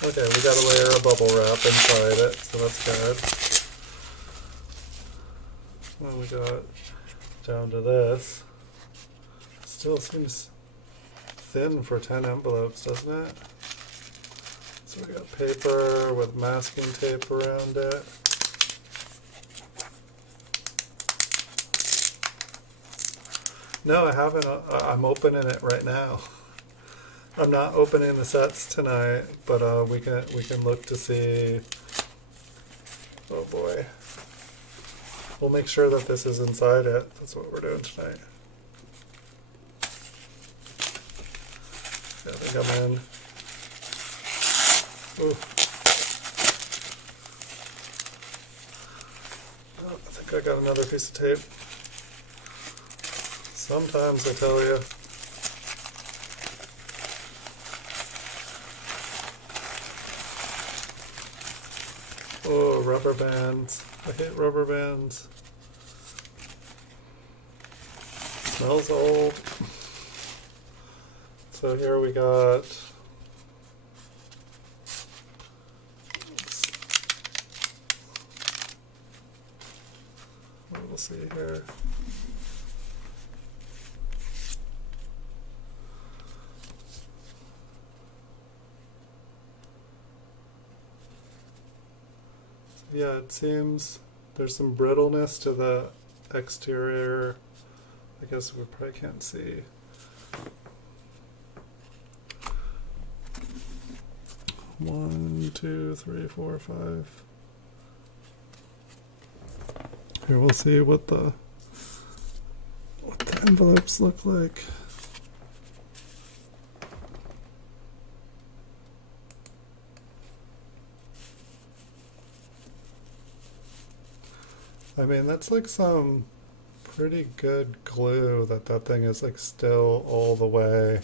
Okay, we got a layer of bubble wrap inside it, so that's good. Then we got down to this. Still seems thin for 10 envelopes, doesn't it? So we got paper with masking tape around it. No, I haven't. I'm opening it right now. I'm not opening the sets tonight, but we can look to see. Oh boy. We'll make sure that this is inside it. That's what we're doing tonight. Yeah, I think I'm in. Ooh. Oh, I think I got another piece of tape. Sometimes I tell you. Oh, rubber bands. I hate rubber bands. Smells old. So here we got we'll see here. Yeah, it seems there's some brittleness to the exterior. I guess we probably can't see. 1, 2, 3, 4, 5. Here, we'll see what the envelopes look like. I mean, that's like some pretty good glue that thing is like still all the way.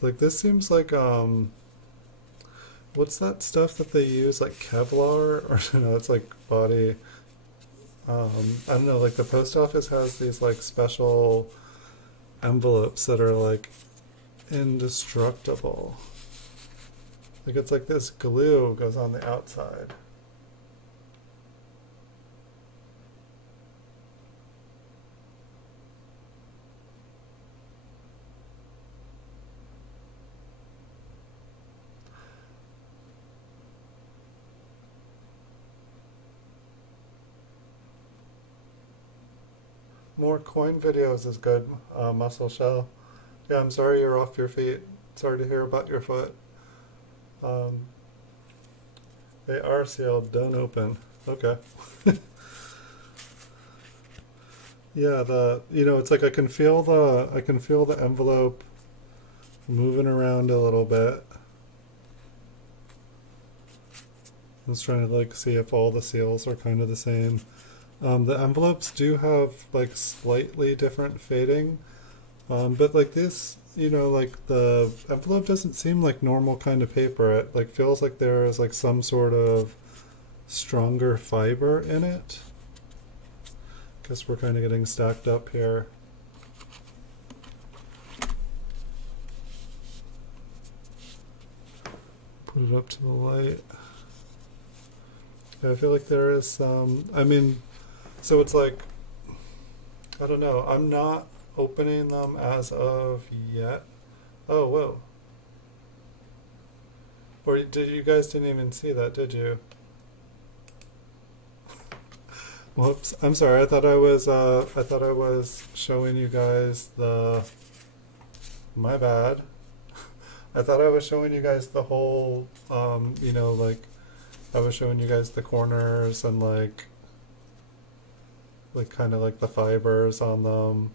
Like this seems like what's that stuff that they use, like Kevlar, or no, it's like body. I don't know, like the post office has these like special envelopes that are like indestructible. Like it's like this glue goes on the outside. More coin videos is good, Muscle Shell. Yeah, I'm sorry you're off your feet. Sorry to hear about your foot. Um, they are sealed, don't open. Okay. Yeah, it's like I can feel the envelope moving around a little bit. I was trying to like see if all the seals are kind of the same. The envelopes do have like slightly different fading, but like this, like the envelope doesn't seem like normal kind of paper. It like feels like there is like some sort of stronger fiber in it. Guess we're kind of getting stacked up here. Put it up to the light. Yeah, I feel like there is some, so it's like, I don't know, I'm not opening them as of yet. Oh, whoa. Or did you guys didn't even see that, did you? Whoops. I'm sorry. I thought I was showing you guys my bad. I thought I was showing you guys the whole like I was showing you guys the corners and like kind of like the fibers on them.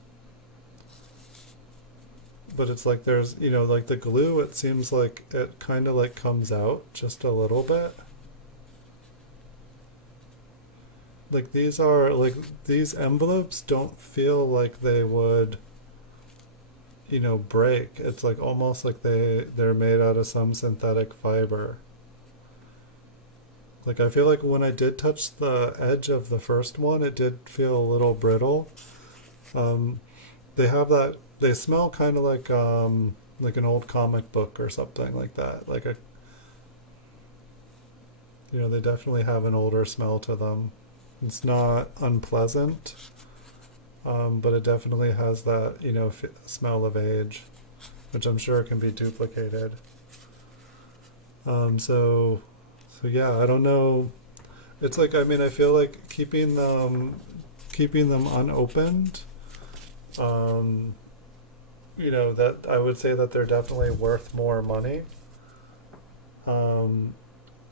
But it's like there's, like the glue, it seems like it kind of like comes out just a little bit. Like these envelopes don't feel like they would, break. It's like almost like they're made out of some synthetic fiber. Like I feel like when I did touch the edge of the first one, it did feel a little brittle. They have that. They smell kind of like an old comic book or something like that. Like they definitely have an older smell to them. It's not unpleasant, but it definitely has that smell of age, which I'm sure can be duplicated. So yeah, I don't know. It's like, I feel like keeping them unopened. That I would say that they're definitely worth more money.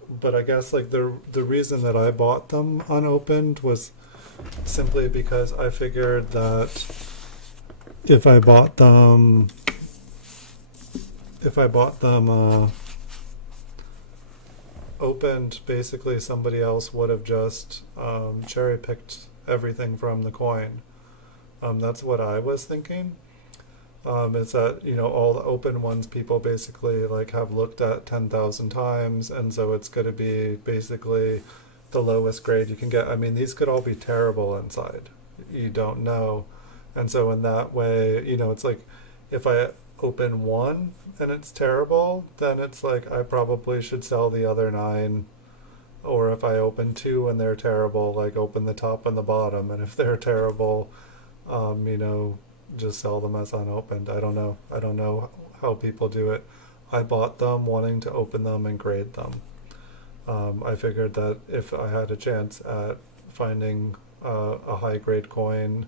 But I guess like the reason that I bought them unopened was simply because I figured that if I bought them opened, basically somebody else would have just cherry picked everything from the coin. That's what I was thinking. Is that all the open ones people basically like have looked at 10,000 times, and so it's going to be basically the lowest grade you can get. These could all be terrible inside. You don't know, and so in that way, it's like if I open one and it's terrible, then it's like I probably should sell the other 9. Or if I open 2 and they're terrible, like open the top and the bottom, and if they're terrible, just sell them as unopened. I don't know how people do it. I bought them wanting to open them and grade them. I figured that if I had a chance at finding a high grade coin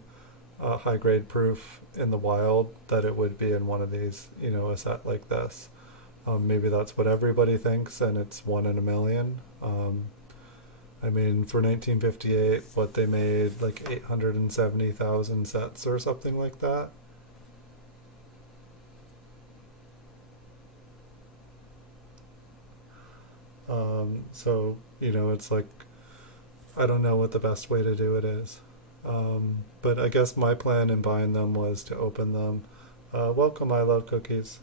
high grade proof in the wild that it would be in one of these, a set like this. Maybe that's what everybody thinks, and it's one in a million. I mean, for 1958, what they made like 870,000 sets or something like that. So, it's like, I don't know what the best way to do it is. But I guess my plan in buying them was to open them. Welcome, I love cookies.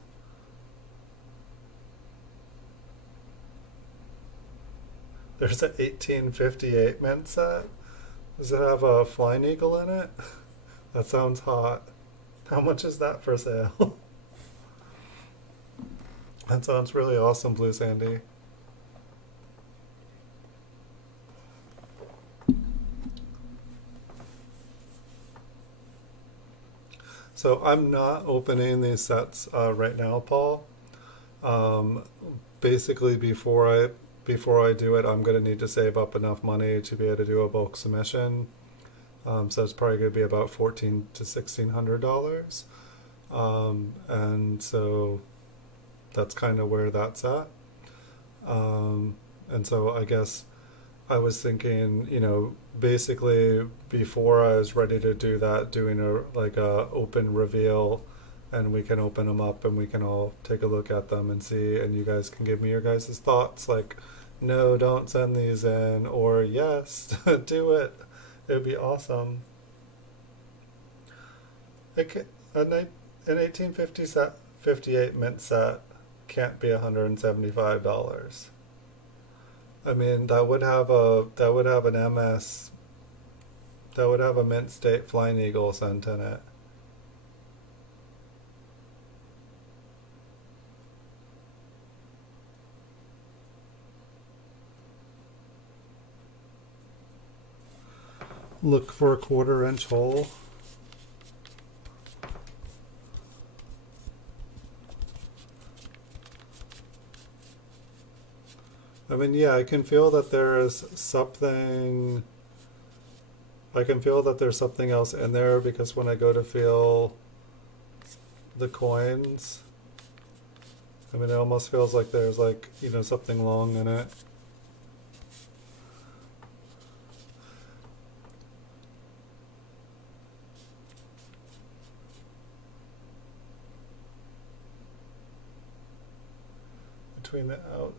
There's an 1858 mint set. Does it have a flying eagle in it? That sounds hot. How much is that for sale? That sounds really awesome, Blue Sandy. So I'm not opening these sets right now, Paul. Um, Basically, before I do it, I'm gonna need to save up enough money to be able to do a bulk submission. So it's probably gonna be about $1,400 to $1,600, and so that's kind of where that's at. And so I guess I was thinking, basically before I was ready to do that, doing a open reveal, and we can open them up and we can all take a look at them and see, and you guys can give me your guys' thoughts, like, no, don't send these in, or yes, do it. It would be awesome. It can, an 1858 mint set can't be $175. I mean, that would have an MS, that would have a mint state flying eagle scent in it. Look for a 1/4 inch hole. I mean, yeah, I can feel that there is something. I can feel that there's something else in there because when I go to feel the coins, I mean, it almost feels like there's like, something long in it. Between the out,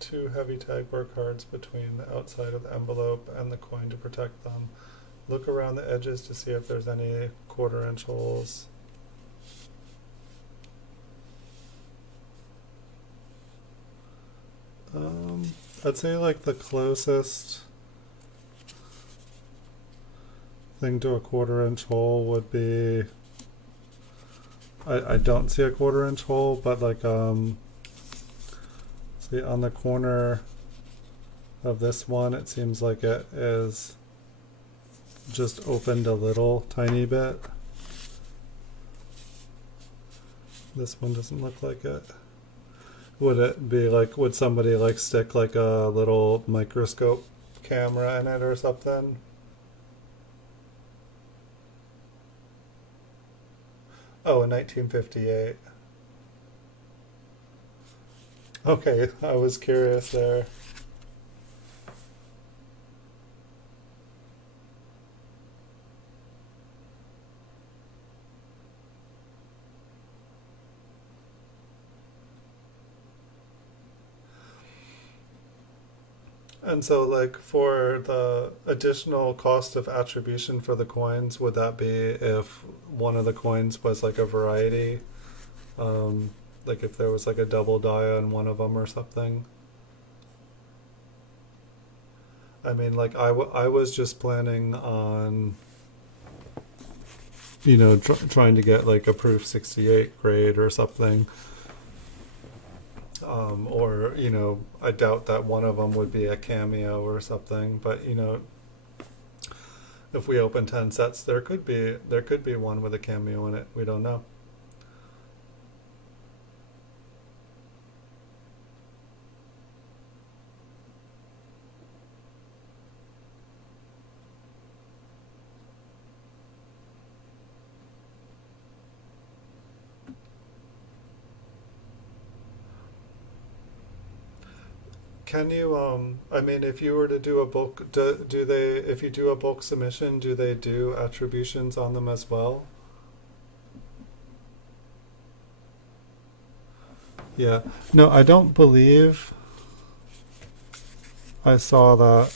two heavy tagboard cards between the outside of the envelope and the coin to protect them. Look around the edges to see if there's any 1/4 inch holes. I'd say like the closest thing to a 1/4 inch hole would be, I don't see a 1/4 inch hole, but like see on the corner of this one, it seems like it is just opened a little tiny bit. This one doesn't look like it. Would it be like, would somebody like stick like a little microscope camera in it or something? Oh, in 1958. Okay, I was curious there. And so, like, for the additional cost of attribution for the coins, would that be if one of the coins was like a variety? Um, like if there was like a double die on one of them or something? I mean, like, I was just planning on, trying to get like a proof 68 grade or something. Or, I doubt that one of them would be a cameo or something, but, if we open 10 sets, there could be one with a cameo in it. We don't know. can you, I mean, if you were to do a bulk, do they, if you do a bulk submission, do they do attributions on them as well? Yeah. No, I don't believe I saw that.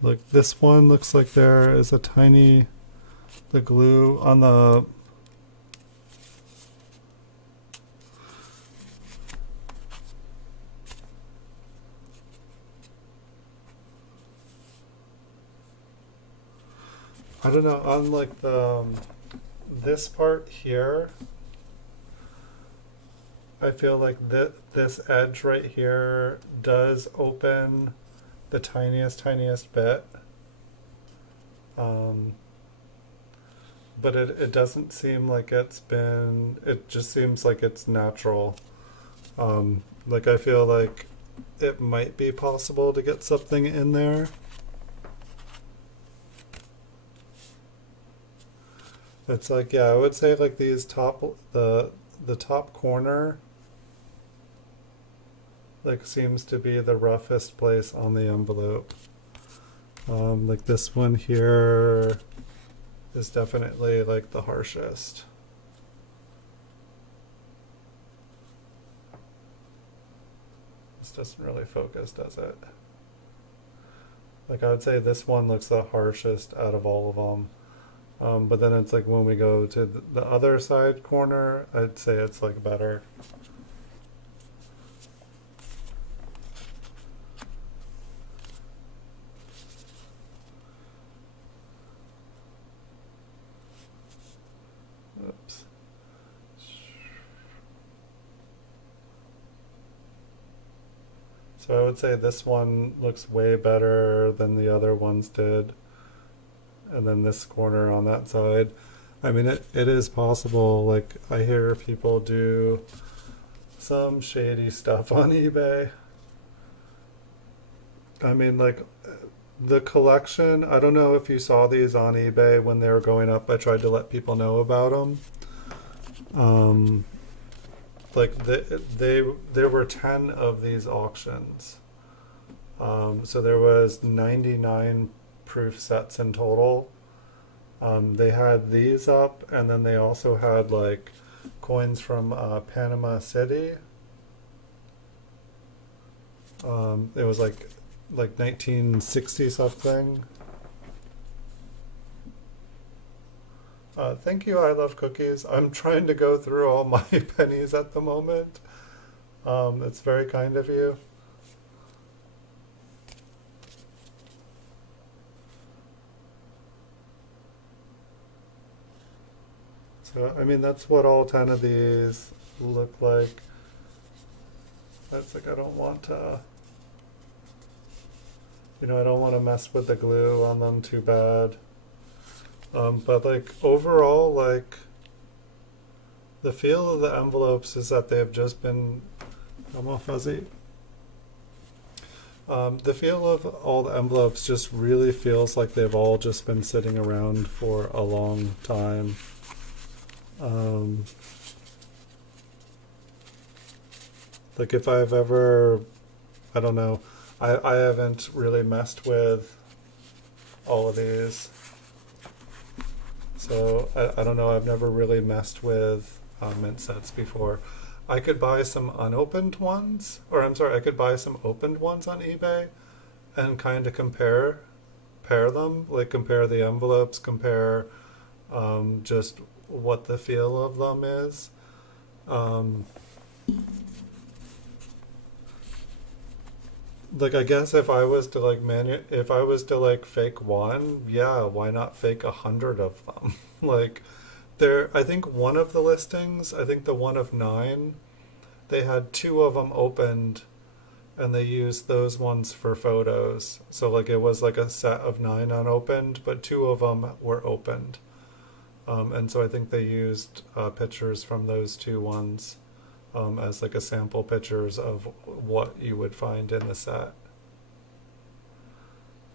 Look, this one looks like there is a tiny, the glue on the, I don't know, on like the, this part here, I feel like this edge right here does open the tiniest bit. Um, but it doesn't seem like it's been, it just seems like it's natural. Like I feel like it might be possible to get something in there. It's like, yeah, I would say like these the top corner like seems to be the roughest place on the envelope. Like this one here is definitely like the harshest. This doesn't really focus, does it? Like I would say this one looks the harshest out of all of them. But then it's like when we go to the other side corner, I'd say it's like better. Oops. So I would say this one looks way better than the other ones did. And then this corner on that side. I mean, it is possible. Like, I hear people do some shady stuff on eBay. I mean, like, the collection, I don't know if you saw these on eBay when they were going up. I tried to let people know about them. Like, there were 10 of these auctions. So there was 99 proof sets in total. They had these up, and then they also had like coins from Panama City. It was like 1960 something. Thank you, I love cookies. I'm trying to go through all my pennies at the moment. It's very kind of you. So, I mean, that's what all 10 of these look like. That's like, I don't want to, you know, I don't want to mess with the glue on them too bad. But like overall, like the feel of the envelopes is that they've just been, I'm all fuzzy. The feel of all the envelopes just really feels like they've all just been sitting around for a long time. Like if I've ever, I don't know, I haven't really messed with all of these. So I don't know, I've never really messed with mint sets before. I could buy some unopened ones, or I'm sorry, I could buy some opened ones on eBay and kind of pair them, like compare the envelopes, compare just what the feel of them is. Like I guess if I was to like if I was to like fake one, yeah, why not fake 100 of them? Like there, I think one of the listings, I think the one of 9, they had 2 of them opened, and they used those ones for photos. So like it was like a set of 9 unopened, but 2 of them were opened. And so I think they used pictures from those 2 ones as like a sample pictures of what you would find in the set.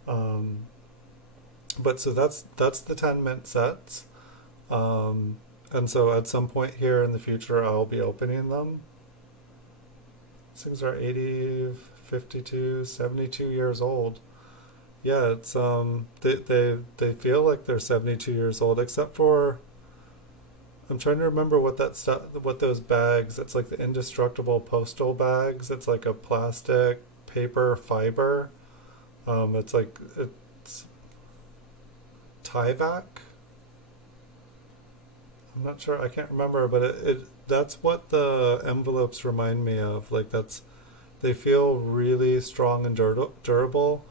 But so that's the 10 mint sets. And so at some point here in the future, I'll be opening them. These things are 80, 52, 72 years old. Yeah, it's they feel like they're 72 years old, except for I'm trying to remember what that stuff, what those bags. It's like the indestructible postal bags. It's like a plastic, paper, fiber. It's like it's Tyvek. I'm not sure. I can't remember, but that's what the envelopes remind me of. Like that's they feel really strong and durable.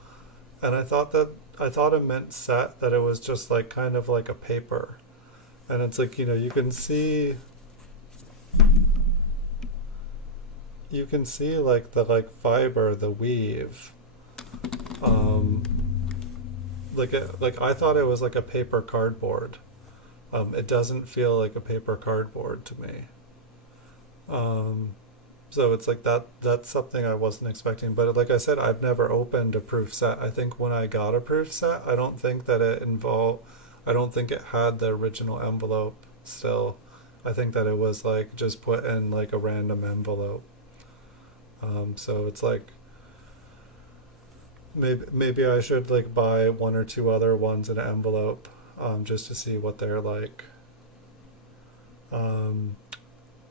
And I thought it meant set that it was just like kind of like a paper. And it's like, you can see like the like fiber, the weave. Um like I thought it was like a paper cardboard. It doesn't feel like a paper cardboard to me. Um so it's like that's something I wasn't expecting. But like I said, I've never opened a proof set. I think when I got a proof set, I don't think it had the original envelope still. I think that it was like just put in like a random envelope. So it's like maybe I should like buy one or two other ones in an envelope, just to see what they're like. Um,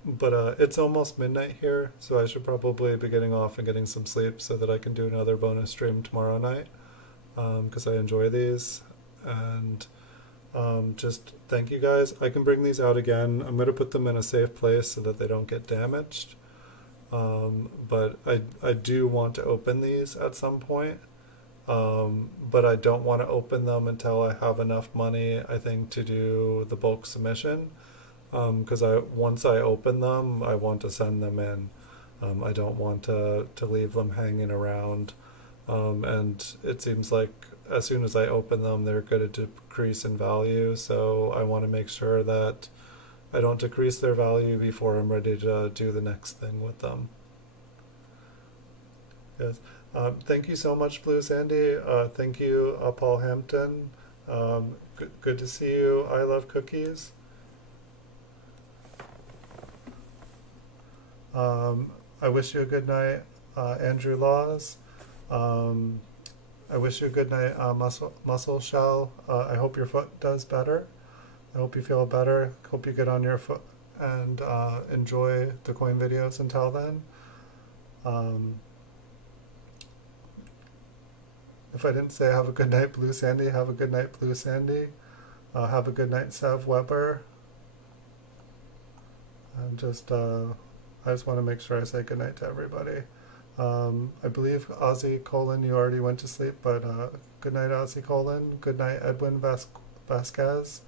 but it's almost midnight here, so I should probably be getting off and getting some sleep so that I can do another bonus stream tomorrow night, because I enjoy these. And just thank you guys. I can bring these out again. I'm going to put them in a safe place so that they don't get damaged. But I do want to open these at some point. But I don't want to open them until I have enough money, I think, to do the bulk submission. Because once I open them, I want to send them in. I don't want to leave them hanging around. And it seems like as soon as I open them, they're going to decrease in value. So I want to make sure that I don't decrease their value before I'm ready to do the next thing with them. Yes. Thank you so much, Blue Sandy. Thank you, Paul Hampton. Good to see you. I love cookies. I wish you a good night, Andrew Laws. Um, I wish you a good night, Muscle Shell. I hope your foot does better. I hope you feel better. Hope you get on your foot and enjoy the coin videos until then. Um, if I didn't say have a good night, Blue Sandy, have a good night, Blue Sandy. Have a good night, Sev Weber. I'm just, I just want to make sure I say good night to everybody. I believe Ozzy Colin, you already went to sleep, but good night, Ozzy Colin. Good night, Edwin Vasquez.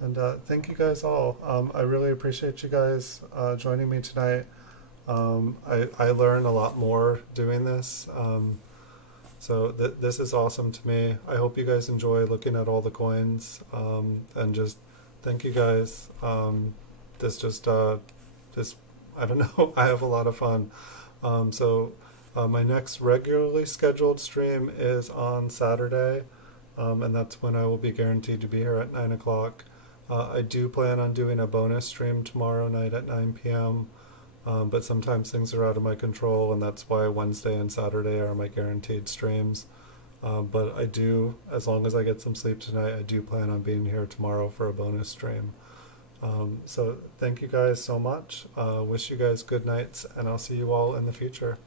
And thank you guys all. I really appreciate you guys joining me tonight. I learn a lot more doing this. So this is awesome to me. I hope you guys enjoy looking at all the coins. And just thank you guys. This I don't know. I have a lot of fun. My next regularly scheduled stream is on Saturday, and that's when I will be guaranteed to be here at 9 o'clock. I do plan on doing a bonus stream tomorrow night at 9 p.m., but sometimes things are out of my control, and that's why Wednesday and Saturday are my guaranteed streams. But I do, as long as I get some sleep tonight, I do plan on being here tomorrow for a bonus stream. So thank you guys so much. Wish you guys good nights, and I'll see you all in the future.